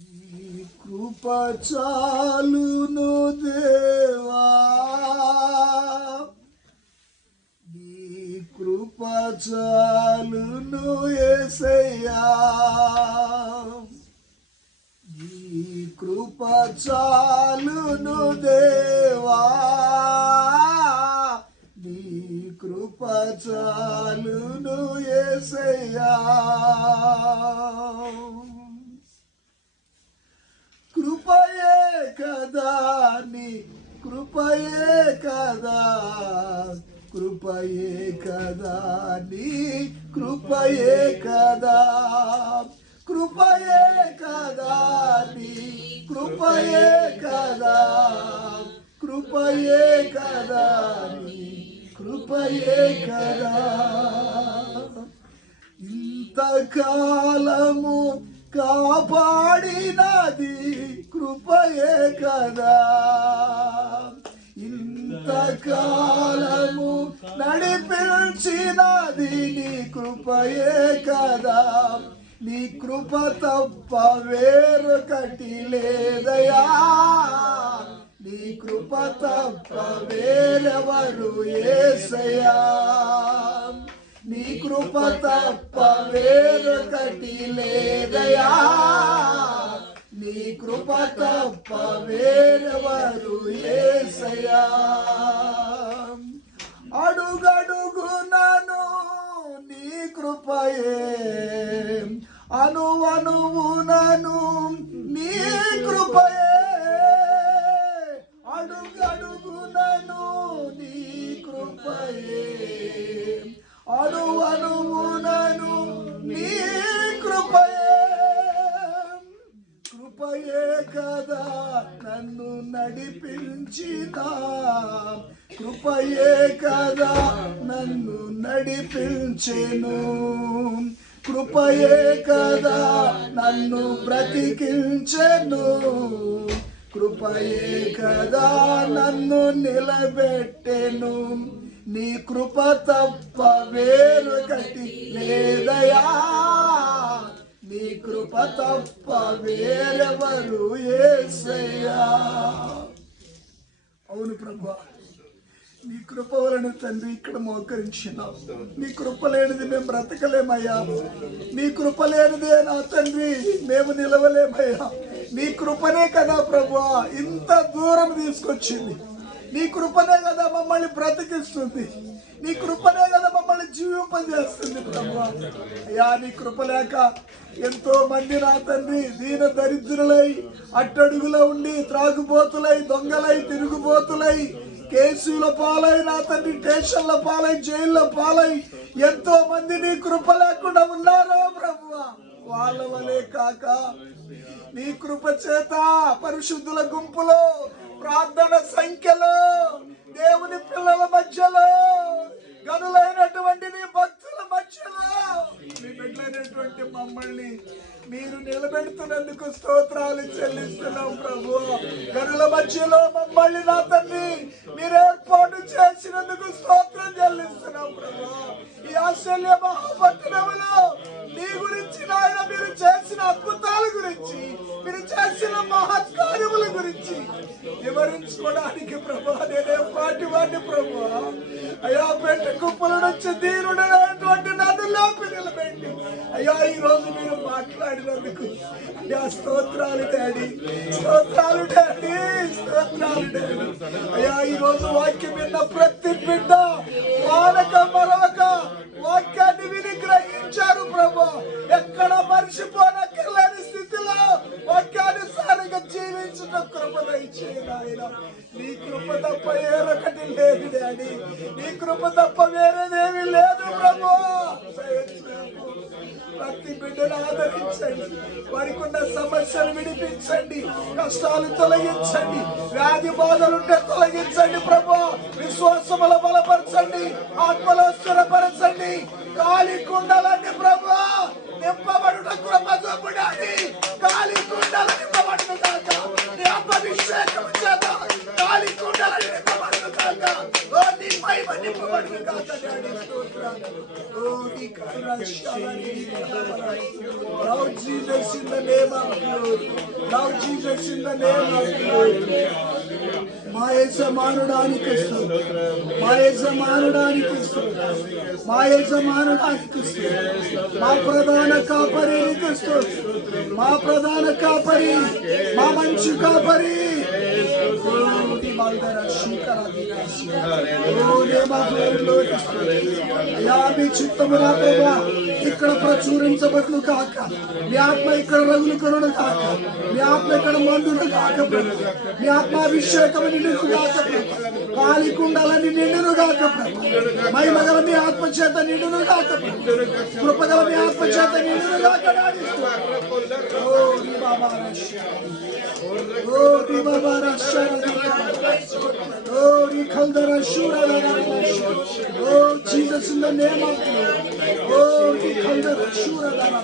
నీ కృప చాలును దేవా, నీ కృప చాలును యేసయ్యా, నీ కృప చాలును దేవా, నీ కృప చాలును యేసయ్యా. కృపయే కదా, నీ కృపయే కదా, కృపయే కదా, నీ కృపయే కదా, కృపయే కదా, నీ కృపయే కదా, కృపయే కదా, నీ కృపయే కదా. ఇంతకాలము కాపాడినది కృపయే కదా, ఇంతకాలము నడిపించినది నీ కృపయే కదా. నీ కృప తప్ప వేరొకటి లేదయా, నీ కృప తప్ప వేరెవరు యేసయ్యా, నీ కృప తప్ప వేరొకటి లేదయా, నీ కృప తప్ప వేరెవరు యేసయ్యా. అడుగడుగునను నీ కృపయే, అనువనువునను నీ కృపయే, అడుగడుగునను నీ కృపయే, అనువనువునను నీ కృపయే. కృపయే కదా నన్ను నడిపించిన, కృపయే కదా నన్ను నడిపించెను, కృపయే కదా నన్ను బ్రతికించెను, కృపయే కదా నన్ను నిలబెట్టెను. నీ కృప తప్ప వేరొకటి లేదయా, నీ కృప తప్ప వేరెవరు యేసయ్యా. అవును ప్రభువా, నీ కృప వలన తండ్రి ఇక్కడ మోకరించినావు. నీ కృప లేనిది మేము బ్రతకలేమయ్యా, నీ కృప లేనిదే నా తండ్రి మేము నిలవలేమయ్యా. నీ కృపనే కదా ప్రభువా ఇంత దూరం తీసుకొచ్చింది, నీ కృపనే కదా మమ్మల్ని బ్రతికిస్తుంది, నీ కృపనే కదా మమ్మల్ని మమ్మల్ని జీవింపజేస్తుంది ప్రభు. అయ్యా నీ కృప లేక ఎంతో మంది నా తండ్రి దీన దరిద్రులై అట్టడుగులో ఉండి త్రాగుబోతులై దొంగలై తిరుగుబోతులై కేసుల పాలై నా తండ్రి స్టేషన్ల పాలై జైళ్ళ పాలై ఎంతో మంది నీ కృప లేకుండా ఉన్నారో ప్రభువా. వాళ్ళ వలే కాక నీ కృప చేత పరిశుద్ధుల గుంపులో ప్రార్థన సంఖ్యలో దేవుని పిల్లల మధ్యలో గనులైనటువంటి నీ భక్తుల మధ్యలో నీ బిడ్డలైనటువంటి మమ్మల్ని మీరు నిలబెడుతున్నందుకు స్తోత్రాలు చెల్లిస్తున్నాం ప్రభు. గనుల మధ్యలో మమ్మల్ని నా తండ్రి మీరు ఏర్పాటు చేసినందుకు స్తోత్రం చెల్లిస్తున్నాం ప్రభు. ఈ ఆశ్చర్య మహాపట్టణంలో నీ గురించి నాయన మీరు చేసిన అద్భుతాల గురించి మీరు చేసిన మహత్కార్యముల గురించి వివరించుకోవడానికి ప్రభు నేనే పాటి వాడిని ప్రభు. అయ్యా పెట్ట కుప్పల నుంచి దీనుడైనటువంటి నన్ను లేపి నిలబెట్టి అయ్యా ఈ రోజు మీరు మాట్లాడినందుకు అయ్యా స్తోత్రాలు డాడీ, స్తోత్రాలు డాడీ, స్తోత్రాలు డాడీ. అయ్యా ఈ రోజు వాక్యం విన్న ప్రతి బిడ్డ మానక మరొక వాక్యాన్ని విని గ్రహించారు ప్రభు. ఎక్కడ మర్చిపోనక్కర్లేని స్థితిలో వాక్యానుసారంగా జీవించుట కృప దయచేయండి ఆయన. నీ కృప తప్ప ఏరొకటి లేదు డాడీ, నీ కృప తప్ప వేరేదేమీ లేదు ప్రభు. ప్రతి బిడ్డను ఆదరించండి, వారికి ఉన్న సమస్యలు విడిపించండి, కష్టాలు తొలగించండి, వ్యాధి బాధలుంటే తొలగించండి ప్రభు. విశ్వాసముల బలపరచండి, ఆత్మలో స్థిరపరచండి. కాలి కుండలన్నీ ప్రభు నింపబడుట కృప చూపుడాలి. కాలి కుండలు నింపబడును కాక, నీ అభిషేకం చేత కాలి కుండలు నింపబడును కాక, ఓ నీ మహిమ నింపబడును కాక డాడీ స్తోత్రాలు. ఓ నీ కరుణాశాలని Lord Jesus in the name of glory, Lord Jesus in the name of glory. మా యజమానుడానికి స్తోత్రం, మా యజమానుడానికి స్తోత్రం, మా యజమానుడానికి స్తోత్రం, మా ప్రధాన కాపరికి స్తోత్రం, మా ప్రధాన కాపరి, మా మంచి కాపరి. మీ చిత్తము నా ప్రభా ఇక్కడ ప్రచురించబడును కాక, మీ ఆత్మ ఇక్కడ రగులు కొనుడు కాక, మీ ఆత్మ ఇక్కడ మండును కాక, మీ ఆత్మాభిషేకం నిండును కాక, కాలి కుండాలని నిండును కాక, మహిమగల మీ ఆత్మ చేత నిండును కాక, కృపగల మీ ఆత్మ చేత నిండును కాక. Oh Jesus in the name of God. Oh the thunder shura dana.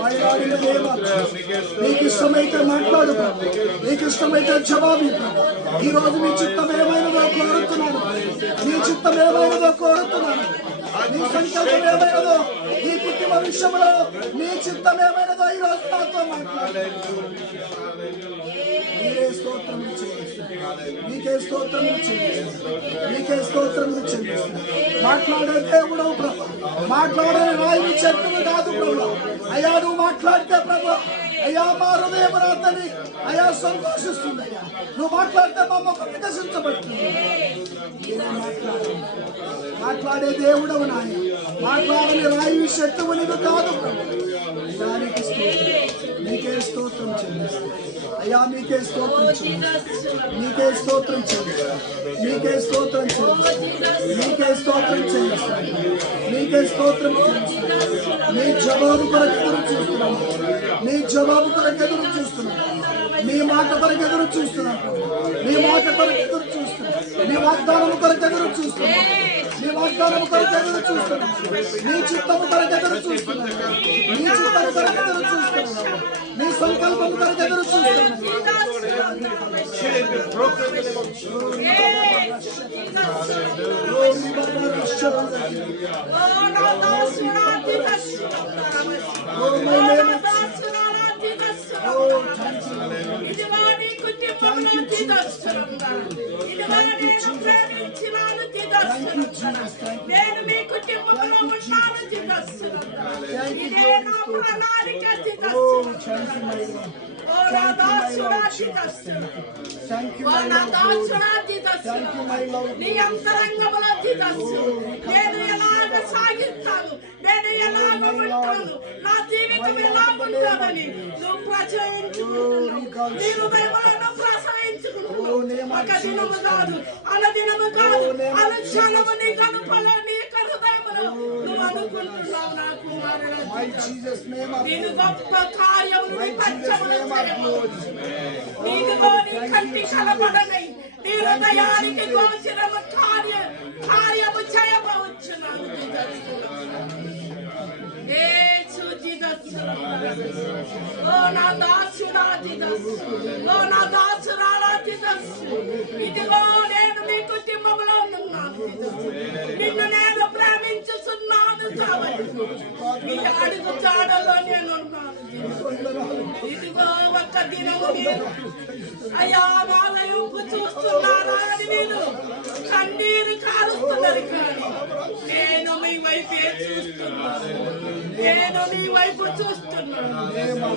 My Lord in the name of Jesus. నీకు ఇష్టమైతే మాట్లాడు, నీకు ఇష్టమైతే జవాబు. ఈ రోజు మీ చిత్తం ఏమైనదో కోరుతున్నాను, నీ చిత్తం ఏమైనదో కోరుతున్నాను, నీ సంకల్పం ఏమైనదో, నీ కుటుంబ విషయంలో నీ చిత్తం ఏమైనదో ఈ రోజు నాతో మాట్లాడు. నీకే స్తోత్రం నీకే స్తోత్రం నీకే స్తోత్రం మాట్లాడే దేవుడవు ప్రభు, మాట్లాడే రాయి చెట్టును కాదు ప్రభు. అయ్యా నువ్వు మాట్లాడితే ప్రభు అయ్యా మా హృదయం రాతని అయ్యా సంతోషిస్తుంది. అయ్యా నువ్వు మాట్లాడితే మా ముఖం వికసించబడుతుంది. మాట్లాడే దేవుడవు నాయ, మాట్లాడని రాయి శక్తువు నీకు కాదు ప్రభు. దానికి నీకే స్తోత్రం చెల్లిస్తాను అయ్యా, నీకే స్తోత్రం చెల్లిస్తాను, నీకే స్తోత్రం చెల్లిస్తాను, నీకే స్తోత్రం చెల్లిస్తాను, నీకే స్తోత్రం చెల్లిస్తాను, నీకే స్తోత్రం చెల్లిస్తాను. నీ జవాబు కొరకు ఎదురు చూస్తున్నాను, నీ జవాబు కొరకు ఎదురు చూస్తున్నాను, నీ మాట కొరకు ఎదురు చూస్తున్నాను, నీ మాట కొరకు ఎదురు చూస్తున్నాను, నీ వాగ్దానం కొరకు ఎదురు చూస్తున్నాను, నీ వాగ్దానం కొరకు ఎదురు చూస్తున్నాను, నీ చిత్తము కొరకు ఎదురు చూస్తున్నాను, నీ చిత్తము కొరకు ఎదురు చూస్తున్నాను, నీ సంకల్పం కొరకు ఎదురు చూస్తున్నాను. నేను మీ కుటుంబంలో ఉన్నాను తిదస్సును. ఇదే నా ప్రణాళిక తిదస్సును. ఓ Thank you, my Lord Jesus. Thank you, my Lord. Thank you, my Lord. నీ అంతరంగములో దిగచ్చు. నేను ఎలాగ సాగిస్తాను, నేను ఎలాగ ఉంటాను, నా జీవితం ఎలా ఉంటుందని నువ్వు ప్రచయించుకుంటున్నావు. నీ హృదయములను ప్రసవించుకుంటున్నావు. ఒక దినము కాదు, అనదినము కాదు, అనుక్షణము నీ కనుపలో నీ హృదయములో నువ్వు అనుకుంటున్నావు. నా కుమారుడు నేను గొప్ప కార్యములు నీ పచ్చములు నీకు నీ కంటి కలపడనై నీ హృదయానికి గోచర కార్యము చేయబోచున్నాను. ఓ నా దాసుడా దిదస్సు, ఓ నా దాసురాలా దిదస్సు, ఇదిగో నేను నీ కుటుంబంలో ఉన్నాను. నిన్ను నేను ప్రేమించుతున్నాను కాబట్టి నీ అడుగు జాడలో నేను ఉన్నాను. ఇదిగో ఒక్క దినము నేను అయ్యా నా వైపు చూస్తున్నారా అని మీరు కన్నీరు కారుస్తున్నారు, కానీ నేను మీ వైపే చూస్తున్నాను. నేను నీ వైపు చూస్తున్నాను.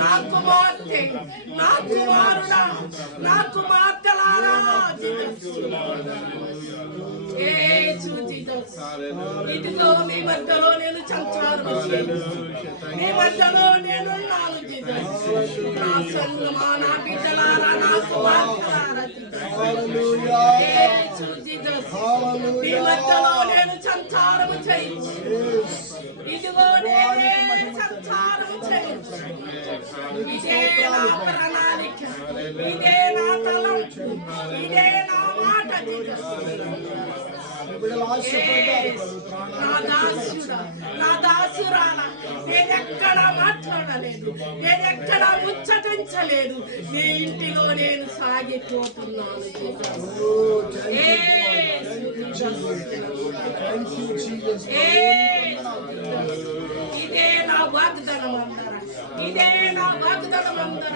నా కుమార్తె, నా కుమారుడా, నా కుమార్తెలారా ఇదిగో మీ మధ్యలో నేను సంచారం మీ మధ్యలో నేను నా సంగమా, నా బిడ్డలారా, నా కుమార్తెలారా మీ మధ్యలో నేను సంచారం చేయించి ఇదిగో నేనే సంచారం చేయించి ఇదే నా ప్రణాళిక, ఇదే నా తలంపు, ఇదే నా మాట. నా దాసుడా, నా దాసురాలా, నేనెక్కడ మాట్లాడలేదు, నేనెక్కడ ముచ్చటించలేదు. నీ ఇంటిలో నేను సాగిపోతున్నాను. ఇదే నా వాగ్దానం అందర, ఇదే నా వాగ్దానం అందర.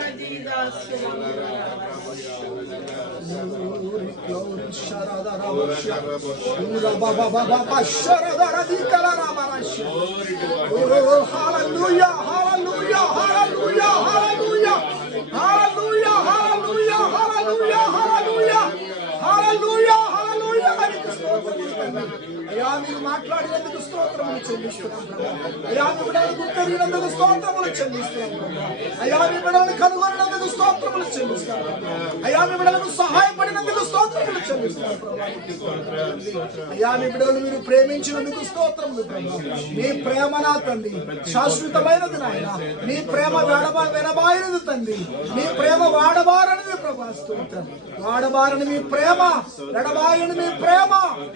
Hallelujah, hallelujah, hallelujah, hallelujah, hallelujah, hallelujah, hallelujah, hallelujah, hallelujah, hallelujah. అయ్యా మీరు మాట్లాడినందుకు స్తోత్రములు చెల్లిస్తున్నాం. అయ్యా మీ బిడ్డలకు ఉత్తరినందుకు స్తోత్రములు చెల్లిస్తున్నాం. అయ్యా మీ బిడ్డలను కనుగొనినందుకు స్తోత్రములు చెల్లిస్తున్నాం. అయ్యా మీ బిడ్డలకు సహాయపడినందుకు స్తోత్రములు చెల్లిస్తున్నాం. అయ్యా మీ బిడ్డలను మీరు ప్రేమించినందుకు స్తోత్రములు. మీ ప్రేమ నా తండ్రి శాశ్వతమైనది నాయన. మీ ప్రేమ వెనబారినది తండ్రి. మీ ప్రేమ వాడబారనిది ప్రభా. స్తోత్రం. వాడబారని మీ ప్రేమ, ఎడబాయని మీ ప్రేమ,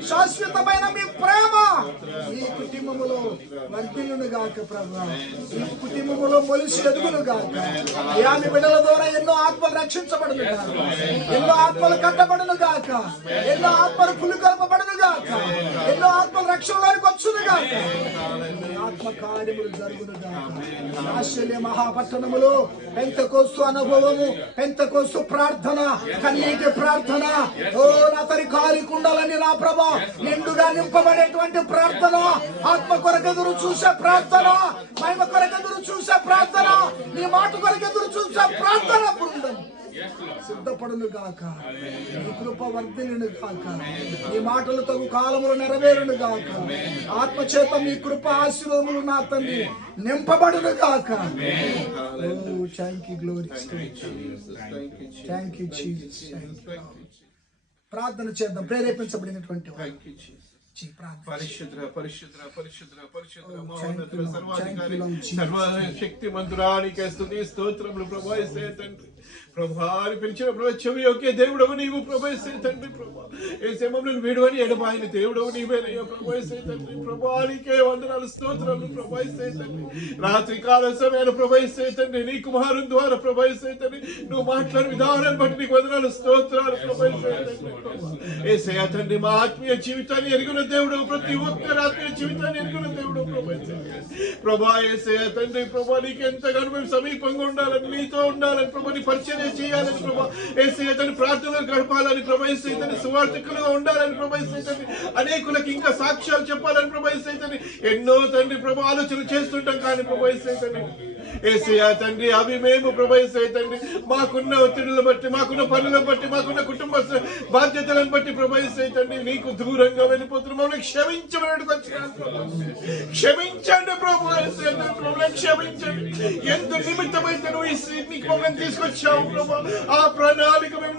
శాశ్వతమైన మీ ప్రేమ ఈ కుటుంబములో వర్ధిల్లును గాక ప్రభా. ఈ కుటుంబములో మొలిసి ఎదుగును గాక. అయ్యా మీ బిడ్డల ద్వారా ఎన్నో ఆత్మలు రక్షించబడును గాక, ఎన్నో ఆత్మలు కట్టబడును గాక, ఎన్నో ఆత్మలు పులికొల్పబడును గాక, ఎన్నో ఆత్మలు రక్షణలోనికి వచ్చును గాక. ఆత్మ కార్యములు జరుగును గాక. ఆశ్చర్య మహాపట్టణములో పెంతెకోస్తు అనుభవము, పెంతెకోస్తు ప్రార్థన, కన్నీటి ప్రార్థన, ఓ నా తరి కాలి కుండలని నా ప్రభా నిండుగా నింపబడేటువంటి ప్రార్థన, ఆత్మ కొరకెదురు చూసే ప్రార్థన, మహిమ కొరకెదురు చూసే ప్రార్థన, నీ మాట కొరకెదురు చూసే ప్రార్థన బృందం సిద్ధపడును గాక. నీ కృప వర్ధిల్లును గాక. నీ మాటలు తగు కాలములు నెరవేరును గాక. ఆత్మచేత మీ కృప ఆశీర్వాదములు నా తండ్రి నింపబడును గాక. Thank you, glory, thank you Jesus. ప్రార్థన చేద్దాం. ప్రేరేపించబడినటువంటి పరిశుద్ర పరిశుద్ర పరిశుద్ర పరిశుద్ర మహోన్నతుల సర్వాధికారి సర్వశక్తిమంతురానికి స్తుతి స్తోత్రములు ప్రభా. తండ్రి ప్రభాని పిలిచిన ప్రభా చెవి ఒకే దేవుడవు నీవు ప్రభా. తండ్రి ప్రభా ఏ సమయంలో వీడువని ఎడబాయిన దేవుడవు నీవేనయ్యా ప్రభా. తండ్రి ప్రభానికే వందనాలు స్తోత్రాలు ప్రభా. తండ్రి రాత్రి కాల సమయాన్ని ప్రభా తండ్రి నీ కుమారుని ద్వారా ప్రభా తండ్రి నువ్వు మాట్లాడిన విధానాన్ని బట్టి నీకు వందనాలు స్తోత్రాలు ప్రభా. తండ్రి ఏసయ్యా తండ్రి మా ఆత్మీయ జీవితాన్ని ఎరుగున దేవుడు, ప్రతి ఒక్కరి ఆత్మీయ జీవితాన్ని ఎరుగున్న దేవుడు ప్రభా యేసయ్య తండ్రి ప్రభా నీకు ఎంతగానో మేము సమీపంగా ఉండాలని, నీతో ఉండాలని ప్రభా, నీ పరిచర్య చేయాలని ప్రభా యేసయ్య తండ్రి, ప్రార్థనలు గడపాలని ప్రభా యేసయ్య తండ్రి, సువార్థికులుగా ఉండాలని ప్రభా యేసయ్య తండ్రి, అనేకులకు ఇంకా సాక్ష్యాలు చెప్పాలని ప్రభా యేసయ్య తండ్రి, ఎన్నో తండ్రి ప్రభా ఆలోచనలు చేస్తుంటాం కానీ ప్రభా యేసయ్య తండ్రి యేసయ్య తండ్రి అవి మేము ప్రభా యేసయ్య తండ్రి మాకున్న ఒత్తిడులను బట్టి, మాకున్న పనులను బట్టి, మాకున్న కుటుంబ బాధ్యతలను బట్టి ప్రభా యేసయ్య తండ్రి నీకు దూరంగా వెళ్ళిపోతున్నాం. మమ్మల్ని క్షమించమని వచ్చినాను ప్రభా, క్షమించండి ప్రభా యేసయ్య తండ్రి, మమ్మల్ని క్షమించండి. ఎంత నిమిత్తమైతే నువ్వు ఈ స్థితికి మమ్మల్ని తీసుకొచ్చావు ప్రభా, ఆ ప్రణాళిక మేము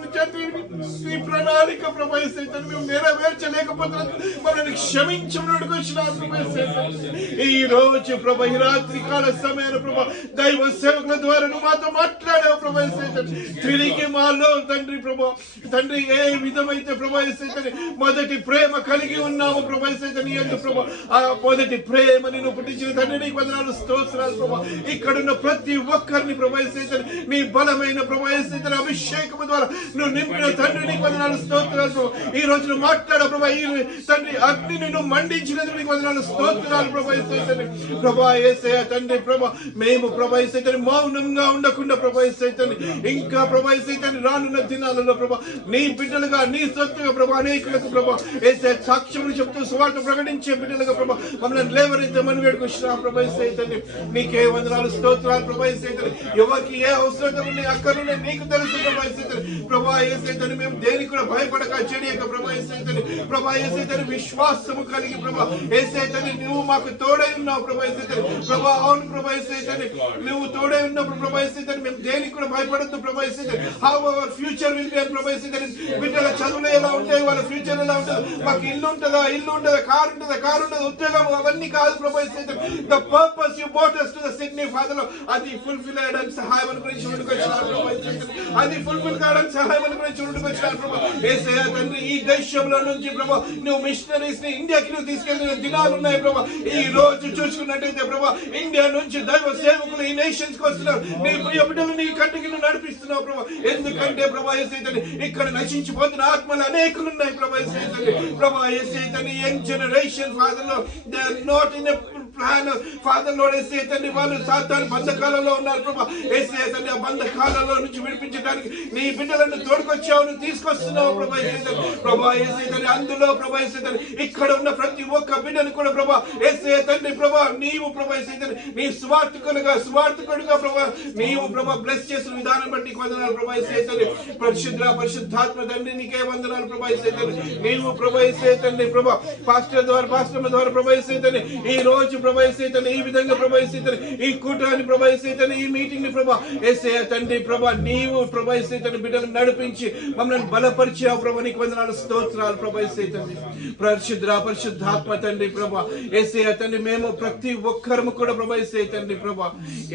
ఈ ప్రణాళిక ప్రభా యేసయ్య తండ్రి మేము నెరవేర్చలేకపోతున్నాం, మమ్మల్ని క్షమించమని వచ్చినాను ప్రభా యేసయ్య తండ్రి. ఈ రోజు ప్రభా ఈ రాత్రి కాల సమయాన ప్రభా దైవ సేవకుల ద్వారా నువ్వు మాతో మాట్లాడావు ప్రభా యేసయ్య తండ్రి. తిరిగి మాలో తండ్రి ప్రభా తండ్రి ఏ విధమైతే ప్రభా యేసయ్య తండ్రి మొదటి ప్రేమ కలిగి ఉన్నాము ప్రభా యేసయ్య తండ్రి ఎందుకు ప్రభా, ఆ మొదటి ప్రేమని నువ్వు పుట్టించిన తండ్రి నీకు వందనాలు స్తోత్రాలు ప్రభా. ఇక్కడున్న ప్రతి ఒక్కరిని ప్రభా యేసయ్య తండ్రి నీ బలమైన ప్రభా యేసయ్య తండ్రి అభిషేకము ద్వారా నువ్వు నింపిన తండ్రి నీకు వందనాలు స్తోత్రాలు ప్రభా. ఈ రోజు నువ్వు మాట్లాడ ప్రభా, ఈ తండ్రి అగ్నిని నువ్వు మండించినందుకు నీకు వందనాలు స్తోత్రాలు ప్రభా యేసయ్య తండ్రి. ప్రభా యేసయ్య తండ్రి ప్రభా మేము ప్రభా యేసయ్య తండ్రి మౌనంగా ఉండకుండా ప్రభా యేసయ్య తండ్రి ఇంకా ప్రభా యేసయ్య తండ్రి రానున్న దినాలలో ప్రభా నీ బిడ్డలుగా, నీ సొత్తుగా ప్రభా అనేకులకు ప్రభా యేసయ్య సాక్ష్యములు చెప్తూ సువార్త ప్రకటించే బిడ్డలుగా ప్రభా మమ్మల్ని లేవనెత్తమని వేడుకొచ్చినా ప్రభా యేసయ్య తండ్రి. నీకే వందనాలు స్తోత్రాలు ప్రభా యేసయ్య తండ్రి. ఎవరికి ఏ అవసరం ఉన్నాయి అక్కడున్నాయి నీకు తెలుసు ప్రభా యేసయ్య తండ్రి. ప్రభా యేసయ్య తండ్రి మేము దేనికి కూడా భయపడక చెడియక ప్రభా యేసయ్య తండ్రి, ప్రభా యేసయ్య తండ్రి విశ్వాసము కలిగి ప్రభా యేసయ్య తండ్రి నువ్వు మాకు తోడై ఉన్నావు ప్రభా యేసయ్య తండ్రి. ప్రభా అవును ప్రభా యేసయ్య తండ్రి నువ్వు తోడై ఉన్నప్పుడు ప్రభా యేసయ్య తండ్రి మేము దేనికి కూడా భయపడద్దు ప్రభా యేసయ్య తండ్రి. How our future will be అని ప్రభా యేసయ్య తండ్రి. బిడ్డల చదువులు ఎలా ఉంటాయి, వాళ్ళ ఫ్యూచర్ ఎలా ఉంటుంది, మాకు ఇల్లు ఉంటుందా, కారు ఉంటుందా, ఉద్యోగం అవన్నీ కాదు ప్రభా యేసయ్య తండ్రి. The purpose you boat us to the Sydney Father అది ఫుల్ఫిల్ అయ్యడానికి సహాయం అనుగ్రహించి ఉండుకొచ్చినారు ప్రభా యేసయ్య తండ్రి. అది ఫుల్ఫిల్ కావడానికి సహాయం అనుగ్రహించి ఉండుకొచ్చినారు ప్రభా యేసయ్య తండ్రి. ఈ దేశంలో నుంచి ప్రభా నువ్వు మిషనరీస్ ని ఇండియాకి నువ్వు తీసుకెళ్లిన దినాలు ఉన్నాయి ప్రభా. ఈ రోజు చూసుకున్నట్టయితే ప్రభా ఇండియా నుంచి దైవ సేవకులు ఈ నేషన్స్ కి వస్తున్నారు. నీ ప్రియ బిడ్డలు నీ కంటికి నువ్వు నడిపిస్తున్నావు ప్రభా. ఎందుకంటే ప్రభా యేసయ్య తండ్రి ఇక్కడ నశించిపోతున్న ఆత్మలు అనేకులు ఉన్నాయి ప్రభా యేసయ్య తండ్రి. ప్రభా యేసయ్య తండ్రి యంగ్ జనరేషన్ ఫాదర్ లో they are not in a plan father లో యేసయ్య తండ్రి వాళ్ళు సాతాను బంధకాలలో ఉన్నారు ప్రభా యేసయ్య తండ్రి. ఆ బంధకాలలో నుంచి విడిపించడానికి నీ బిడ్డలను తోడుకొచ్చావు, నువ్వు తీసుకొస్తున్నావు ప్రభా యేసయ్య తండ్రి. ప్రభా యేసయ్య తండ్రి అందులో ప్రభా యేసయ్య తండ్రి ఇక్కడ ఉన్న ప్రతి ఒక్క బిడ్డను కూడా ప్రభా యేసయ్య తండ్రి ప్రభా నీవు ప్రభా యేసయ్య తండ్రి నీ స్వార్థకుడుగా ప్రభా నీవు ప్రభా బ్లెస్ చేసిన విధానం బట్టి నీకు వందనాలు ప్రభా యేసయ్య తండ్రి. పరిశుద్ధాత్మ తండ్రి నీకే వందనాలు ప్రభా యేసయ్య తండ్రి. నీవు ప్రభా యేసయ్య తండ్రి ప్రభా పాస్టర్ ద్వారా ప్రభా యేసయ్య తండ్రి ఈ రోజు ప్రభా యేసయ్య తండ్రి ఈ విధంగా ప్రభా యేసయ్య తండ్రి ఈ కూటాన్ని ప్రభా యేసయ్య తండ్రి ఈ మీటింగ్ ని ప్రభా యేసయ్య తండ్రి ప్రభా నీవు ప్రభా యేసయ్య తండ్రి బిడ్డలను నడిపించి మమ్మల్ని బలపరిచావు ప్రభా నీకు వందనాలు స్తోత్రాలు ప్రభా యేసయ్య తండ్రి. పరిశుద్ధాత్మ తండ్రి ప్రభా యేసయ్య తండ్రి మేము ప్రతి ఒక్కరము కూడా ప్రభా యేసయ్య తండ్రి ప్రభా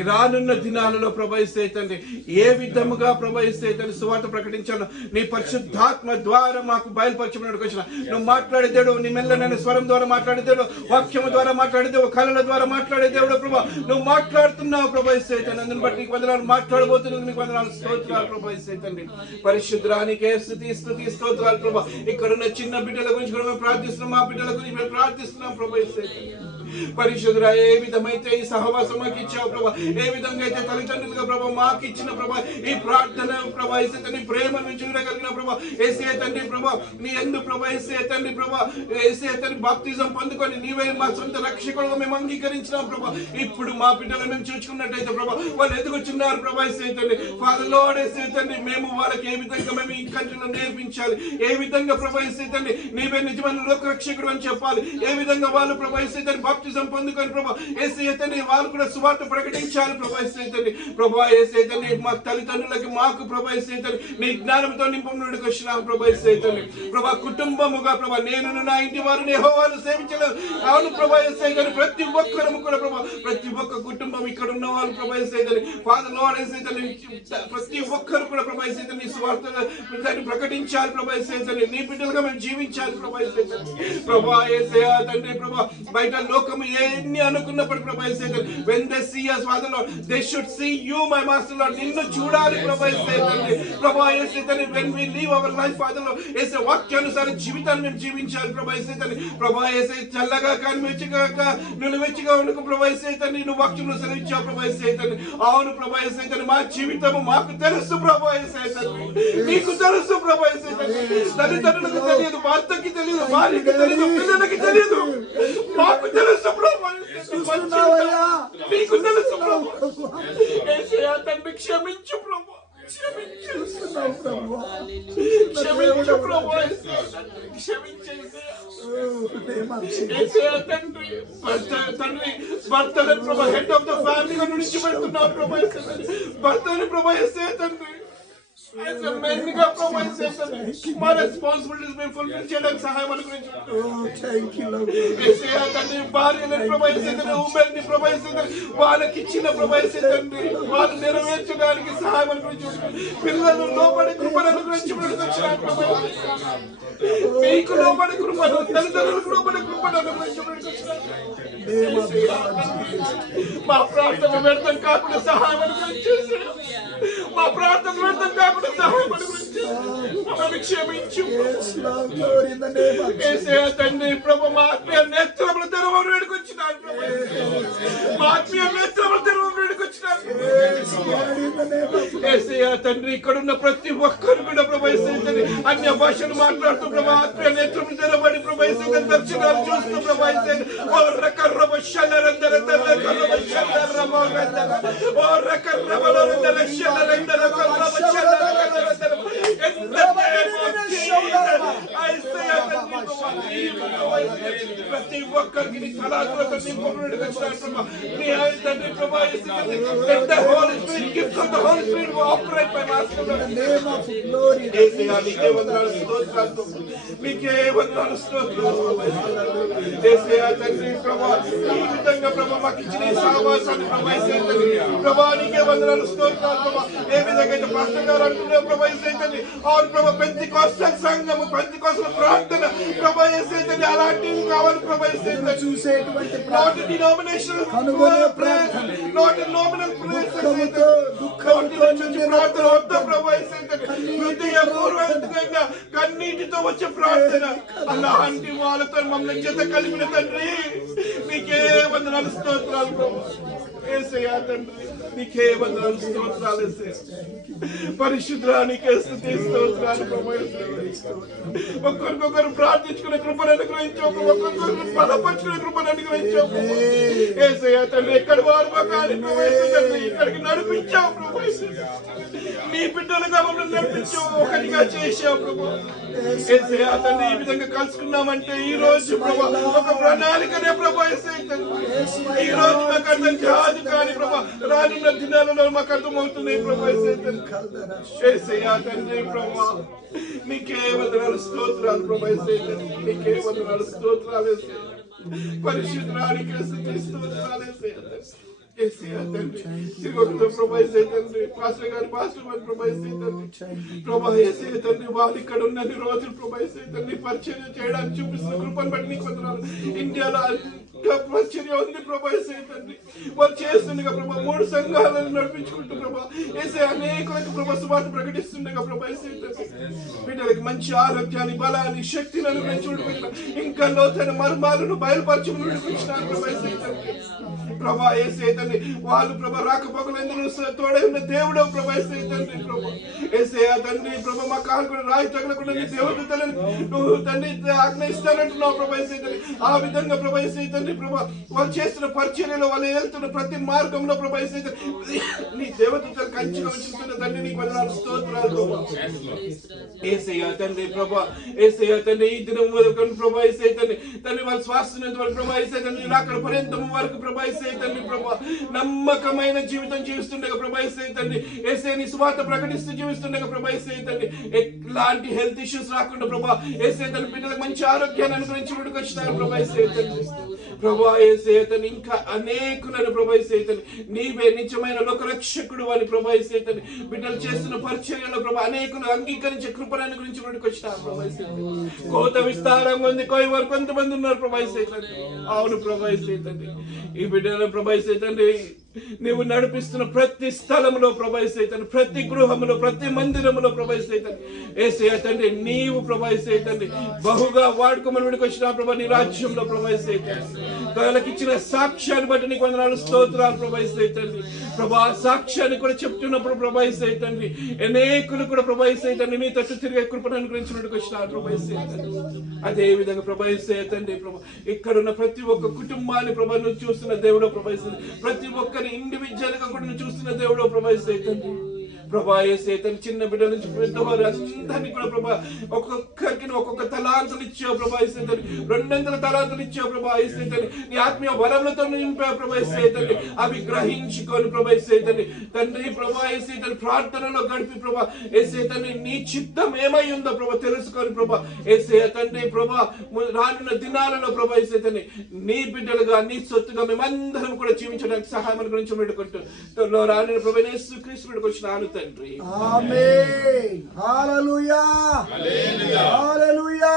రానున్న దినాలలో ప్రభా యేసయ్య తండ్రి ఏ విధముగా ప్రభా యేసయ్య తండ్రి సువార్త ప్రకటించాలో నీ పరిశుద్ధాత్మ ద్వారా మాకు బయలుపరచమని వచ్చిన నువ్వు మాట్లాడే దేవుడు, నీ మెల్లనైన స్వరం ద్వారా మాట్లాడే దేవుడు, వాక్యము ద్వారా మాట్లాడే దేవుడు, కళల ద్వారా మాట్లాడే దేవుడు ప్రభా నువ్వు మాట్లాడుతున్నావు ప్రభా యేసయ్య తండ్రి. అందుని బట్టి నీకు వందనాలు, మాట్లాడబోతున్నందుకు నీకు వందనాలు స్తోత్రాలు ప్రభా యేసయ్య తండ్రి. పరిశుద్ధానికే స్తుతి స్తోత్రాలు ప్రభా. ఇక్కడున్న చిన్న బిడ్డల గురించి కూడా మేము ప్రార్థిస్తున్నాం, మా బిడ్డల గురించి మేము ప్రార్థిస్తున్నాం ప్రభా యేసయ్య తండ్రి. పరిశుద్ధుడా ఏ విధమైతే ఈ సహవాసం మాకు ఇచ్చావు ప్రభా, ఏ విధంగా అయితే తల్లిదండ్రులుగా ప్రభా మాకు ఇచ్చిన ప్రభా ఈ ప్రార్థన ప్రభా యేసయ్య తండ్రి ప్రేమ నుంచి చూడగలిగిన ప్రభా యేసయ్య తండ్రి ప్రభా నీ యందు ప్రభా యేసయ్య తండ్రి ప్రభా యేసయ్య తండ్రి బాప్తిజం పొందుకొని నీవే మా సొంత రక్షకుడుగా మేము అంగీకరించినాం ప్రభా. ఇప్పుడు మా బిడ్డలను మేము చూసుకున్నట్టయితే ప్రభా వాళ్ళు ఎదుగుచున్నారు ప్రభా యేసయ్య తండ్రి. ఫాదర్ లార్డ్ యేసయ్య తండ్రి మేము వాళ్ళకి ఏ విధంగా మేము ఈ కంట్రీలో నేర్పించాలి, ఏ విధంగా ప్రభా యేసయ్య తండ్రి నీవే నిజమైన లోక రక్షకుడు అని చెప్పాలి, ఏ విధంగా వాళ్ళు ప్రభా యేసయ్య తండ్రి బాప్తిజం పొందుకొని ప్రభా యేసయ్య తండ్రి వాళ్ళు కూడా సువార్త ప్రకటించాలి ప్రభా యేసయ్య తండ్రి. ప్రభా యేసయ్య తండ్రి మా తల్లిదండ్రులకి మాకు ప్రభా యేసయ్య తండ్రి నీ జ్ఞానంతో నింపమునకు వచ్చినాం ప్రభా యేసయ్య తండ్రి. ప్రభా కుటుంబముగా ప్రభా నేను నా ఇంటి వారిని యెహోవాను సేవించలేదు అవును ప్రభా యేసయ్య తండ్రి. ప్రతి ఒక్కరము కూడా ప్రభా ప్రతి ఒక్క కుటుంబం ఇక్కడ ఉన్న వాళ్ళు ప్రభా యేసయ్య తండ్రి ఫాదర్ లార్డ్ యేసయ్య తండ్రి ప్రతి ఒక్కరు కూడా ప్రభా యేసయ్య తండ్రి సువార్త ప్రకటించాలి ప్రభా యేసయ్య తండ్రి. నీ బిడ్డలుగా మేము జీవించాలి ప్రభా యేసయ్య తండ్రి. ప్రభా యేసయ్య తండ్రి ప్రభా బయట లోక లోకము ఎన్ని అనుకున్నప్పుడు ప్రభా యేసయ్య when they see us Father Lord they should see you my master Lord నిన్ను చూడాలి ప్రభా యేసయ్య ప్రభా యేసయ్య when we live our life Father Lord యేసయ్య వాక్యానుసార జీవితాన్ని మేము జీవించాలి ప్రభా యేసయ్య ప్రభా యేసయ్య చల్లగా కానీ వెచ్చగా నువ్వు వెచ్చగా ఉండకు ప్రభా యేసయ్య నువ్వు వాక్యంలో సెలవిచ్చావు ప్రభా యేసయ్య అవును ప్రభా యేసయ్య మా జీవితము మాకు తెలుసు ప్రభా యేసయ్య నీకు తెలుసు ప్రభా యేసయ్య తల్లిదండ్రులకు తెలియదు భర్తకి తెలియదు భార్యకి తెలియదు పిల్లలకి తెలియదు మాకు తెలుసు ప్రభా నీకు తెలుసు ప్రభా యేసయ్య తండ్రి క్షమించు ప్రభా క్షమించు ప్రభా తండ్రి భర్తను ప్రభా హెడ్ ఆఫ్ ద ఫ్యామిలీగా విడిచిపెడుతున్నావు ప్రభా భర్తని ప్రభా యేసయ్య తండ్రి as a man గా ప్రభా యేసయ్య మా రెస్పాన్సిబిలిటీస్ మేము ఫుల్ఫిల్ చేయడానికి సహాయం అనుగ్రహించు థ్యాంక్ యూ లార్డ్ యేసయ్య తండ్రి భార్యలను ప్రభా యేసయ్య ఉమెన్ని ప్రభా యేసయ్య వాళ్ళకి ఇచ్చిన ప్రభా యేసయ్య తండ్రి వాళ్ళు నెరవేర్చడానికి సహాయం అనుగ్రహించు పిల్లలు లోబడి కృపను అనుగ్రహించడానికి ప్రభా మీకు లోబడి కృపను తల్లిదండ్రులకు లోబడి కృపను అనుగ్రహించడానికి మా ప్రార్థన వ్యర్థం కాకుండా సహాయం అనుగ్రహించు మా ప్రార్థన వ్యర్థం కాకుండా సహాయం అనుగ్రహించు మమ్మల్ని క్షమించు యేసయ్య తండ్రి ప్రభు మా ఆత్మీయ నేత్రములు తెరవని వేడుకొచ్చినాను ప్రభు మా ఆత్మీయ నేత్రములు తెరవని వేడుకొచ్చినాను యేసయ్య తండ్రి ఇక్కడున్న ప్రతి ఒక్కరు కూడా ప్రభు యేసయ్య తండ్రి అన్య భాషలు మాట్లాడుతూ ప్రభు ఆత్మీయ నేత్రములు తెరవని ప్రభు యేసయ్య దర్శనాలు చూస్తూ ప్రభు యేసయ్య ఓ రకర్రబ షల్లరందర తల్లకర్రబ షల్లరమోగందర ఓ రకర్రబలరందర షల్లరందర కర్రబ షల్లరందర ప్రతి ఒక్కరికి నీ కళాత్మక నింపబడి వచ్చినారు ప్రభా నీ తండ్రి ప్రభా let the Holy Spirit gift of the Holy Spirit will operate by master in the name of glory యేసయ్య నీకే వందనాలు స్తోత్రాలు నీకే వందనాలు స్తోత్రాలు యేసయ్య తండ్రి ప్రభా ఈ విధంగా ప్రభా మాకు ఇచ్చిన ఈ సహవాసాన్ని ప్రభా యేసయ్య తండ్రి ప్రభా నీకే వందనాలు స్తోత్రాలు ప్రభా ఏ విధంగా అయితే పాస్టర్ గారు అంటున్నారు ప్రభా యేసయ్య తండ్రి అవును ప్రభా పెంతెకోస్తల్ సంఘము పెంతెకోస్తల్ ప్రార్థన ప్రభా యేసయ్య తండ్రి అలాంటివి కావాలి ప్రభా యేసయ్య తండ్రి చూసేటువంటి not a denominational కనుగొనే ప్రార్థన not a nominal prayer దుఃఖంతో ప్రార్థన వద్ద ప్రభా యేసయ్య తండ్రి హృదయపూర్వకంగా కన్నీటితో వచ్చే ప్రార్థన అలాంటి వాళ్ళతో మమ్మల్ని జత కలిపిన తండ్రి నీకే వందనాలు స్తోత్రాలు ప్రభా యేసయ్య తండ్రి నీకే వందనాలు స్తోత్రాలు యేసయ్య పరిశుద్ధానికే స్తుతి స్తోత్రాలు ప్రభా ఒక్కొక్కరు ప్రార్థించుకునే కృపను అనుగ్రహించావు ఒక్కొక్కరు బలపరుచుకునే కృపను అనుగ్రహించావు యేసయ్య తండ్రి ఎక్కడ వారు కానీ ప్రభా యేసయ్య తండ్రి ఇక్కడికి నడిపించావు ప్రభా నీ బిడ్డలుగా మమ్మల్ని నడిపించావు ఒకటిగా చేశావు ప్రభా యేసయ్య తండ్రి ఈ విధంగా కలుసుకున్నామంటే ఈ రోజు ప్రభా ఒక ప్రణాళికనే ప్రభా యేసయ్య తండ్రి ఈ రోజు మాకు అర్థం కాదు కానీ ప్రభా రానున్న దినాలలో మాకు అర్థమవుతున్నాయి ప్రభా యేసయ్య తండ్రి యేసయ్య తండ్రి ప్రభా నీకే వందనాలు స్తోత్రాలు ప్రభా యేసయ్య తండ్రి నీకే వందనాలు స్తోత్రాలు యేసయ్య పరిశుద్ధానికి స్తుతి స్తోత్రాలు యేసయ్య యేసయ్య తండ్రి తిరుగొట్టు ప్రభా యేసయ్య తండ్రి పాస్టర్ గారు ప్రభా యేసయ్య తండ్రి ప్రభా యేసయ్య తండ్రి వాళ్ళు ఇక్కడ ఉన్న రోజులు ప్రభా యేసయ్య తండ్రి పరిచర్య చేయడానికి చూపిస్తున్న కృపను బట్టి నీకు వందనాలు ఇండియాలో పరిచర్య ఉంది ప్రభా యేసయ్య తండ్రి వాళ్ళు చేస్తుండగా ప్రభా 3 సంఘాలను నడిపించుకుంటూ ప్రభా యేసయ్య అనేకులకు ప్రభా సువార్త ప్రకటిస్తుండగా ప్రభా యేసయ్య తండ్రి బిడ్డలకు మంచి ఆరోగ్యాన్ని బలాన్ని శక్తిని అనుగ్రహించుకుంటూ ఇంకా లోతైన మర్మాలను బయలుపరచమని నడిపించినారు ప్రభా యేసయ్య తండ్రి ప్రభా యేసయ్య తండ్రి వాళ్ళు ప్రభా రాకపోకలందరూ తోడై ఉన్న దేవుడు ప్రభా యేసయ్య తండ్రి ప్రభా యేసయ్య తండ్రి ప్రభా మా కాలు కూడా రాయి తగలకుండా నీ దేవదూతలను నువ్వు తండ్రి ఆజ్ఞయిస్తానంటున్నావు ప్రభా యేసయ్య తండ్రి ఆ విధంగా ప్రభా యేసయ్య తండ్రి ప్రభా వాళ్ళు చేస్తున్న పరిచర్యలో వాళ్ళు వెళ్తున్న ప్రతి మార్గంలో ప్రభా యేసయ్య తండ్రి నీ దేవదూతలు కంచిగా ఉంచుతున్న తండ్రి నీకు వందనాలు స్తోత్రాలు ప్రభా యేసయ్య తండ్రి ప్రభా యేసయ్య తండ్రి ఈ దినం వరకు ప్రభా యేసయ్య తండ్రి వాళ్ళు శ్వాసనంత వరకు ప్రభా యేసయ్య తండ్రి అక్కడ పర్యంతం వరకు ప్రభా యేసయ్య యేసే తండ్రి ప్రభా నమ్మకమైన జీవితం జీవిస్తుండగా ప్రభా యేసే తండ్రి యేసే నీ సువార్త ప్రకటిస్తూ జీవిస్తుండగా ప్రభా యేసే తండ్రి ఎలాంటి హెల్త్ ఇష్యూస్ రాకుండా ప్రభా యేసే తండ్రి బిడ్డలకు మంచి ఆరోగ్యాన్ని అనుగ్రహించుకుంటూ వచ్చినారు ప్రభా యేసే తండ్రి ప్రభా యేసే తండ్రి ఇంకా అనేకులను ప్రభా యేసే తండ్రి నీవే నిజమైన లోకరక్షకుడు అని ప్రభా యేసే తండ్రి బిడ్డలు చేస్తున్న పరిచర్యలో ప్రభా అనేకులు అంగీకరించే కృపను గురించి వచ్చినారు ప్రభా యేసే తండ్రి కోత విస్తారంగా ఉంది కోయి వరకు కొంతమంది ఉన్నారు ప్రభా యేసే తండ్రి అవును ప్రభా యేసే తండ్రి ఈ బిడ్డల ప్రభా యేసే తండ్రి నీవు నడిపిస్తున్న ప్రతి స్థలంలో ప్రభా యేసే తండ్రి ప్రతి గృహంలో ప్రతి మందిరంలో ప్రభా యేసే తండ్రి యేసే తండ్రి నీవు ప్రభా యేసే తండ్రి బహుగా వాడుకోమని వచ్చిన ప్రభా నీ రాజ్యంలో ప్రభా యేసే తండ్రి వాళ్ళకి ఇచ్చిన సాక్ష్యాన్ని బట్టి నీకు వందనాలు స్తోత్రాలు ప్రభా యేసే తండ్రి ప్రభా సాక్ష్యాన్ని కూడా చెప్తున్నప్పుడు ప్రభా యేసే తండ్రి అనేకులు కూడా ప్రభా యేసే తండ్రి నీ తట్టు తిరిగే కృపను అనుగ్రహించినట్టు వచ్చినారు ప్రభా యేసే తండ్రి అదే విధంగా ప్రభా యేసే తండ్రి ప్రభా ఇక్కడున్న ప్రతి ఒక్క కుటుంబాన్ని ప్రభా నువ్వు చూస్తున్న దేవుడు ప్రభా యేసే ప్రతి ఒక్కరి ఇండివిజువల్ గా కూడా నువ్వు చూస్తున్న దేవుడు ప్రభా యేసే తండ్రి ప్రభా యేసే తండ్రి చిన్న బిడ్డల నుంచి పెద్దవారు అందరినీ కూడా ప్రభా ఒక్కొక్కరికి ఒక్కొక్క తలాంతులు ఇచ్చావు ప్రభా యేసే తండ్రి 200 తలాంతులు ఇచ్చావు ప్రభా యేసే తండ్రి నీ ఆత్మీయ వరములతో నింపావు ప్రభా యేసే తండ్రి అవి గ్రహించుకొని ప్రభా యేసే తండ్రి తండ్రి ప్రభా యేసే తండ్రి ప్రార్థనలో గడిపి ప్రభా యేసే తండ్రి నీ చిత్తం ఏమై ఉందో ప్రభా తెలుసుకొని ప్రభా యేసే తండ్రి ప్రభా రానున్న దినాలలో ప్రభా యేసే తండ్రి నీ బిడ్డలుగా నీ సొత్తుగా మేమందరం కూడా జీవించడానికి సహాయం గురించి పెట్టుకుంటూ రానున్న ప్రభా యేసుక్రీస్తుడికి వచ్చిన తండ్రి ఆమేన్ హల్లెలూయా హల్లెలూయా హల్లెలూయా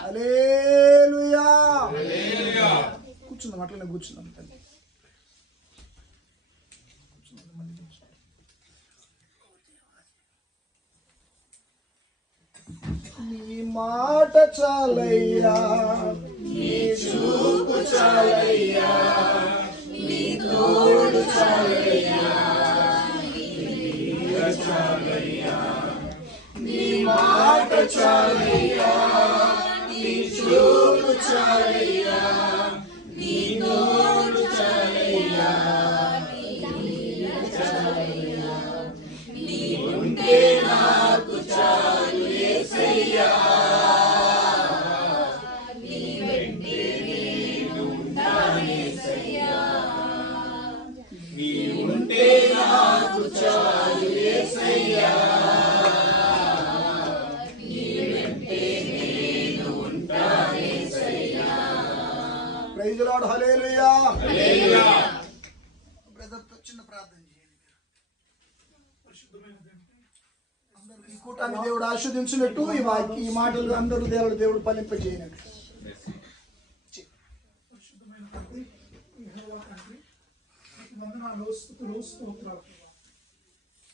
హల్లెలూయా హల్లెలూయా కూర్చుందాం అట్లనే కూర్చుందాం తండ్రి నీ మాట చాలయ్యా నీ చూపు చాలయ్యా నీ తోడు చాలయ్యా నీ మాట చాలయ్యా నీ చూపు చాలయ్యా నీ తోడు చాలయ్యా నీ ఉంటే నాకు చాలు యేసయ్యా నీ వెంటే నేను ఉంటాను యేసయ్యా నీ ఉంటే నాకు చాలు యేసయ్యా నీ వెంటే నేను ఉంటాను యేసయ్యా praise the lord hallelujah hallelujah brother చిన్న ప్రార్థన చేయండి అందరూ ఈ కూటాన్ని దేవుడు ఆశీర్వదించినట్టు ఈ మాటలు అందరూ దేవుడు ఫలింపజేయనట్టు వందనాలు స్తుతులు స్తోత్రాలు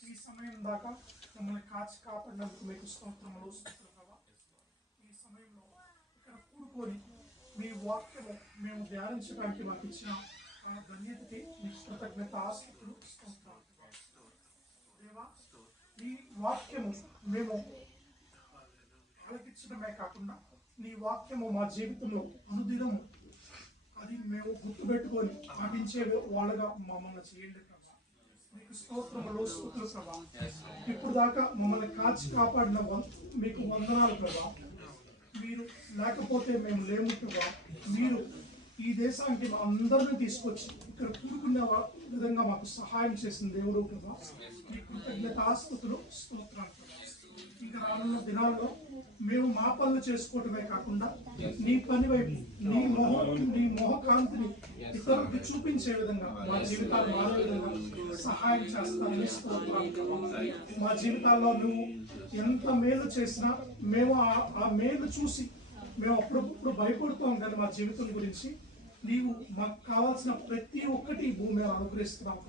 ఈ సమయం దాకా మమ్మల్ని కాచి కాపాడినందుకు మీకు స్తోత్రములు స్తుతులు ప్రభా ఈ సమయంలో ఇక్కడ కూడుకొని మీ వాక్యము మేము ధ్యానించడానికి మాకు ఇచ్చిన ఆ ధన్యతకి మీకు కృతజ్ఞత స్తుతులు స్తోత్రాలు దేవా ఈ వాక్యము మేము ఆలకించడమే కాకుండా నీ వాక్యము మా జీవితంలో అనుదినము అది మేము గుర్తుపెట్టుకొని పాటించే వాళ్ళగా మమ్మల్ని చేయండి ప్రభా మీకు స్తోత్రములు స్తుతులు ప్రభా ఇప్పుడు దాకా మమ్మల్ని కాచి కాపాడిన మీకు వందనాలు ప్రభా మీరు లేకపోతే మేము లేము ప్రభా మీరు ఈ దేశానికి అందరినీ తీసుకొచ్చి ఇక్కడ కూడుకున్న విధంగా మాకు సహాయం చేసిన దేవుడు ప్రభా మీ కృతజ్ఞతాస్తుతులు స్తోత్రాలు ప్రభా ఇంకా రానున్న దినాల్లో మేము మా పనులు చేసుకోవటమే కాకుండా నీ పని వైపు నీ మొహకాంతిని ఇతరులకు చూపించే విధంగా మా జీవితాలు మారే విధంగా సహాయం చేస్తానని స్తోత్రాలు. మా జీవితాల్లో నువ్వు ఎంత మేలు చేసినా మేము ఆ మేలు చూసి మేము అప్పుడప్పుడు భయపడుతాం కానీ మా జీవితం గురించి నీవు మాకు కావాల్సిన ప్రతి ఒక్కటి భూమి అనుగ్రహిస్తున్నావు.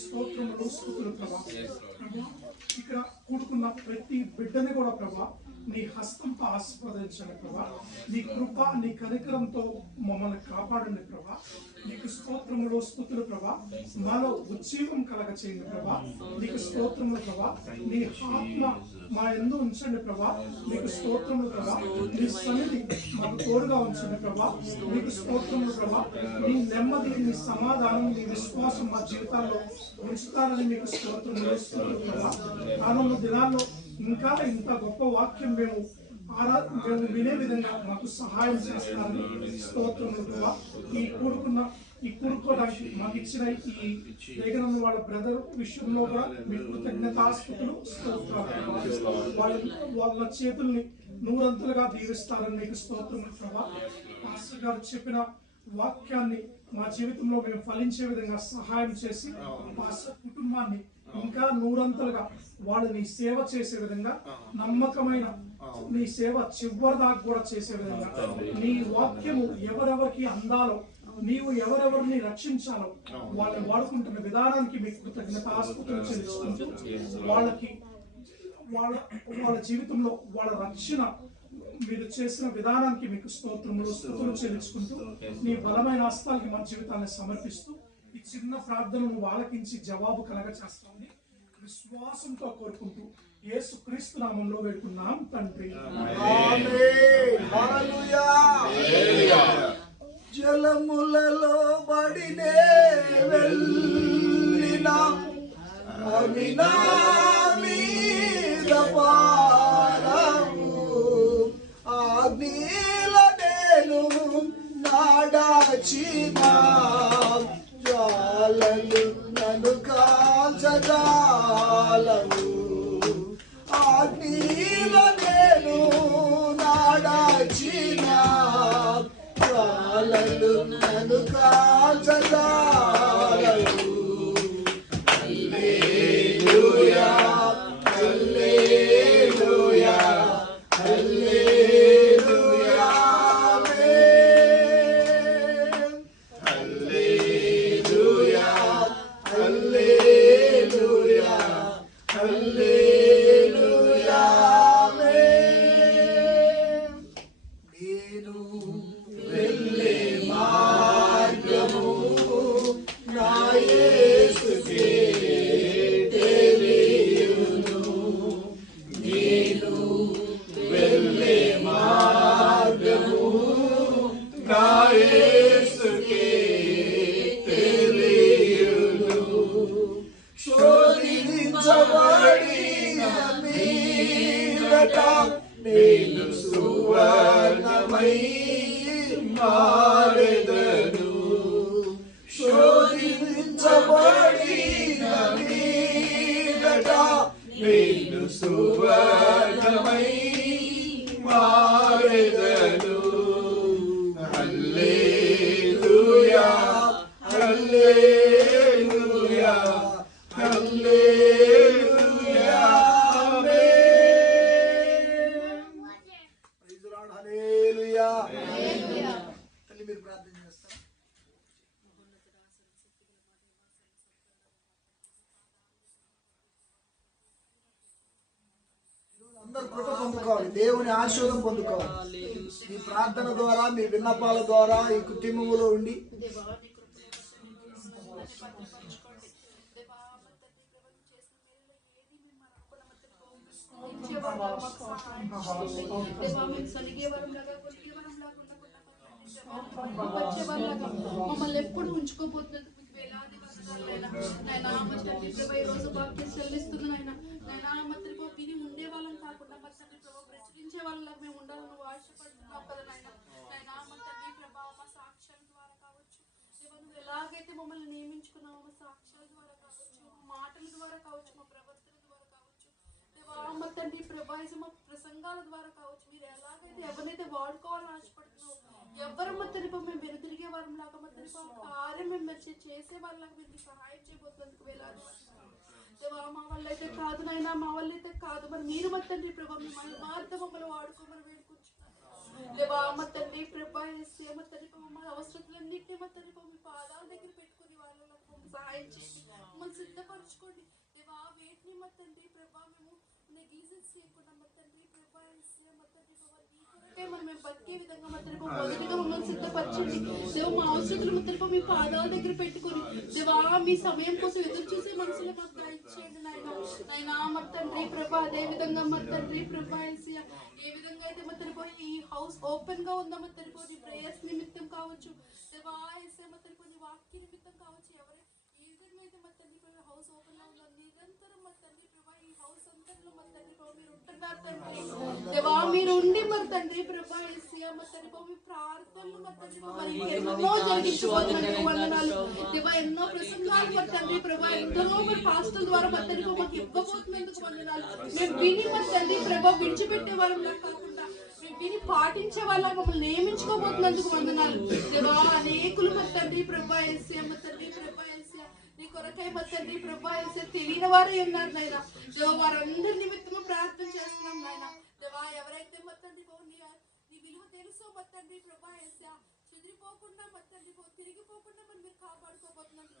స్తోత్రములు స్తుతులు ప్రభా. ఇక్కడ కూడుకున్న ప్రతి బిడ్డని కూడా ప్రభా నీ హస్తంతో ఆశీర్వదించండి ప్రభా. నీ కృప నీ కనికరంతో మమ్మల్ని కాపాడండి ప్రభా. నీకు స్తోత్రములు స్తుతులు ప్రభా. మాలో ఉజ్జీవం కలగ చేయండి ప్రభా. నీకు స్తోత్రములు ప్రభా. నీ ఆత్మ మా యందు ఉంచండి ప్రభా. నీకు స్తోత్రములు ప్రభా. నీ సన్నిధి మాకు తోడుగా ఉంచండి ప్రభా. నీకు స్తోత్రములు ప్రభా. నీ నెమ్మది నీ సమాధానం నీ విశ్వాసం మా జీవితాల్లో ఉంచుతానని మీకు స్తోత్రములు స్తుతులు ప్రభా. రానున్న దినాల్లో ఇంకా ఇంత గొప్ప వాక్యం మేము మేము వినే విధంగా మాకు సహాయం చేస్తారని స్తోత్రములు ప్రభా. ఈ కూడుకోవడానికి మాకు ఇచ్చిన ఈ దగ్గర ఉన్న వాళ్ళ బ్రదర్ విషయంలో కూడా మీకు కృతజ్ఞతాస్తుతులు స్తోత్రాలు. వాళ్ళ చేతుల్ని నూరంతులుగా దీవిస్తారని మీకు స్తోత్రములు ప్రభా. పాస్టర్ గారు చెప్పిన వాక్యాన్ని మా జీవితంలో మేము ఫలించే విధంగా సహాయం చేసి పాస్టర్ కుటుంబాన్ని ఇంకా నూరంతలుగా వాళ్ళు నీ సేవ చేసే విధంగా, నమ్మకమైన నీ సేవ చివరి దాకా కూడా చేసే విధంగా, నీ వాక్యము ఎవరెవరికి అందాలో, నీవు ఎవరెవరిని రక్షించాలో వాళ్ళని వాడుకుంటున్న విధానానికి మీకు కృతజ్ఞతాస్తుతులు చెల్లించుకుంటూ వాళ్ళ జీవితంలో వాళ్ళ రక్షణ మీరు చేసిన విధానానికి మీకు స్తోత్రములు స్తుతులు చెల్లించుకుంటూ నీ బలమైన హస్తాలకి మన జీవితాన్ని సమర్పిస్తూ ఈ చిన్న ప్రార్థనను ఆలకించి జవాబు కలగ చేస్తామని విశ్వాసంతో కోరుకుంటూ యేసు క్రీస్తు నామంలో వేడుకున్నాం తండ్రి. ఆమేన్. హల్లెలూయా. జలములలో బడినే వెళ్ళినా అగ్నినా మీద పారము, అగ్నిలో నేను నాడాచినా జ్వాలలు నన్ను కాల్చజాలవు, అగ్నిలో నేను నాడాచినా జ్వాలలు నన్ను కాల్చజాలవు. హల్లెలూయా హల్లెలూయా హల్లెలూయా ఆమేన్. హల్లెలూయా హల్లెలూయా హల్లెలూయా ఆమేన్. నేను వెళ్ళే మార్గము నా యేసుకే తెలియును, నేను వెళ్ళే మార్గము నా యేసుకే తెలియును. శోధించబడిన మీదట నేను సువర్ణమై మారెదను, శోధించబడిన మీదట నేను సువర్ణమై మారెదను. Hallelujah hallelujah hallelujah amen. Praise the lord. Hallelujah. తల్లి మీరు ప్రార్థన చేస్తారా? అందరూ కృప పొందుకోవాలి, దేవుని ఆశీర్వాదం పొందుకోవాలి. ఈ ప్రార్థన ద్వారా, మీ విన్నపాల ద్వారా ఈ కుటుంబంలో ఉండి మమ్మల్ని ఎప్పుడు ఉంచుకోబోతున్నది వేలాది ఈ రోజు వాక్యం చెల్లిస్తున్నాను విని ఉండే వాళ్ళం కాకుండా ప్రచురించే వాళ్ళకి మేము ఉండాలని నువ్వు ఆశపడుతున్నావు కదా నాయన ప్రభావ మా సాక్ష్యాల ద్వారా కావచ్చు, నువ్వు ఎలాగైతే మమ్మల్ని నియమించుకున్నావు మా సాక్ష్యాల ద్వారా కావచ్చు, మా మాటల ద్వారా కావచ్చు, మా ప్రవర్తన ద్వారా కావచ్చు, మా తండ్రి ప్రభావితం మా ప్రసంగాల ద్వారా కావచ్చు, మీరు ఎలాగైతే ఎవరైతే వాడుకోవాలని ఆశపడుతున్నావు, ఎవరమ్మ తనిపో మేము వెనుతిరిగే వారం లాగా మా తనిపో కార్యం మేము చేసే వాళ్ళకి మీరు సహాయం చేయబోతున్నందుకు వేలాది దేవా. మా వల్ల అయితే కాదు నాయనా, మా వల్ల అయితే కాదు, మరి మీరు మా తండ్రి ప్రభావ మిమ్మల్ని మాత్రం మమ్మల్ని వాడుకోమని వేడుకుంటున్నాను దేవా. మా తండ్రి ప్రభా వేసి మా తండ్రి మా అవసరతలన్నింటినీ మా తండ్రి మీ పాదాల దగ్గర పెట్టుకుని వాళ్ళకు సహాయం చేసి మమ్మల్ని సిద్ధపరచుకోండి దేవా. వేటిని మా తండ్రి ప్రభా మేము నెగ్లిజెన్స్ చేయకుండా మా తండ్రి ప్రభా వేసి మా తండ్రి మనం మేము బతికే విధంగా మా తండ్రి మొదటిగా మమ్మల్ని సిద్ధపరచండి దేవ. మా అవసరతలు మా తండ్రి మీ పాదాల దగ్గర పెట్టుకొని దేవా మీ సమయం కోసం ఎదురు చూసే మనసులో మాకు దయచేయండి నాయనా మా తండ్రి ప్రభా. అదే విధంగా మా తండ్రి ప్రభా ఏసియా ఏ విధంగా అయితే మా తండ్రి ఈ హౌస్ ఓపెన్ గా ఉందా మా తండ్రి నీ ప్రేయర్స్ నిమిత్తం కావచ్చు దేవా ఏసియా మా తండ్రి నీ వాక్య నిమిత్తం కావచ్చు, ఎవరే ఏ విధంగా అయితే మా తండ్రి హౌస్ ఓపెన్ గా ఉందో నిరంతరం మా తండ్రి ప్రభా ఈ హౌస్ అంతా జీవితంలో మరి తండ్రి ప్రభు మీరు ఉంటున్నారు తండ్రి. దేవా మీరు ఉండి మరి తండ్రి ప్రభా యేసయ్యా మరి తండ్రి ప్రభు మీ ప్రార్థనలు మరి తండ్రి ప్రభు మరి ఎన్నో జరిగించుకోవడానికి వందనాలు. దేవా ఎన్నో ప్రసంగాలు మరి తండ్రి ప్రభా ఎందరో మరి పాస్టర్ల ద్వారా మరి తండ్రి ప్రభు మాకు ఇవ్వబోతున్నందుకు వందనాలు. మేము విని మరి తండ్రి ప్రభా విడిచిపెట్టే వాళ్ళంలా కాకుండా మేము విని పాటించే వాళ్ళ మమ్మల్ని నియమించుకోబోతున్నందుకు వందనాలు. దేవా అనేకులు మరి తండ్రి ప్రభా యేసయ్యా మరి తండ్రి ప్రభా యేసయ్యా నీ కొరకై మరి తండ్రి ప్రభా యేసయ్యా తెలియని వారే ఉన్నారు నాయన. దేవా వారందరి నిమిత్తము ప్రార్థన చేస్తున్నాం నాయన. దేవా ఎవరైతే మరి తండ్రి ప్రభు నీ విలువ తెలుసో మరి తండ్రి ప్రభా యేసయ్యా చెదిరిపోకుండా మరి తండ్రి ప్రభు తిరిగిపోకుండా మరి మీరు కాపాడుకోబోతున్నారు.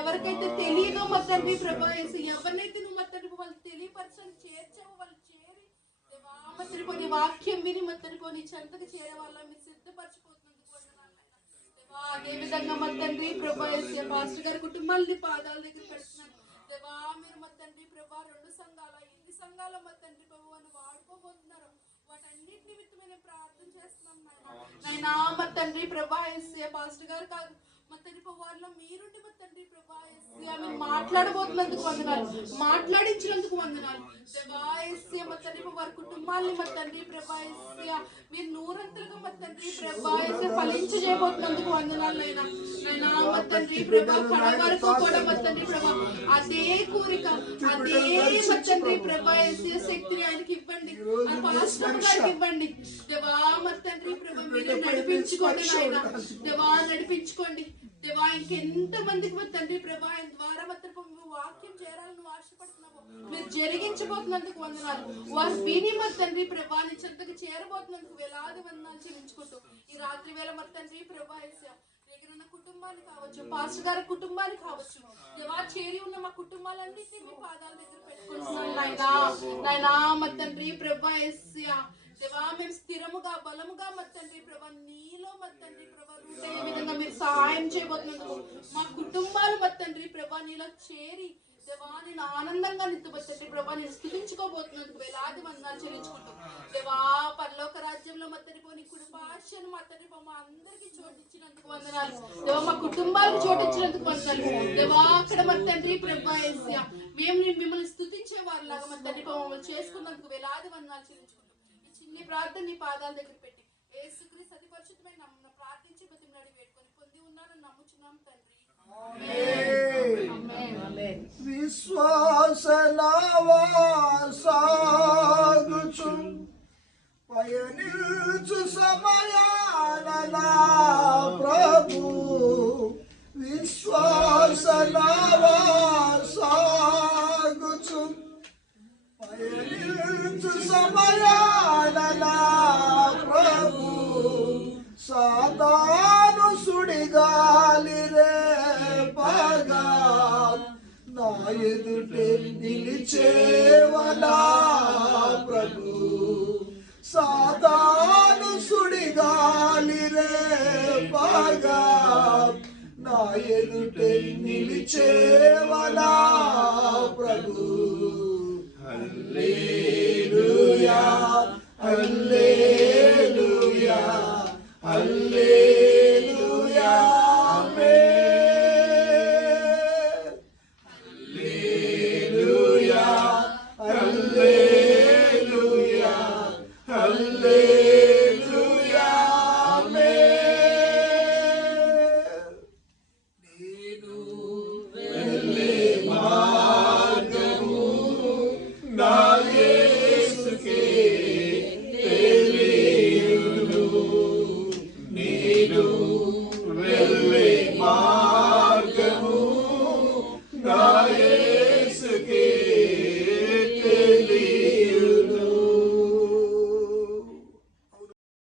ఎవరికైతే తెలియదో మరి తండ్రి ప్రభా యేసయ్యా ఎవరినైతే నువ్వు మరి తండ్రి వాళ్ళు తెలియపరచని చేర్చావో వాళ్ళు చేరి దేవా మరి తండ్రి ప్రభు నీ వాక్యం విని మరి తండ్రి ప్రభు నీ చెంతకు చేరే వాళ్ళ మీరు సిద్ధపరచుకోతున్నందుకు వందనాలు నాయన. దేవా అదే విధంగా మరి తండ్రి ప్రభా యేసయ్యా పాస్టర్ గారి కుటుంబాలని పాదాల దగ్గర పెడుతున్నాను. దేవా మీరు మరి తండ్రి ప్రభా 2 సంఘాల ఎన్ని సంఘాల మరి తండ్రి ప్రభు అని వాడుకోబోతున్నారు వాటన్నిటి నిమిత్తమైన ప్రార్థన చేస్తున్నాం నాయన. మరి తండ్రి ప్రభా యేసయ్యా పాస్టర్ గారు కాదు మరి తండ్రి ప్రభు వారిలో మీరుండి మరి తండ్రి ప్రభా యేసయ్యా మీరు మాట్లాడబోతున్నందుకు వందనాలు, మాట్లాడించినందుకు వందనాలు. దేవా యేసయ్యా మరి తండ్రి ప్రభు వారి కుటుంబాన్ని మరి తండ్రి ప్రభా యేసయ్యా మీరు నూరంతలుగా మరి తండ్రి ప్రభా యేసయ్యా ఫలించజేయబోతున్నందుకు వందనాలు నాయనా. మరి తండ్రి ప్రభా కడ వరకు కూడా మరి తండ్రి ప్రభా అదే కోరిక అదే మరి తండ్రి ప్రభా యేసయ్యా శక్తిని ఆయనకి ఇవ్వండి, ఆ పాస్టర్ గారికి ఇవ్వండి. దేవా మరి తండ్రి ప్రభా మీరు నడిపించుకోండి నాయన. దేవా నడిపించుకోండి. దేవా ఇంకెంత మందికి మరి తండ్రి ప్రభా ఆయన ద్వారా మరి వాక్యం చేరాలని నువ్వు ఆశపడుతున్నావు మీరు జరిగించబోతున్నందుకు వందనాలు. వారు విని మరి తండ్రి ప్రభా నీ చెంతకు చేరబోతున్నందుకు వేలాది వందనాలు చెల్లించుకుంటూ ఈ రాత్రి వేళ మరి తండ్రి ప్రభా యేసయ్యా దగ్గరున్న కుటుంబాన్ని కావచ్చు పాస్టర్ గారి కుటుంబాన్ని కావచ్చు దేవా చేరి ఉన్న మా కుటుంబాలన్నిటినీ మీ పాదాల దగ్గర పెట్టుకుంటున్నాను నాయనా. నాయనా మరి తండ్రి ప్రభా యేసయ్యా దేవా మేము స్థిరముగా బలముగా మరి తండ్రి ప్రభా నీలో మరి తండ్రి ప్రభా ఏ విధంగా మీరు సహాయం చేయబోతున్నందుకు మా కుటుంబాలు మరి తండ్రి ప్రభా నీలో చేరి దేవా నేను ఆనందంగా నిద్ర తండ్రి ప్రభా నేను స్థుతించుకోబోతున్నందుకు వేలాది వందనాలు చెల్లించుకుంటాం. దేవా పరలోక రాజ్యంలో మరి తండ్రి ప్రభు నీ కృపాశను మా తండ్రి ప్రభు మా అందరికీ చోటిచ్చినందుకు వందనాలు. దేవా మా కుటుంబాలకు చోటిచ్చినందుకు వందనాలు. దేవా అక్కడ మరి తండ్రి ప్రభా యేసయ్యా మేము మిమ్మల్ని స్థుతించే వారిలాగా మరి తండ్రి ప్రభు మమ్మల్ని చేసుకున్నందుకు వేలాది వందనాలు చెల్లించుకుంటాం. ఈ చిన్ని ప్రార్థన నీ పాదాల దగ్గర పెట్టి యేసుక్రీస్తు అతి పరిశుద్ధమైన నామమున ప్రార్థించి బతిమలాడి వేడుకొని పొంది ఉన్నానని నమ్ముచున్నాం తండ్రి. విశ్వాస సాగుచు పయనించు సమయాన ప్రభు విశ్వాస సాగుచు పయనించు సమయాన ప్రభు సాతాను సుడిగాలి రే పగా నా ఎదుటే నిలిచేవనా ప్రభు సాతాను సుడిగాలి రే పగా నా ఎదుటే నిలిచేవనా ప్రభు హల్లెలూయా హల్లెలూయా